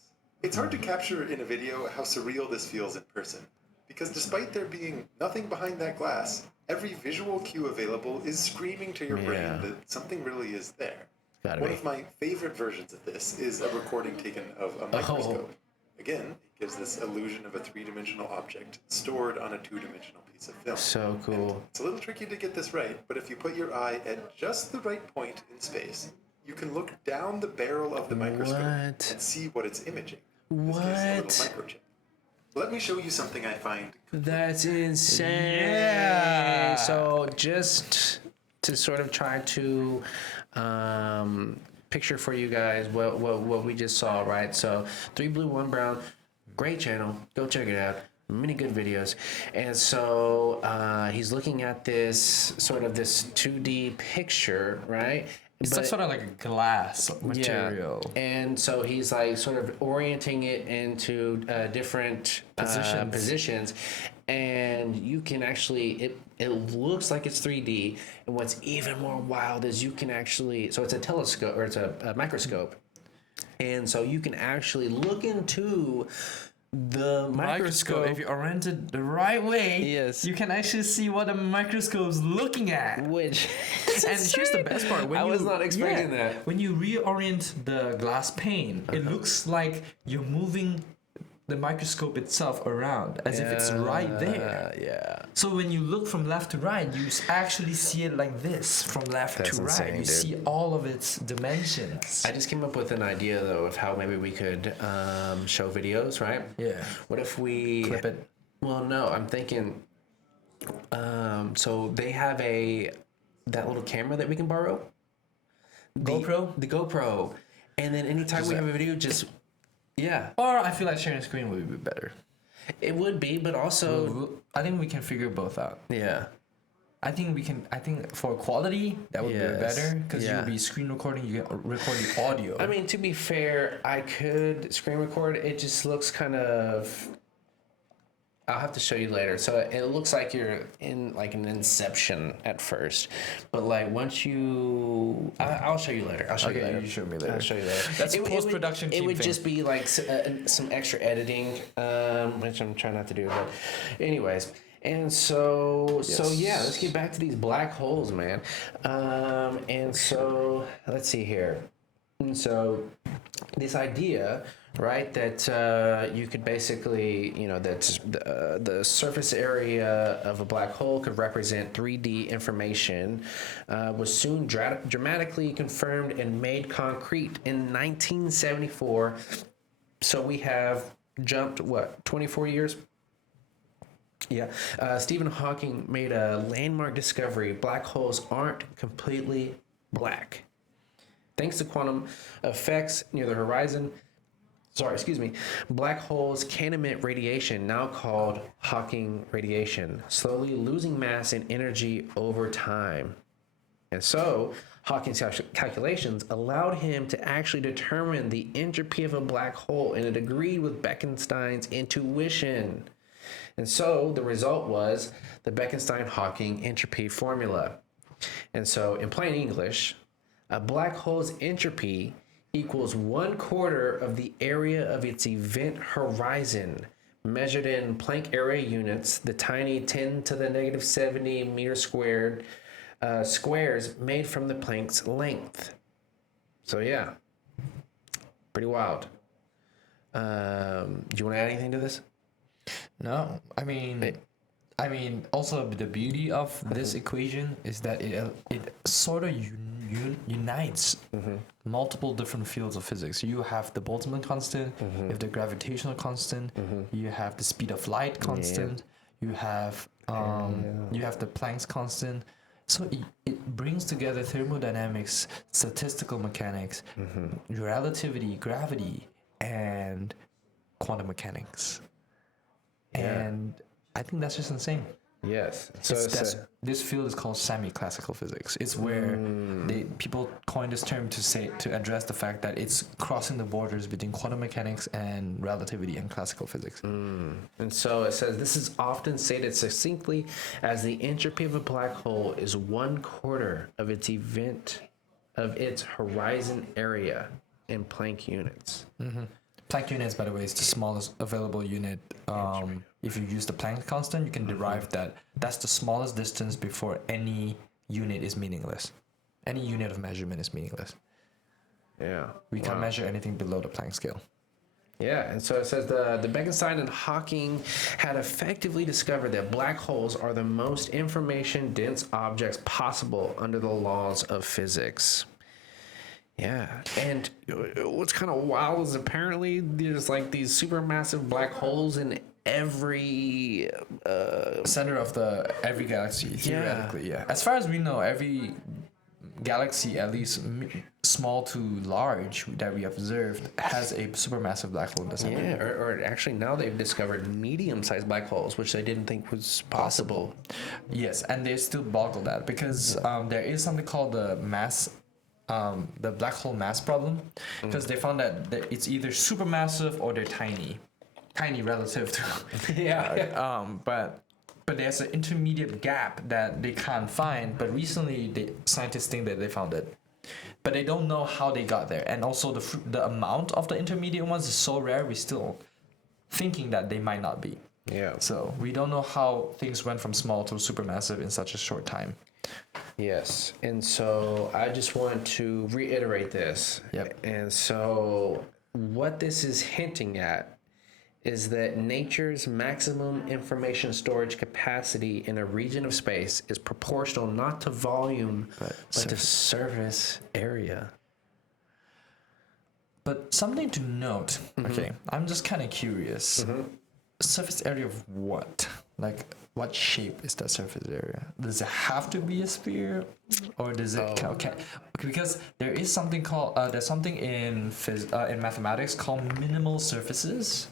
It's hard to capture in a video how surreal this feels in person. Because despite there being nothing behind that glass, every visual cue available is screaming to your brain that something really is there. One of my favorite versions of this is a recording taken of a microscope. Again, it gives this illusion of a three-dimensional object stored on a two-dimensional piece of film. So cool. And it's a little tricky to get this right, but if you put your eye at just the right point in space, you can look down the barrel of the microscope and see what it's imaging. This case, a little microchip. Let me show you something I find. That's insane. Yeah. So just to sort of try to picture for you guys what we just saw, right? So 3 Blue 1 Brown, great channel. Go check it out. Many good videos. And so he's looking at this sort of this 2D picture, right? It's like sort of like a glass material. Yeah. And so he's like sort of orienting it into different positions. And you can actually, it looks like it's 3D. And what's even more wild is you can actually, so it's a telescope, or it's a microscope. And so you can actually look into the microscope. If you orient it the right way, yes, you can actually see what the microscope's looking at. Which, and here's the best part. I was not expecting that. When you reorient the glass pane, it looks like you're moving the microscope itself around as if it's right there. Yeah. So when you look from left to right, you actually see it like this, from left to right. You see all of its dimensions. I just came up with an idea though of how maybe we could show videos, right? Yeah. What if we clip it? Well, no, I'm thinking. So they have that little camera that we can borrow. GoPro. The GoPro, and then anytime we have a video, just. Yeah. Or I feel like sharing screen would be better. It would be, but also I think we can figure both out. Yeah. I think for quality that would be better because you'll be screen recording, you can record the audio. I mean, to be fair, I could screen record. It just looks kind of. I'll have to show you later. So it looks like you're in like an inception at first, but like once you, I'll show you later. I'll show you later. You show me later. I'll show you later. That's post-production. It would just be like some extra editing, which I'm trying not to do. But anyways, and so yeah, let's get back to these black holes, man. And so let's see here. And so this idea, right, that you could basically, that the surface area of a black hole could represent 3D information was soon dramatically confirmed and made concrete in 1974. So we have jumped, 24 years? Yeah. Stephen Hawking made a landmark discovery. Black holes aren't completely black. Thanks to quantum effects near the horizon, black holes can emit radiation, now called Hawking radiation, slowly losing mass and energy over time. And so, Hawking's calculations allowed him to actually determine the entropy of a black hole, and it agreed with Bekenstein's intuition. And so, the result was the Bekenstein-Hawking entropy formula. And so, in plain English, a black hole's entropy equals 1/4 of the area of its event horizon, measured in Planck area units, the tiny 10 to the negative 70 meter squared squares made from the Planck's length. So yeah, pretty wild. Do you want to add anything to this? No, I mean, also the beauty of this equation is that it sort of unites multiple different fields of physics. You have the Boltzmann constant, you have the gravitational constant, you have the speed of light constant, you have the Planck's constant. So it brings together thermodynamics, statistical mechanics, relativity, gravity, and quantum mechanics. And I think that's just insane. Yes. This field is called semi-classical physics. It's where people coined this term to address the fact that it's crossing the borders between quantum mechanics and relativity and classical physics. And so it says this is often stated succinctly as the entropy of a black hole is 1/4 of its horizon area in Planck units. Planck unit, by the way, is the smallest available unit. If you use the Planck constant, you can derive that that's the smallest distance before any unit is meaningless. Any unit of measurement is meaningless. Yeah. We can't measure anything below the Planck scale. Yeah, and so it says the Bekenstein and Hawking had effectively discovered that black holes are the most information-dense objects possible under the laws of physics. Yeah, and what's kind of wild is apparently there's like these supermassive black holes in every Center of every galaxy, theoretically, yeah. As far as we know, every galaxy, at least small to large that we observed, has a supermassive black hole in the center. Yeah, or actually now they've discovered medium-sized black holes, which they didn't think was possible. Yes, and they still boggle that because there is something called the black hole mass problem, because they found that it's either supermassive or they're tiny relative to but there's an intermediate gap that they can't find. But recently, scientists think that they found it, but they don't know how they got there. And also, the amount of the intermediate ones is so rare. We're still thinking that they might not be. Yeah. So we don't know how things went from small to supermassive in such a short time. Yes, and so I just want to reiterate this. Yep. And so what this is hinting at is that nature's maximum information storage capacity in a region of space is proportional not to volume, but to surface area. But something to note, okay, I'm just kind of curious. Surface area of what? Like, what shape is that surface area? Does it have to be a sphere, or does it? Okay, because there is something called there's something in mathematics called minimal surfaces.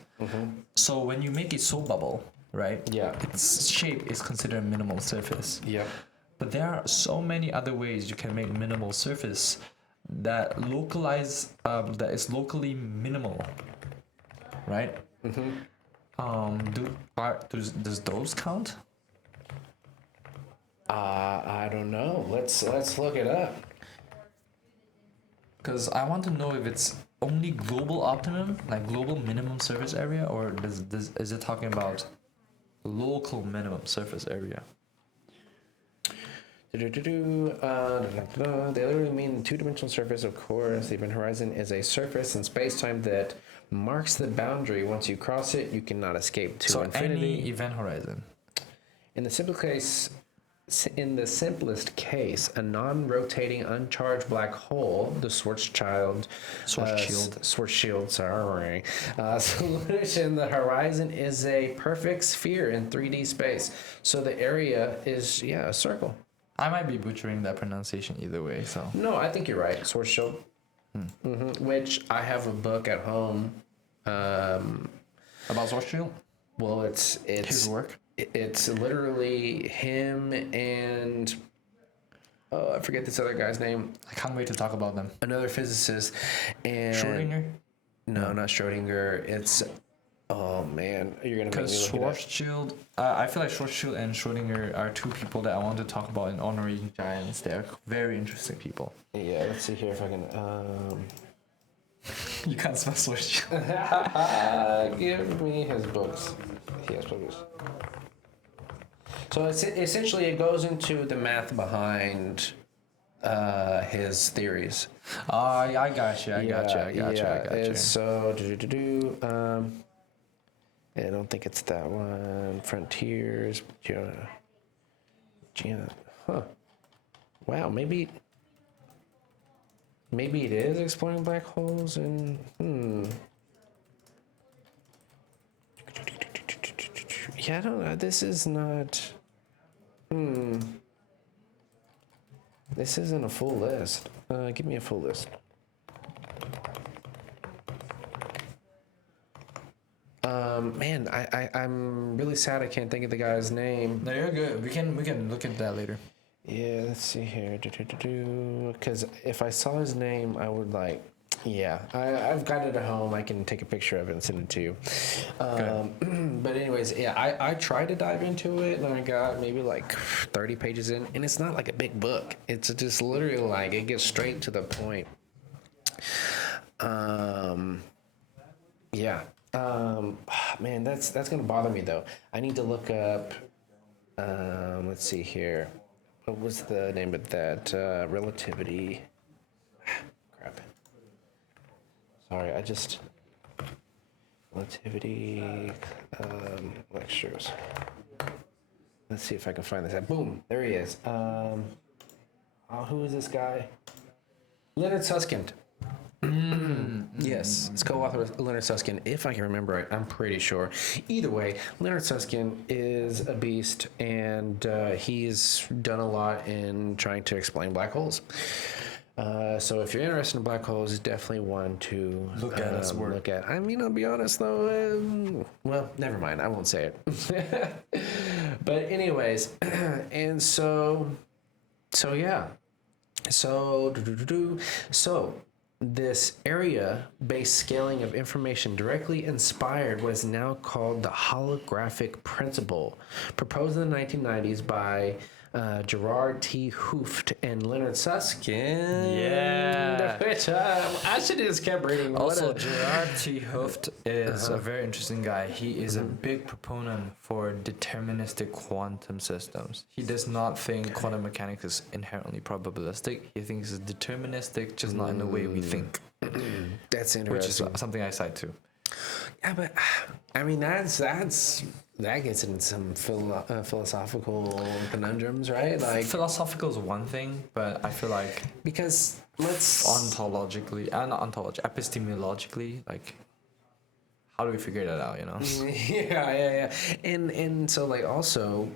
So when you make a soap bubble, right? Yeah. Its shape is considered a minimal surface. Yeah. But there are so many other ways you can make minimal surface that that is locally minimal, right? Does those count? I don't know. Let's look it up. Because I want to know if it's only global optimum, like global minimum surface area, or is it talking about local minimum surface area? They literally mean the two-dimensional surface, of course. The event horizon is a surface in space-time that marks the boundary. Once you cross it, you cannot escape to infinity. Any event horizon. In the simplest case, a non-rotating uncharged black hole, the Schwarzschild solution, the horizon is a perfect sphere in 3D space. So the area is a circle. I might be butchering that pronunciation either way. So no, I think you're right. Schwarzschild, which I have a book at home about Schwarzschild. Well, it's his work. It's literally him and I forget this other guy's name. I can't wait to talk about them. Another physicist. And Schrödinger? No, not Schrödinger. It's oh man, you're gonna make me look Schwarzschild. I feel like Schwarzschild and Schrödinger are two people that I want to talk about in Honorary Giants. They're very interesting people. Yeah, let's see here if I can. You can't spell Schwarzschild. Give me his books. He has books. So essentially, it goes into the math behind his theories. I got you. I got you. So, I don't think it's that one. Frontiers. Huh. Wow, maybe it is exploring black holes and Yeah, I don't know. This is not. This isn't a full list. Give me a full list. Man, I'm really sad I can't think of the guy's name. No, you're good. We can look at that later. Yeah, let's see here. Because if I saw his name, I would like. Yeah, I've got it at home. I can take a picture of it and send it to you. But anyways, yeah, I tried to dive into it, and I got maybe like 30 pages in, and it's not like a big book. It's just literally like it gets straight to the point. Yeah, Yeah. Man, that's gonna bother me though. I need to look up. Let's see here. What was the name of that? Relativity. Crap. Sorry, relativity lectures. Let's see if I can find this. Boom! There he is. Who is this guy? Leonard Susskind. Yes, it's co-author with Leonard Susskind, if I can remember right. I'm pretty sure. Either way, Leonard Susskind is a beast, and he's done a lot in trying to explain black holes. So if you're interested in black holes, it's definitely one to Look at his work. Look at. I mean, I'll be honest though. Well, never mind. I won't say it. But anyways, and so yeah. So this area-based scaling of information directly inspired what is now called the holographic principle, proposed in the 1990s by Gerard T. Hooft and Leonard Susskind. Yeah. Which I should have just kept reading. Also, Gerard T. Hooft is a very interesting guy. He is a big proponent for deterministic quantum systems. He does not think quantum mechanics is inherently probabilistic. He thinks it's deterministic, just not in the way we think. That's interesting. Which is something I cite too. Yeah, but I mean that gets into some philosophical conundrums, right? Like Philosophical is one thing, but I feel like because epistemologically, like how do we figure that out, you know? yeah. And so like also,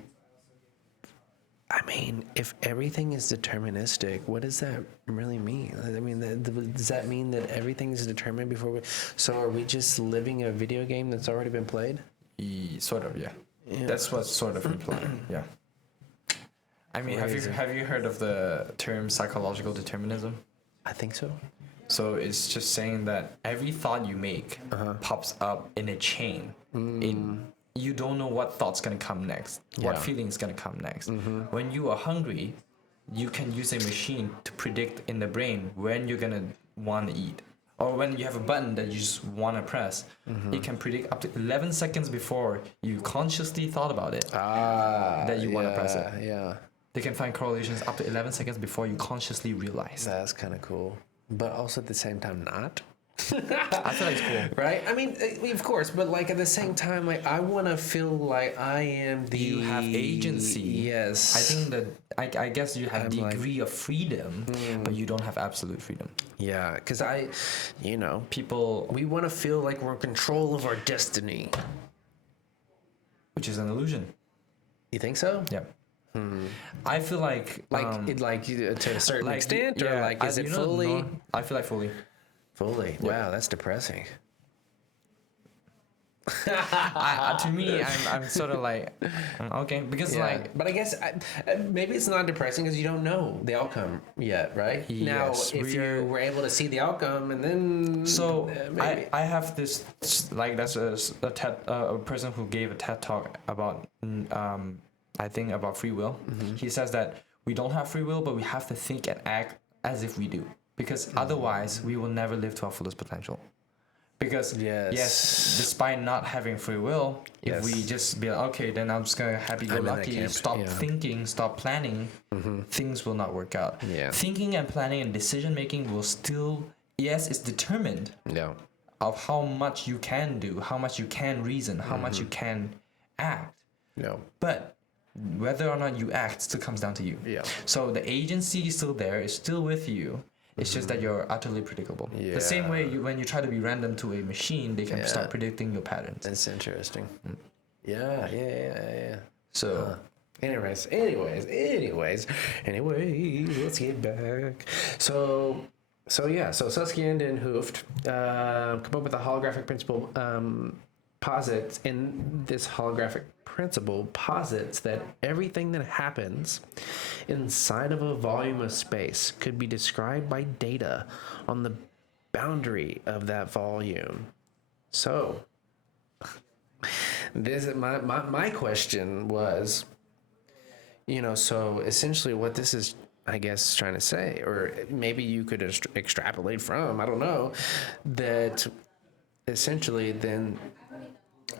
I mean, if everything is deterministic, what does that really mean? I mean, does that mean that everything is determined before we? So are we just living a video game that's already been played? Sort of, yeah. That's what's sort of implied, yeah. I mean, have you heard of the term psychological determinism? I think so. So it's just saying that every thought you make pops up in a chain. You don't know what thought's gonna come next, what feeling's gonna come next. When you are hungry, you can use a machine to predict in the brain when you're gonna want to eat. Or when you have a button that you just want to press, it can predict up to 11 seconds before you consciously thought about it that you want to press it. Yeah. They can find correlations up to 11 seconds before you consciously realize. That's kind of cool. But also at the same time, not. I feel like it's cool. Right? I mean, of course, but like at the same time, like I want to feel like I am the... You have agency. Yes. I think that, I guess you have a degree of freedom, but you don't have absolute freedom. Yeah, because People... we want to feel like we're in control of our destiny. Which is an illusion. You think so? Yeah. I feel like... to a certain extent? Or like, is it fully... I feel like fully. Fully? Wow, that's depressing. To me, I'm sort of like, okay, because but I guess maybe it's not depressing because you don't know the outcome yet, right? Yes, now, if you were able to see the outcome and then maybe. I have this that's a person who gave a TED talk about I think about free will. He says that we don't have free will, but we have to think and act as if we do, because otherwise we will never live to our fullest potential. Because yes, despite not having free will, if we just be like, okay, then I'm just gonna happy-go-lucky, stop thinking, stop planning, things will not work out. Yeah. Thinking and planning and decision making will still, it's determined of how much you can do, how much you can reason, how much you can act. But whether or not you act still comes down to you. So the agency is still there, it's still with you. It's just that you're utterly predictable. The same way when you try to be random to a machine, they can start predicting your patterns. That's interesting. Yeah. So, anyways, let's get back. So Susskind and Hooft come up with a holographic principle. Posits in this holographic principle posits that everything that happens inside of a volume of space could be described by data on the boundary of that volume. So this is my question was, so essentially what this is, I guess, trying to say, or maybe you could extrapolate from, I don't know, that essentially, then,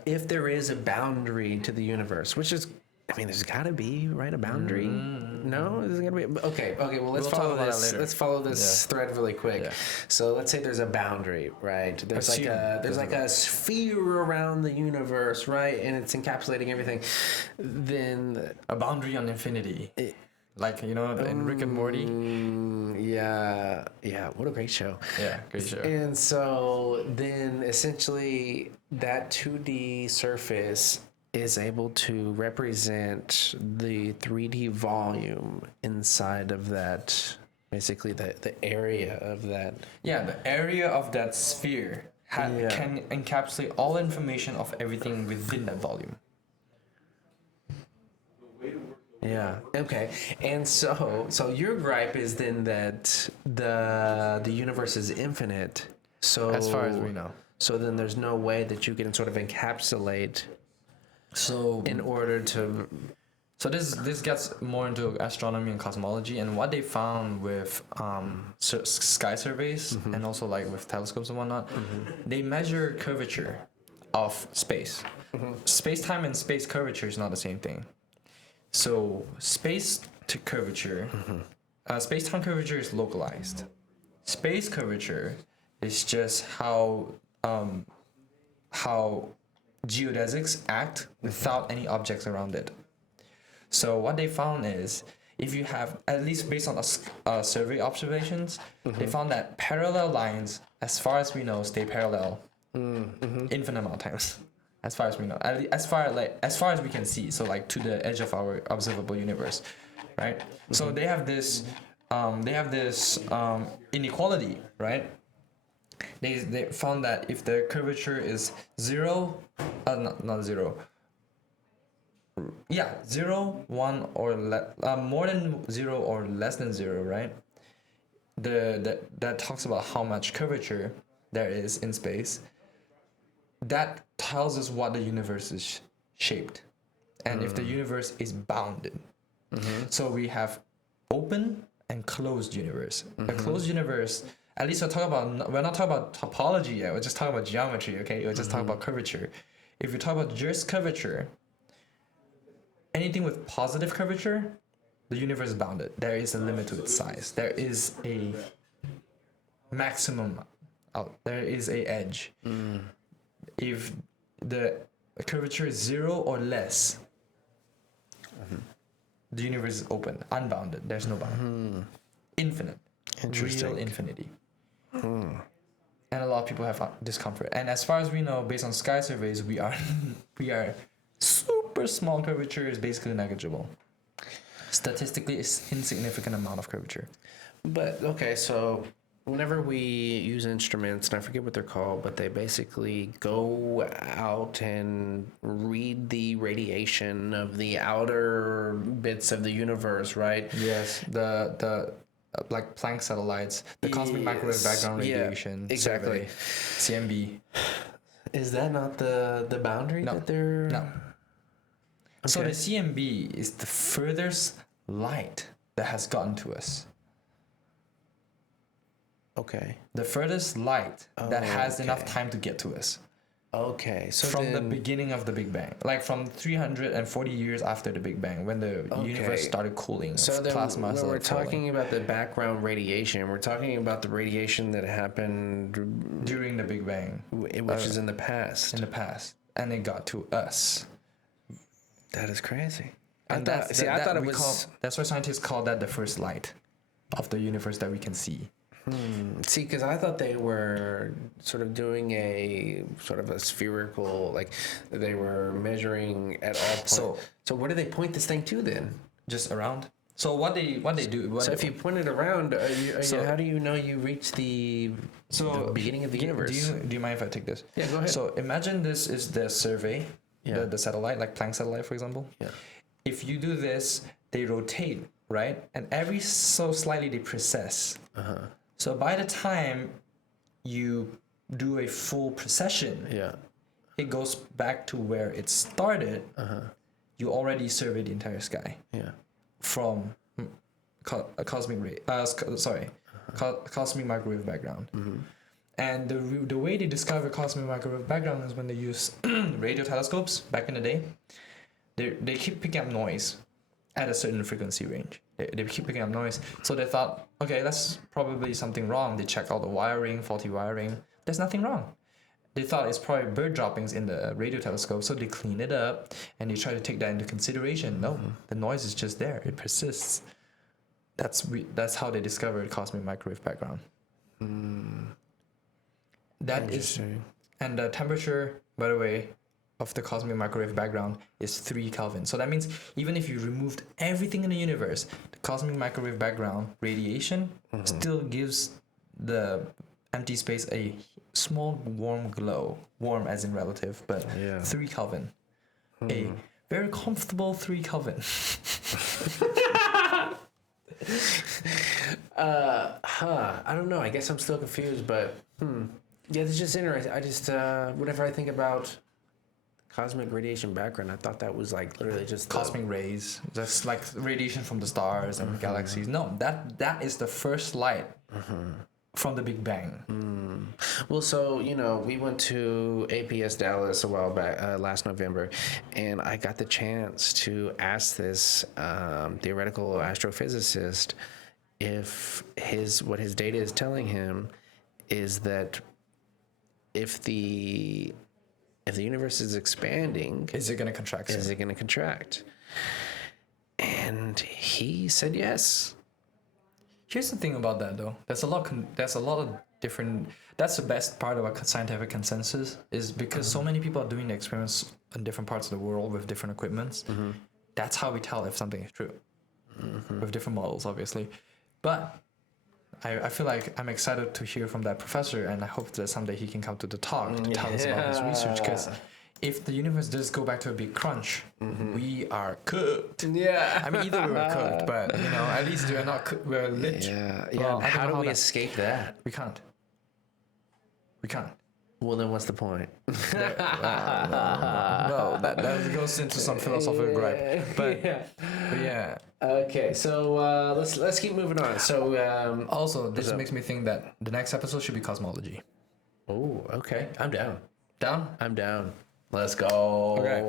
if there is a boundary to the universe, which is, I mean, there's got to be, right, a boundary. No, there's got to be. Okay. Well, let's We'll follow talk about that this. later. Let's follow this Yeah. thread really quick. Yeah. So let's say there's a boundary, right? There's like a sphere around the universe, right, and it's encapsulating everything. Then A boundary on infinity. Like, you know, in Rick and Morty. yeah, what a great show. Yeah, great show. And so then essentially that 2D surface is able to represent the 3D volume inside of that, basically the area of that. Yeah, the area of that sphere can encapsulate all information of everything within that volume. Yeah. Okay. And so your gripe is then that the universe is infinite. So As far as we know. So then there's no way that you can sort of encapsulate So in order to. So this gets more into astronomy and cosmology, and what they found with sky surveys and also like with telescopes and whatnot, they measure curvature of space. Space-time and space curvature is not the same thing. So space to curvature, space-time curvature is localized. Space curvature is just how geodesics act without any objects around it. So what they found is, if you have, at least based on survey observations, they found that parallel lines, as far as we know, stay parallel infinite amount of times. As far as we know, as far as we can see, so like to the edge of our observable universe, right? So they have this inequality, right? They found that if the curvature is not zero. Yeah, 0, 1, or more than 0 or less than 0, right? That talks about how much curvature there is in space. That tells us what the universe is shaped, and if the universe is bounded. So we have open and closed universe. A closed universe, at least we're not talking about topology yet. We're just talking about geometry. Okay, we're just talking about curvature. If you talk about just curvature, anything with positive curvature, the universe is bounded. There is a limit to its size. There is a maximum out. There is a edge. If the curvature is 0 or less, the universe is open, unbounded. There's no bound. Infinite. Interesting. Real infinity. And a lot of people have discomfort. And as far as we know, based on sky surveys, we are super small curvature is basically negligible. Statistically, it's insignificant amount of curvature. But okay, so whenever we use instruments, and I forget what they're called, but they basically go out and read the radiation of the outer bits of the universe, right? Yes, the like Planck satellites, the cosmic microwave background radiation. Exactly. Survey, CMB. Is that not the boundary No. that they're? No. So Okay. the CMB is the furthest light that has gotten to us. Okay. The furthest light that has enough okay. time to get to us. Okay. So From the then, beginning of the Big Bang. Like from 340 years after the Big Bang, when the universe started cooling. So then, plasma when started we're falling. talking about the background radiation, we're talking about the radiation that happened, During the Big Bang, which is in the past. in the past. And it got to us. That is crazy. And I thought it was. that's why scientists call that the first light of the universe that we can see. See, because I thought they were sort of doing a sort of a spherical, like they were measuring at all points. So where do they point this thing to then? Just around. So what they do. So if you point it around, how do you know you reach the beginning of the universe? Do you mind if I take this? Yeah, go ahead. So imagine this is the survey, Yeah. the satellite, like Planck satellite, for example. Yeah. If you do this, they rotate, right? And every so slightly they precess. So by the time you do a full precession, Yeah. it goes back to where it started. You already surveyed the entire sky Yeah. from a cosmic ray. Cosmic microwave background. And the way they discover cosmic microwave background is when they use radio telescopes back in the day. They keep picking up noise at a certain frequency range. They keep picking up noise. So they thought, okay, that's probably something wrong. They check all the wiring, faulty wiring. There's nothing wrong. They thought it's probably bird droppings in the radio telescope, so they clean it up and they try to take that into consideration. No, the noise is just there. It persists. That's how they discovered cosmic microwave background. That is, and the temperature, by the way, of the cosmic microwave background is 3 Kelvin. So that means even if you removed everything in the universe, the cosmic microwave background radiation still gives the empty space a small warm glow. Warm as in relative, but 3 Kelvin. A very comfortable 3 Kelvin. I don't know. I guess I'm still confused, but yeah, it's just interesting. I just whenever I think about cosmic radiation background, I thought that was like literally just Cosmic rays, just like radiation from the stars and galaxies. No, that is the first light from the Big Bang. Well, so we went to APS Dallas a while back, last November, and I got the chance to ask this theoretical astrophysicist if what his data is telling him is that if the universe is expanding, Is it gonna contract? is it going to contract? And he said yes. Here's the thing about that, though. There's a lot of different. That's the best part about scientific consensus is because so many people are doing the experiments in different parts of the world with different equipments. That's how we tell if something is true, with different models, obviously. But I feel like I'm excited to hear from that professor, and I hope that someday he can come to the talk to tell us about his research. Because if the universe does go back to a big crunch, we are cooked. Yeah. I mean, either we're cooked, but at least we're not cooked. We're lit. Yeah. Well, I don't How know do how we that- escape that? We can't. We can't. Well, then what's the point? No, that goes into some philosophical gripe. But yeah. Okay, so let's keep moving on. So Also, this makes me think that the next episode should be cosmology. oh, okay, I'm down. Down? I'm down. Let's go. Okay.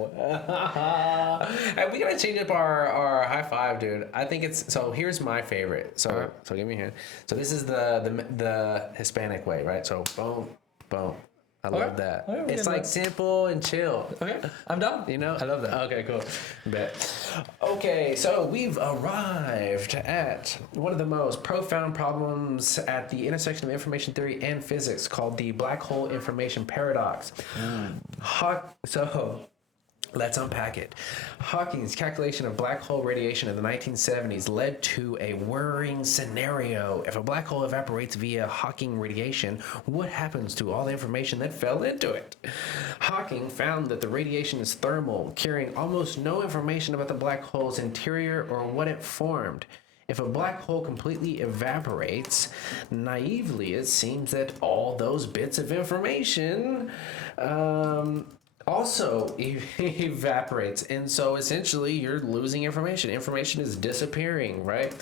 And we gotta change up our high five, dude. I think it's so. Here's my favorite. So Alright. so give me a hand. So this is the Hispanic way, right? So boom, boom. I love that. Okay, we It's can like do simple and chill. Okay, I'm done. I love that. Okay, cool. Bet. Okay, so we've arrived at one of the most profound problems at the intersection of information theory and physics called the black hole information paradox. So let's unpack it. Hawking's calculation of black hole radiation in the 1970s led to a worrying scenario. If a black hole evaporates via Hawking radiation, what happens to all the information that fell into it? Hawking found that the radiation is thermal, carrying almost no information about the black hole's interior or what it formed. If a black hole completely evaporates, naively it seems that all those bits of information also evaporates, and so essentially you're losing information is disappearing, right?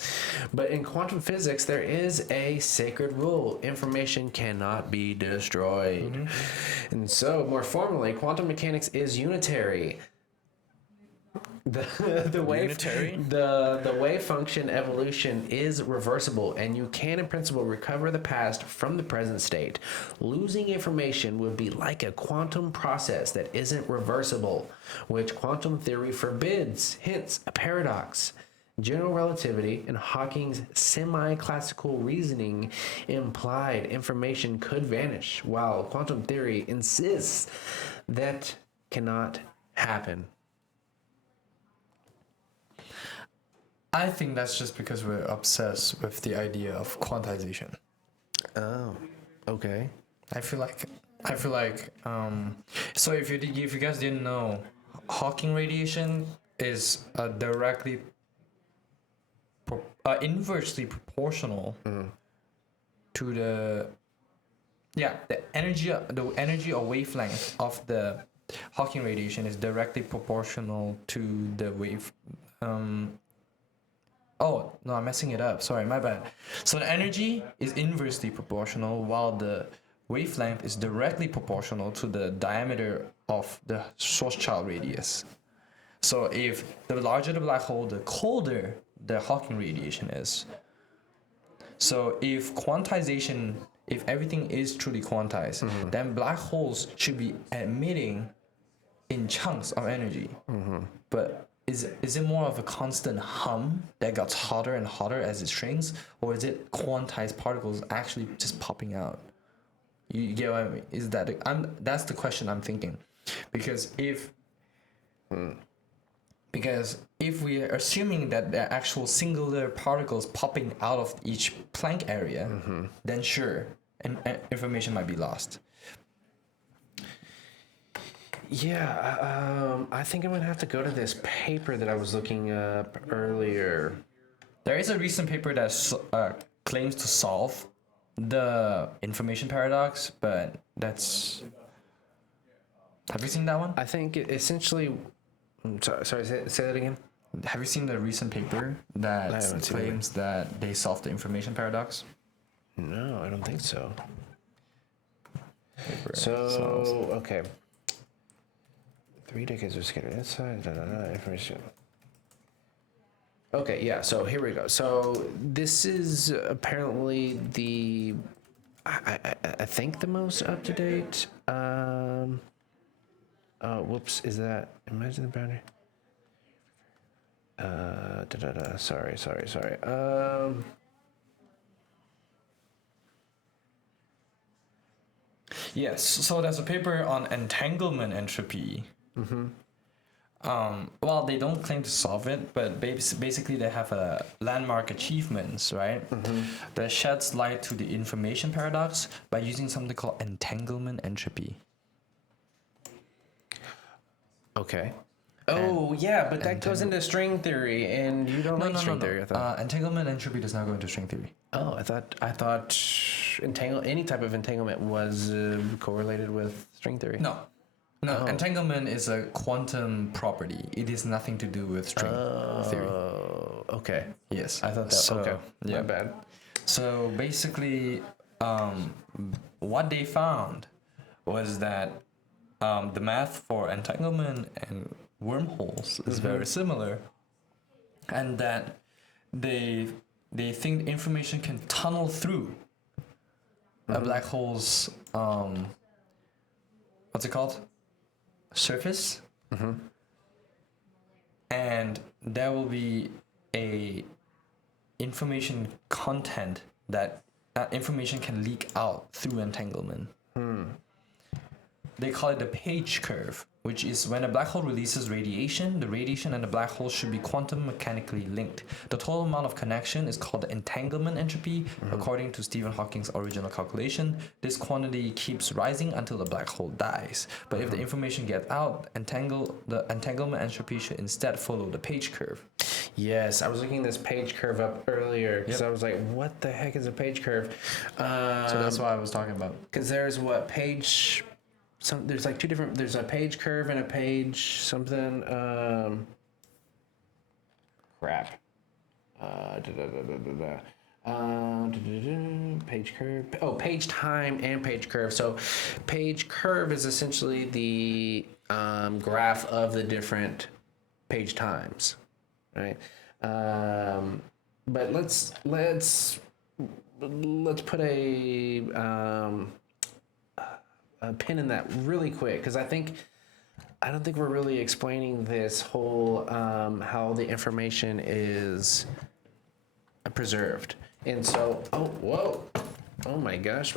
But in quantum physics there is a sacred rule: information cannot be destroyed. And so more formally, quantum mechanics is unitary. The wave function evolution is reversible, and you can in principle recover the past from the present state. Losing information would be like a quantum process that isn't reversible, which quantum theory forbids, hence a paradox. General relativity and Hawking's semi-classical reasoning implied information could vanish, while quantum theory insists that cannot happen. I think that's just because we're obsessed with the idea of quantization. Oh, okay. I feel like so if you guys didn't know, Hawking radiation is inversely proportional to the energy or wavelength of the Hawking radiation is directly proportional to the wave. Oh, no, I'm messing it up. Sorry, my bad. So the energy is inversely proportional while the wavelength is directly proportional to the diameter of the Schwarzschild radius. So if the larger the black hole, the colder the Hawking radiation is. So if everything is truly quantized, then black holes should be emitting in chunks of energy. But is it more of a constant hum that gets hotter and hotter as it shrinks, or is it quantized particles actually just popping out? You get what I mean? That's the question I'm thinking, because if we are assuming that the actual singular particles popping out of each Planck area, then sure, and information might be lost. Yeah, I think I'm gonna have to go to this paper that I was looking up earlier. There is a recent paper that claims to solve the information paradox, but that's... Have you seen that one? I think essentially... Sorry, say that again? Have you seen the recent paper that claims that they solved the information paradox? No, I don't think so. Paper So, okay. 3 decades of scattered inside, information. Okay, yeah, so here we go. So this is apparently the, I think the most up-to-date, whoops, is that, imagine the boundary? Sorry. Yes, so there's a paper on entanglement entropy. Well, they don't claim to solve it, but basically they have a landmark achievements, right? That sheds light to the information paradox by using something called entanglement entropy. Okay. Oh, yeah, but that goes into string theory, and you don't like string theory, I thought. Entanglement entropy does not go into string theory. Oh, I thought any type of entanglement was correlated with string theory. No, entanglement is a quantum property. It is nothing to do with string theory. Oh, okay. Yes. I thought that. So, okay. yeah. My bad. So basically, what they found was that the math for entanglement and wormholes is very similar, and that they think information can tunnel through a black hole's what's it called? Surface. And there will be a information content that information can leak out through entanglement. They call it the page curve, which is when a black hole releases radiation, the radiation and the black hole should be quantum mechanically linked. The total amount of connection is called the entanglement entropy, according to Stephen Hawking's original calculation. This quantity keeps rising until the black hole dies. But if the information gets out, the entanglement entropy should instead follow the page curve. Yes, I was looking this page curve up earlier because I was like, "What the heck is a page curve?" So that's what I was talking about. Because there's page. There's like two different. There's a page curve and a page something. Crap. Page curve. Oh, page time and page curve. So, page curve is essentially the graph of the different page times, right? But let's put a pin in that really quick, because I don't think we're really explaining this whole how the information is preserved. And so, oh my gosh,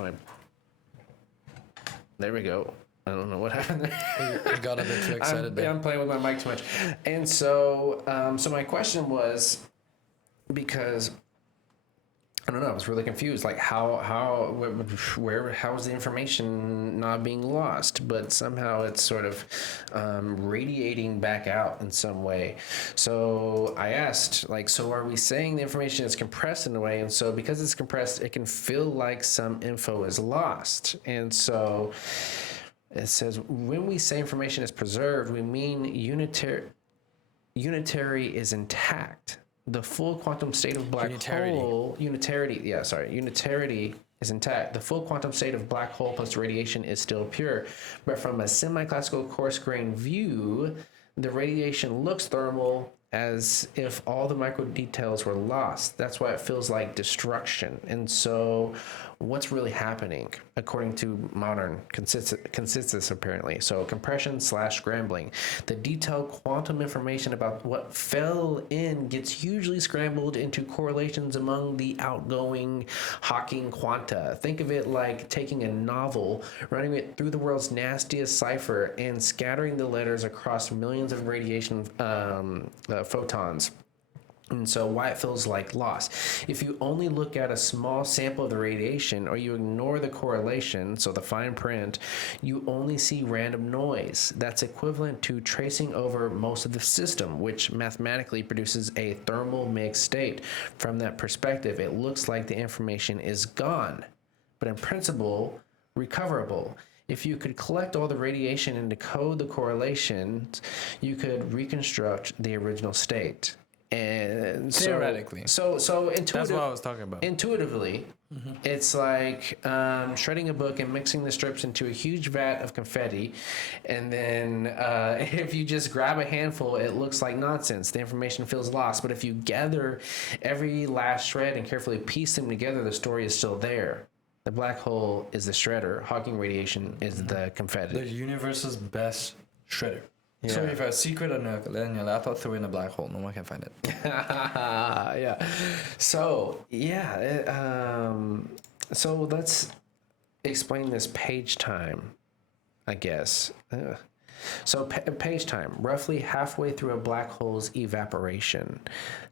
there we go. I don't know what happened there. I got a bit too excited there. I'm playing with my mic too much. And so, so my question was, because I don't know, I was really confused. Like how is the information not being lost, but somehow it's sort of radiating back out in some way. So I asked, like, so are we saying the information is compressed in a way? And so because it's compressed, it can feel like some info is lost. And so it says, when we say information is preserved, we mean unitary is intact. the full quantum state of black Unitarity. hole, unitarity is intact. The full quantum state of black hole plus radiation is still pure. But from a semi-classical coarse-grained view, the radiation looks thermal, as if all the micro details were lost. That's why it feels like destruction. And so what's really happening, according to modern consensus apparently? So compression / scrambling. The detailed quantum information about what fell in gets hugely scrambled into correlations among the outgoing Hawking quanta. Think of it like taking a novel, running it through the world's nastiest cipher, and scattering the letters across millions of radiation photons. And so why it feels like loss. If you only look at a small sample of the radiation, or you ignore the correlation, so the fine print, you only see random noise. That's equivalent to tracing over most of the system, which mathematically produces a thermal mixed state. From that perspective, it looks like the information is gone, but in principle, recoverable. If you could collect all the radiation and decode the correlations, you could reconstruct the original state. And Theoretically. So That's what I was talking about. Intuitively, it's like shredding a book and mixing the strips into a huge vat of confetti. And then if you just grab a handful, it looks like nonsense. The information feels lost. But if you gather every last shred and carefully piece them together, the story is still there. The black hole is the shredder. Hawking radiation is the confetti. The universe's best shredder. Yeah. So if you have a secret on your laptop, throw it in a black hole. No one can find it. Yeah. So, so let's explain this page time, I guess. So page time, roughly halfway through a black hole's evaporation.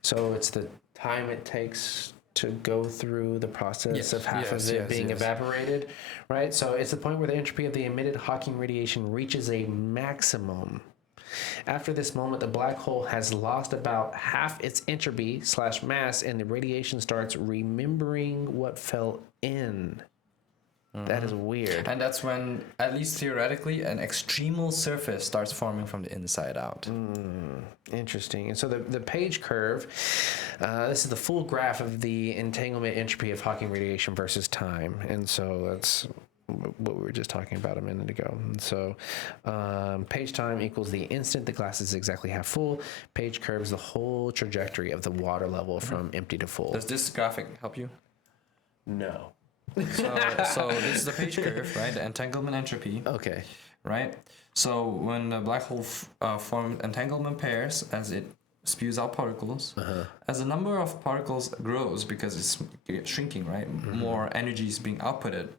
So it's the time it takes to go through the process of half of it being evaporated, right? So it's the point where the entropy of the emitted Hawking radiation reaches a maximum. After this moment, the black hole has lost about half its entropy / mass, and the radiation starts remembering what fell in. That is weird. And that's when, at least theoretically, an extremal surface starts forming from the inside out. Interesting. And so the page curve, this is the full graph of the entanglement entropy of Hawking radiation versus time. And so that's what we were just talking about a minute ago. And so page time equals the instant the glass is exactly half full. Page curve is the whole trajectory of the water level from empty to full. Does this graphic help you? No. So this is the page curve, right? The entanglement entropy. Okay. Right? So when the black hole forms entanglement pairs as it spews out particles, as the number of particles grows because it's shrinking, right? More energy is being outputted.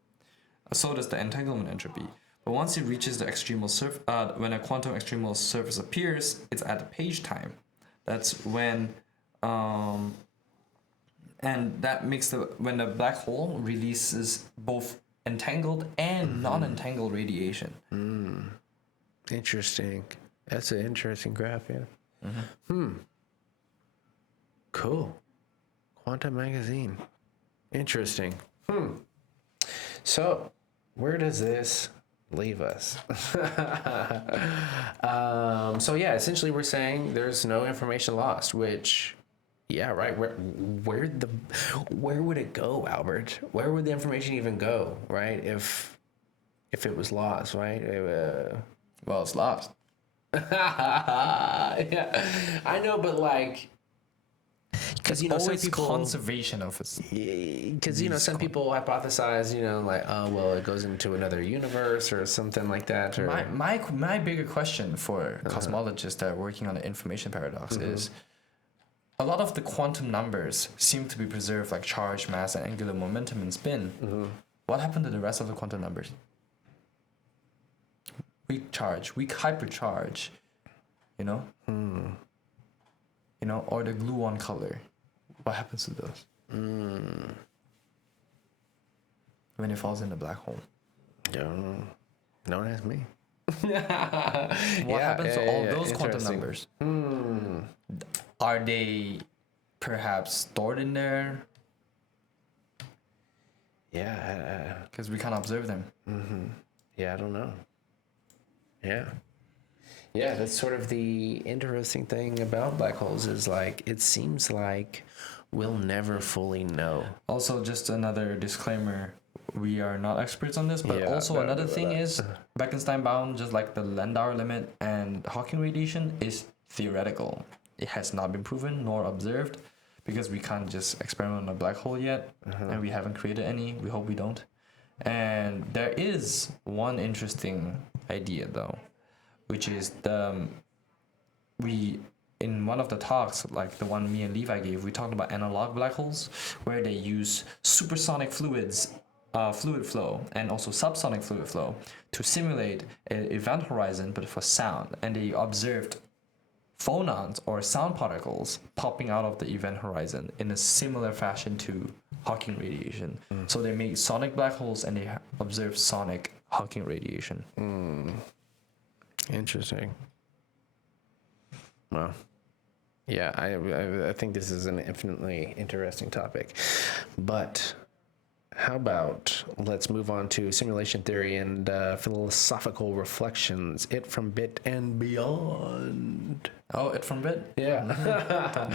So does the entanglement entropy. But once it reaches the extremal surface, when a quantum extremal surface appears, it's at the page time. That's when, and that makes when the black hole releases both entangled and non-entangled radiation. Interesting. That's an interesting graph, yeah. Cool. Quantum magazine. Interesting. So, where does this leave us? So yeah, essentially we're saying there's no information lost, which, yeah, right. Where would it go, Albert? Where would the information even go, right? If it was lost, right? Well, it's lost. Yeah, I know, but like, because some people conservation of it. Because some people hypothesize, like, oh well, it goes into another universe or something like that. Or My bigger question for cosmologists that are working on the information paradox is, a lot of the quantum numbers seem to be preserved, like charge, mass, and angular momentum and spin. What happened to the rest of the quantum numbers? Weak charge, weak hypercharge, or the gluon color. What happens to those? When it falls in the black hole. Don't ask me. What happens to all those quantum numbers? Are they perhaps stored in there? Yeah. Because we can't observe them. Yeah, I don't know. Yeah. Yeah, that's sort of the interesting thing about black holes is like it seems like we'll never fully know. Also, just another disclaimer: we are not experts on this, but Yeah, also no, another no, thing no. is Bekenstein bound, just like the Landauer limit and Hawking radiation, is theoretical. It has not been proven nor observed because we can't just experiment on a black hole yet, and we haven't created any. We hope we don't. And there is one interesting idea though, which is we in one of the talks, like the one me and Levi gave, we talked about analog black holes, where they use supersonic fluids, fluid flow, and also subsonic fluid flow to simulate an event horizon, but for sound. And they observed phonons or sound particles popping out of the event horizon in a similar fashion to Hawking radiation. So they make sonic black holes and they observe sonic Hawking radiation. Interesting. Well, yeah, I think this is an infinitely interesting topic. But how about let's move on to simulation theory and philosophical reflections, it from bit and beyond. Oh, it from bit? Yeah.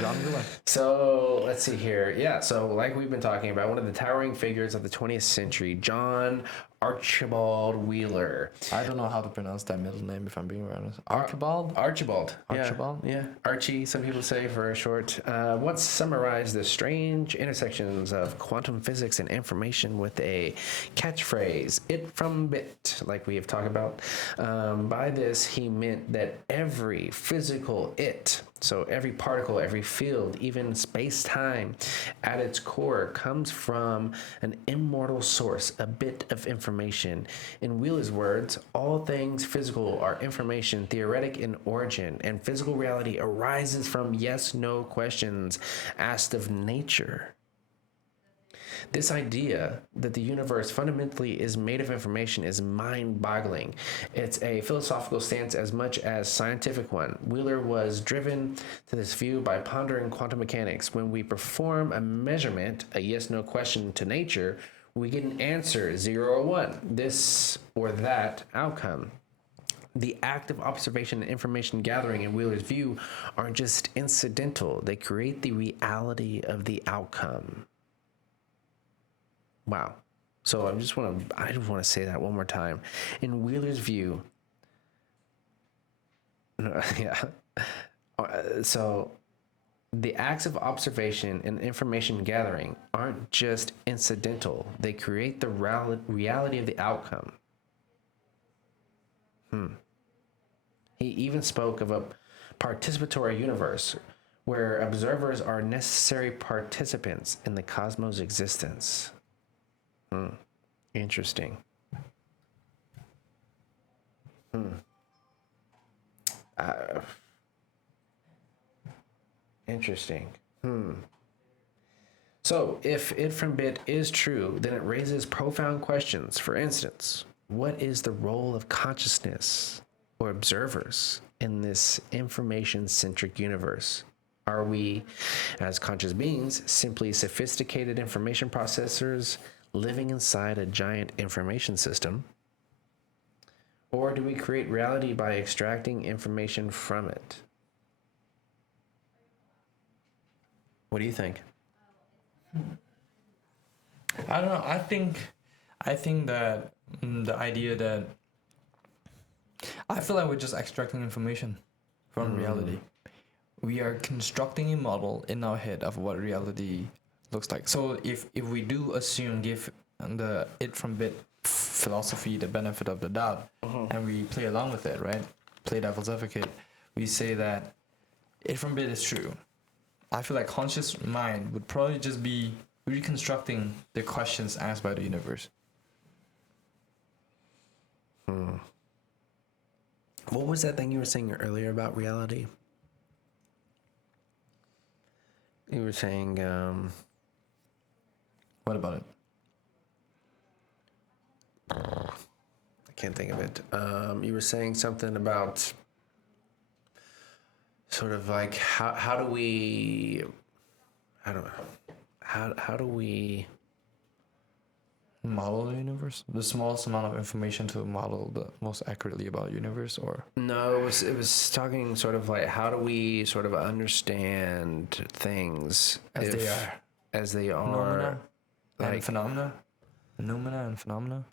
John Wheeler. So let's see here. Yeah, so like we've been talking about, one of the towering figures of the 20th century, John Archibald Wheeler. I don't know how to pronounce that middle name if I'm being honest. Archibald? Archibald. Archibald? Yeah. Archie, some people say for short. Once summarized the strange intersections of quantum physics and information with a catchphrase, it from bit, like we have talked about. By this, he meant that every physical it, so every particle, every field, even space-time at its core comes from an immortal source, a bit of information. In Wheeler's words, all things physical are information, theoretic in origin, and physical reality arises from yes-no questions asked of nature. This idea that the universe fundamentally is made of information is mind-boggling. It's a philosophical stance as much as scientific one. Wheeler was driven to this view by pondering quantum mechanics. When we perform a measurement, a yes-no question to nature, we get an answer, 0 or 1, this or that outcome. The act of observation and information gathering in Wheeler's view aren't just incidental. They create the reality of the outcome. Wow. So I just want to say that one more time. In Wheeler's view, so the acts of observation and information gathering aren't just incidental. They create the reality of the outcome. He even spoke of a participatory universe where observers are necessary participants in the cosmos' existence. Interesting. Interesting. So, if it from bit is true, then it raises profound questions. For instance, what is the role of consciousness or observers in this information-centric universe? Are we, as conscious beings, simply sophisticated information processors living inside a giant information system? Or do we create reality by extracting information from it? What do you think? I don't know. I think that the idea that I feel like we're just extracting information from reality. We are constructing a model in our head of what reality looks like. So if we do assume, give the it from bit philosophy the benefit of the doubt, and we play along with it, right? Play devil's advocate. We say that it from bit is true. I feel like conscious mind would probably just be reconstructing the questions asked by the universe. What was that thing you were saying earlier about reality? You were saying, What about it? I can't think of it. You were saying something about sort of like how do we, I don't know, how do we Model the universe? The smallest amount of information to model the most accurately about universe, or No, it was talking sort of like how do we sort of understand things as they are. as they Phenomena are, and phenomena? Phenomena and phenomena?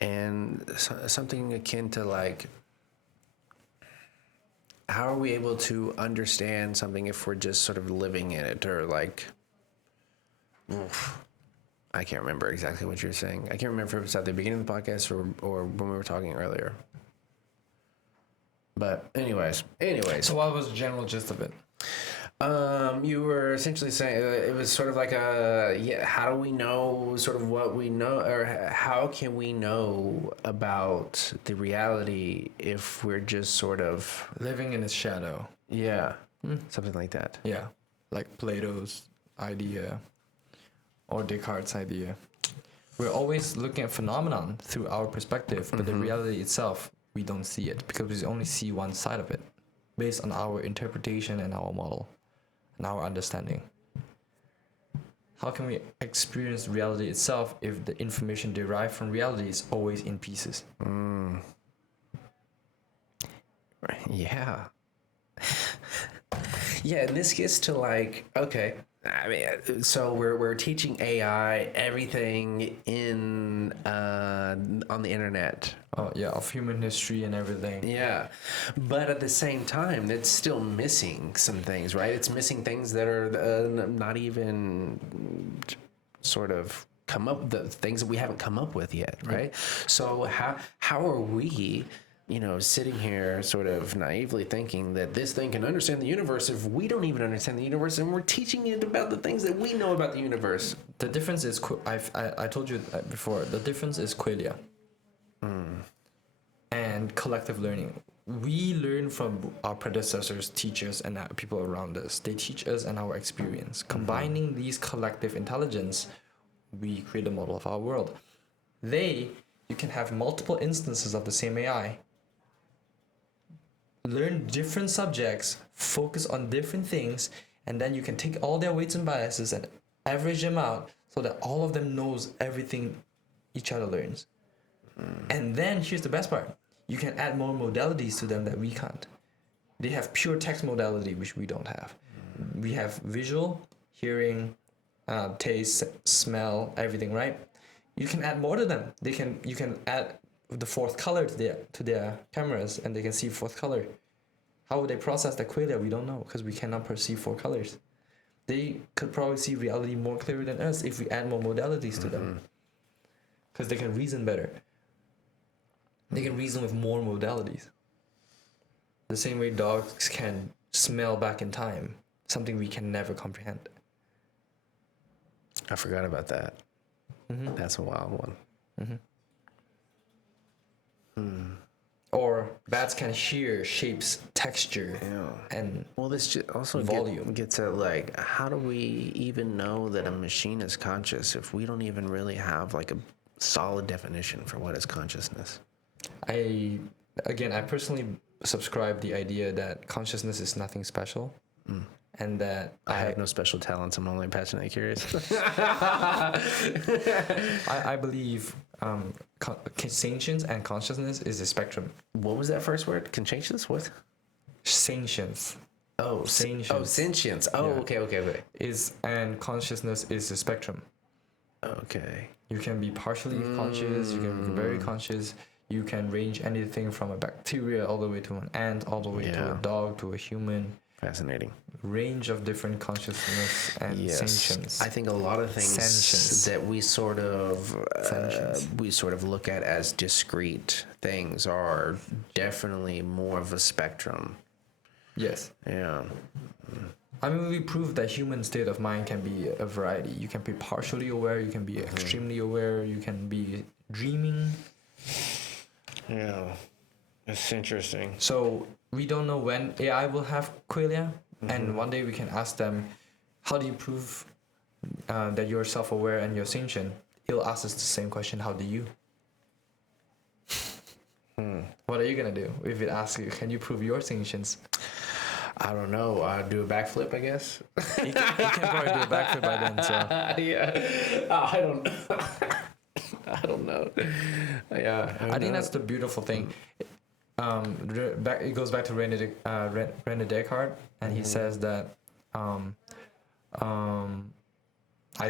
and something akin to like how are we able to understand something if we're just sort of living in it, or like oof, I can't remember exactly what you're saying. I can't remember if it was at the beginning of the podcast or when we were talking earlier. But anyways. So what was the general gist of it? You were essentially saying it was sort of like how do we know sort of what we know, or how can we know about the reality if we're just sort of Living in its shadow. something like that. Yeah. Like Plato's idea or Descartes' idea. We're always looking at phenomenon through our perspective, but the reality itself, we don't see it because we only see one side of it based on our interpretation and our model and our understanding. How can we experience reality itself if the information derived from reality is always in pieces? Yeah. Yeah, and this gets to like, okay, I mean, so we're teaching AI everything in on the internet. Oh yeah, of human history and everything. Yeah, but at the same time, it's still missing some things, right? It's missing things that are not even sort of the things that we haven't come up with yet, right? So how are we, sitting here sort of naively thinking that this thing can understand the universe if we don't even understand the universe, and we're teaching it about the things that we know about the universe? The difference is, I told you before, the difference is qualia and collective learning. We learn from our predecessors, teachers, and people around us. They teach us and our experience. Combining these collective intelligence, we create a model of our world. You can have multiple instances of the same AI, learn different subjects, focus on different things, and then you can take all their weights and biases and average them out so that all of them knows everything each other learns. And then here's the best part. You can add more modalities to them that we can't. They have pure text modality, which we don't have. We have visual, hearing, taste, smell, everything, right? You can add more to them. You can add the fourth color to their cameras, and they can see fourth color. How would they process the qualia? We don't know, because we cannot perceive four colors. They could probably see reality more clearly than us if we add more modalities to them, because they can reason better. They can reason with more modalities. The same way dogs can smell back in time, something we can never comprehend. I forgot about that. That's a wild one. Or bats can hear shapes, texture, and Well, this also volume. gets at like, how do we even know that a machine is conscious if we don't even really have like a solid definition for what is consciousness? I personally subscribe the idea that consciousness is nothing special, and that I have no special talents. I'm only passionate curious. I believe sentience and consciousness is a spectrum. What was that first word? Conscientious? What? Sentience Oh, Sentience. sentience. Oh, Yeah. okay. and consciousness is a spectrum. Okay. You can be partially conscious, you can be very conscious, you can range anything from a bacteria all the way to an ant, all the way to a dog, to a human. Fascinating. Range of different consciousness and sentience. I think a lot of things Sentience. that we sort of look at as discrete things are definitely more of a spectrum. Yes. Yeah. I mean, we proved that human state of mind can be a variety. You can be partially aware, you can be extremely aware, you can be dreaming. Yeah. It's interesting. So we don't know when AI will have qualia, and one day we can ask them, how do you prove that you're self-aware and you're sentient? It'll ask us the same question, how do you? What are you going to do if it asks you, can you prove your sentience? I don't know. Do a backflip, I guess. You can probably do a backflip by then, so. Yeah. I don't know. I don't know. Yeah, I think that's the beautiful thing. It goes back to René Descartes, and he says that I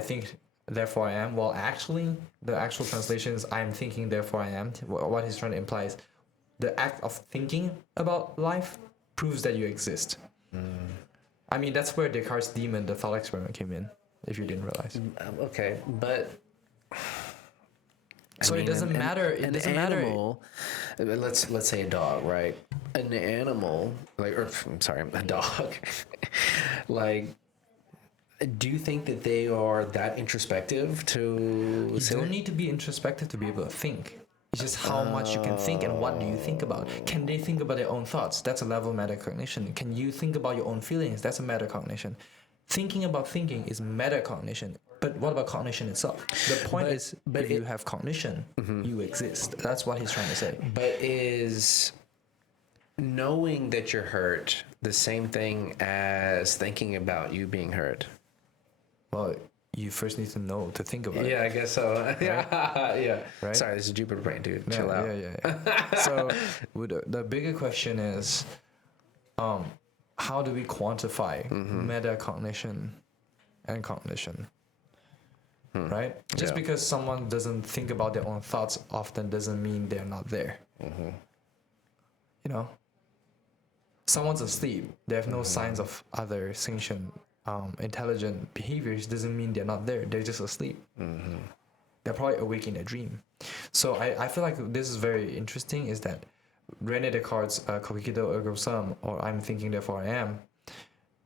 think, therefore I am. Well, actually, the actual translation is I'm thinking, therefore I am. What he's trying to imply is the act of thinking about life proves that you exist. I mean, that's where Descartes' demon, the thought experiment, came in, if you didn't realize. Okay, but So it doesn't matter. It doesn't matter. Animal, let's say a dog, right? An animal, I'm sorry, a dog. Like, do you think that they are that introspective to? You don't need to be introspective to be able to think. It's just how much you can think and what do you think about. Can they think about their own thoughts? That's a level of metacognition. Can you think about your own feelings? That's a metacognition. Thinking about thinking is metacognition. But what about cognition itself? The point is, if you have cognition, you exist. That's what he's trying to say. But is knowing that you're hurt the same thing as thinking about you being hurt? Well, you first need to know to think about it. Yeah, I guess so. Yeah. Right? Sorry, this is Jupiter Brain, dude. Chill out. Yeah. So the bigger question is, how do we quantify metacognition and cognition? Right? Just because someone doesn't think about their own thoughts often doesn't mean they're not there. You know? Someone's asleep. They have no signs of other sentient, intelligent behaviors. Doesn't mean they're not there. They're just asleep. They're probably awake in a dream. So I feel like this is very interesting, is that René Descartes' cogito ergo sum, or I'm thinking therefore I am,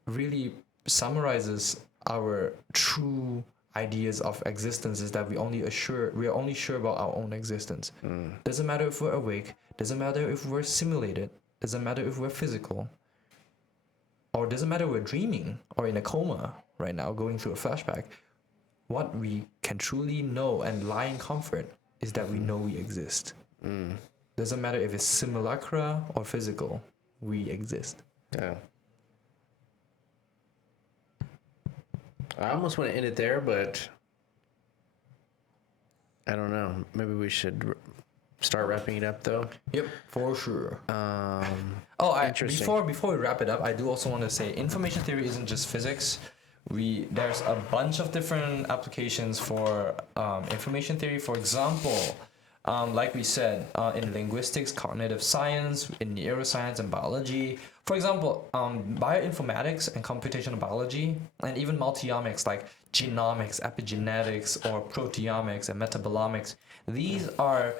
really summarizes our true ideas of existence, is that we are only sure about our own existence. Doesn't matter if we're awake, doesn't matter if we're simulated, doesn't matter if we're physical, or doesn't matter if we're dreaming or in a coma right now going through a flashback. What we can truly know and lie in comfort is that we know we exist. Doesn't matter if it's simulacra or physical, we exist. Yeah. I almost want to end it there, but I don't know. Maybe we should start wrapping it up, though. Yep, for sure. Interesting. Before we wrap it up, I do also want to say information theory isn't just physics. There's a bunch of different applications for information theory. For example, like we said, in linguistics, cognitive science, in neuroscience and biology. For example, bioinformatics and computational biology, and even multiomics like genomics, epigenetics, or proteomics and metabolomics. These are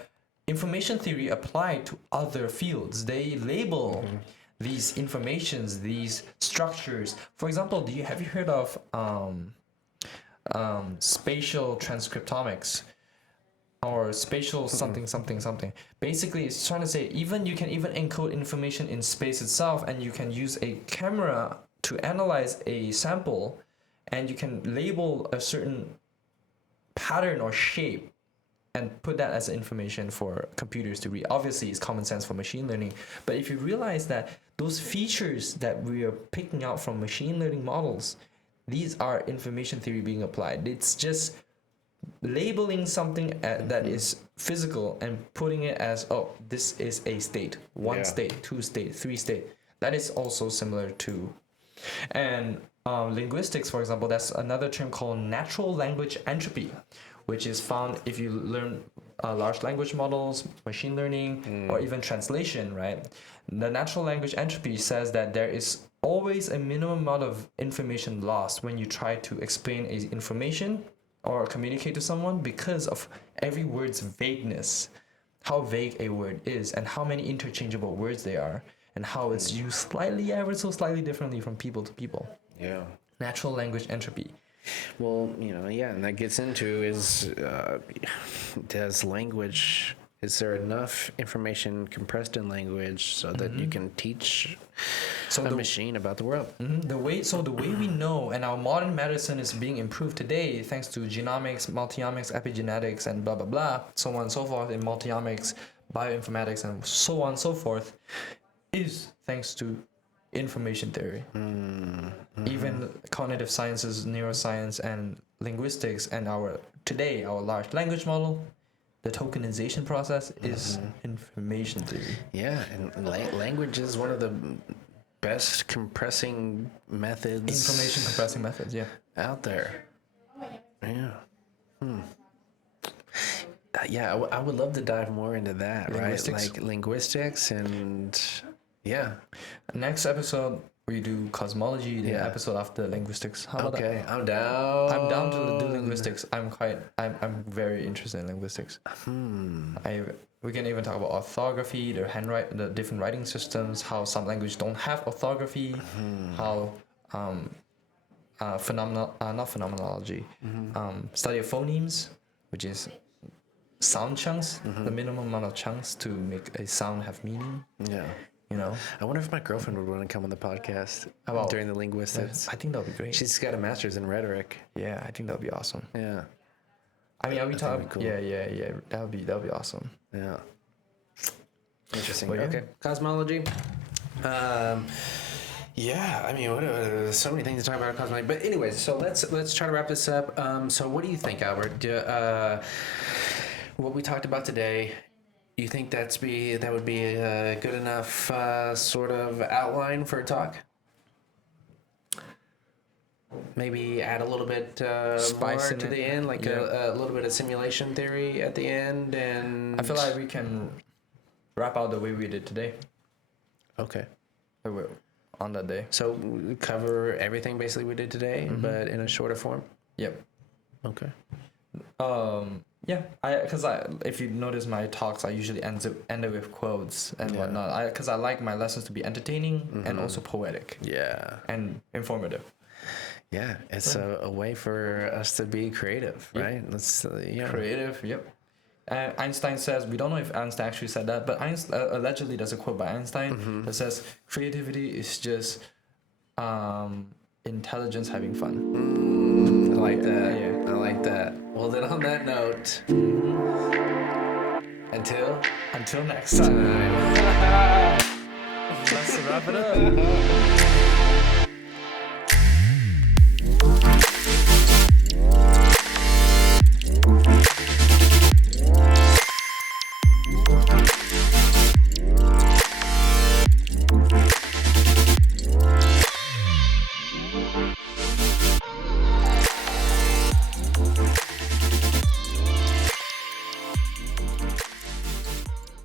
information theory applied to other fields. They label these informations, these structures. For example, have you heard of spatial transcriptomics? Or spatial something. Basically, it's trying to say you can even encode information in space itself, and you can use a camera to analyze a sample, and you can label a certain pattern or shape and put that as information for computers to read. Obviously, it's common sense for machine learning, but if you realize that those features that we are picking out from machine learning models, these are information theory being applied. It's just labeling something that is physical and putting it as, this is a state, one state, two state, three state. That is also similar to, and linguistics, for example, that's another term called natural language entropy, which is found if you learn large language models, machine learning, or even translation, right? The natural language entropy says that there is always a minimum amount of information lost when you try to explain information or communicate to someone, because of every word's vagueness, how vague a word is, and how many interchangeable words there are, and how it's used slightly differently from people to people. Yeah. Natural language entropy. Well, and that gets into is there enough information compressed in language so that you can teach a machine about the world? The way we know, and our modern medicine is being improved today thanks to genomics, multiomics, epigenetics, and blah blah blah, so on and so forth, in multiomics, bioinformatics, and so on and so forth, is thanks to information theory. Even cognitive sciences, neuroscience, and linguistics, and our large language model the tokenization process is information theory. Yeah, and language is one of the best compressing methods. Information compressing methods, yeah. Out there. Yeah. Yeah, I would love to dive more into that, Linguistics. right? Like linguistics and yeah. Next episode we do cosmology. The Yeah. episode after linguistics. How about that? Okay, I'm down. I'm down to do linguistics. I'm very interested in linguistics. We can even talk about orthography, the different writing systems, how some languages don't have orthography, how not phenomenology, study of phonemes, which is sound chunks, the minimum amount of chunks to make a sound have meaning. Yeah. You know, I wonder if my girlfriend would want to come on the podcast About- during the linguistics. I think that would be great. She's got a master's in rhetoric. Yeah, I think that would be awesome. Yeah. I mean, are we That'd talking? be cool. Yeah. That would be awesome. Yeah. Interesting. Well, yeah. Okay. Cosmology. Yeah, I mean, there's so many things to talk about cosmology. But anyways, so let's try to wrap this up. So what do you think, Albert? What we talked about today, you think that would be a good enough sort of outline for a talk? Maybe add a little bit Spice more in to it. the end, like a little bit of simulation theory at the end, and I feel like we can wrap out the way we did today. okay. On that day. So we cover everything basically we did today, but in a shorter form. Yep. Okay. Yeah. Because if you notice my talks, I usually end it with quotes and whatnot. Because I like my lessons to be entertaining and also poetic Yeah. and informative. Yeah, it's a way for us to be creative, right? Let's Creative. Yep. Einstein says, we don't know if Einstein actually said that, but allegedly there's a quote by Einstein that says, creativity is just intelligence having fun. I like that. Yeah. I like that. Well, then on that note, until Until next time. time. Let's wrap it up.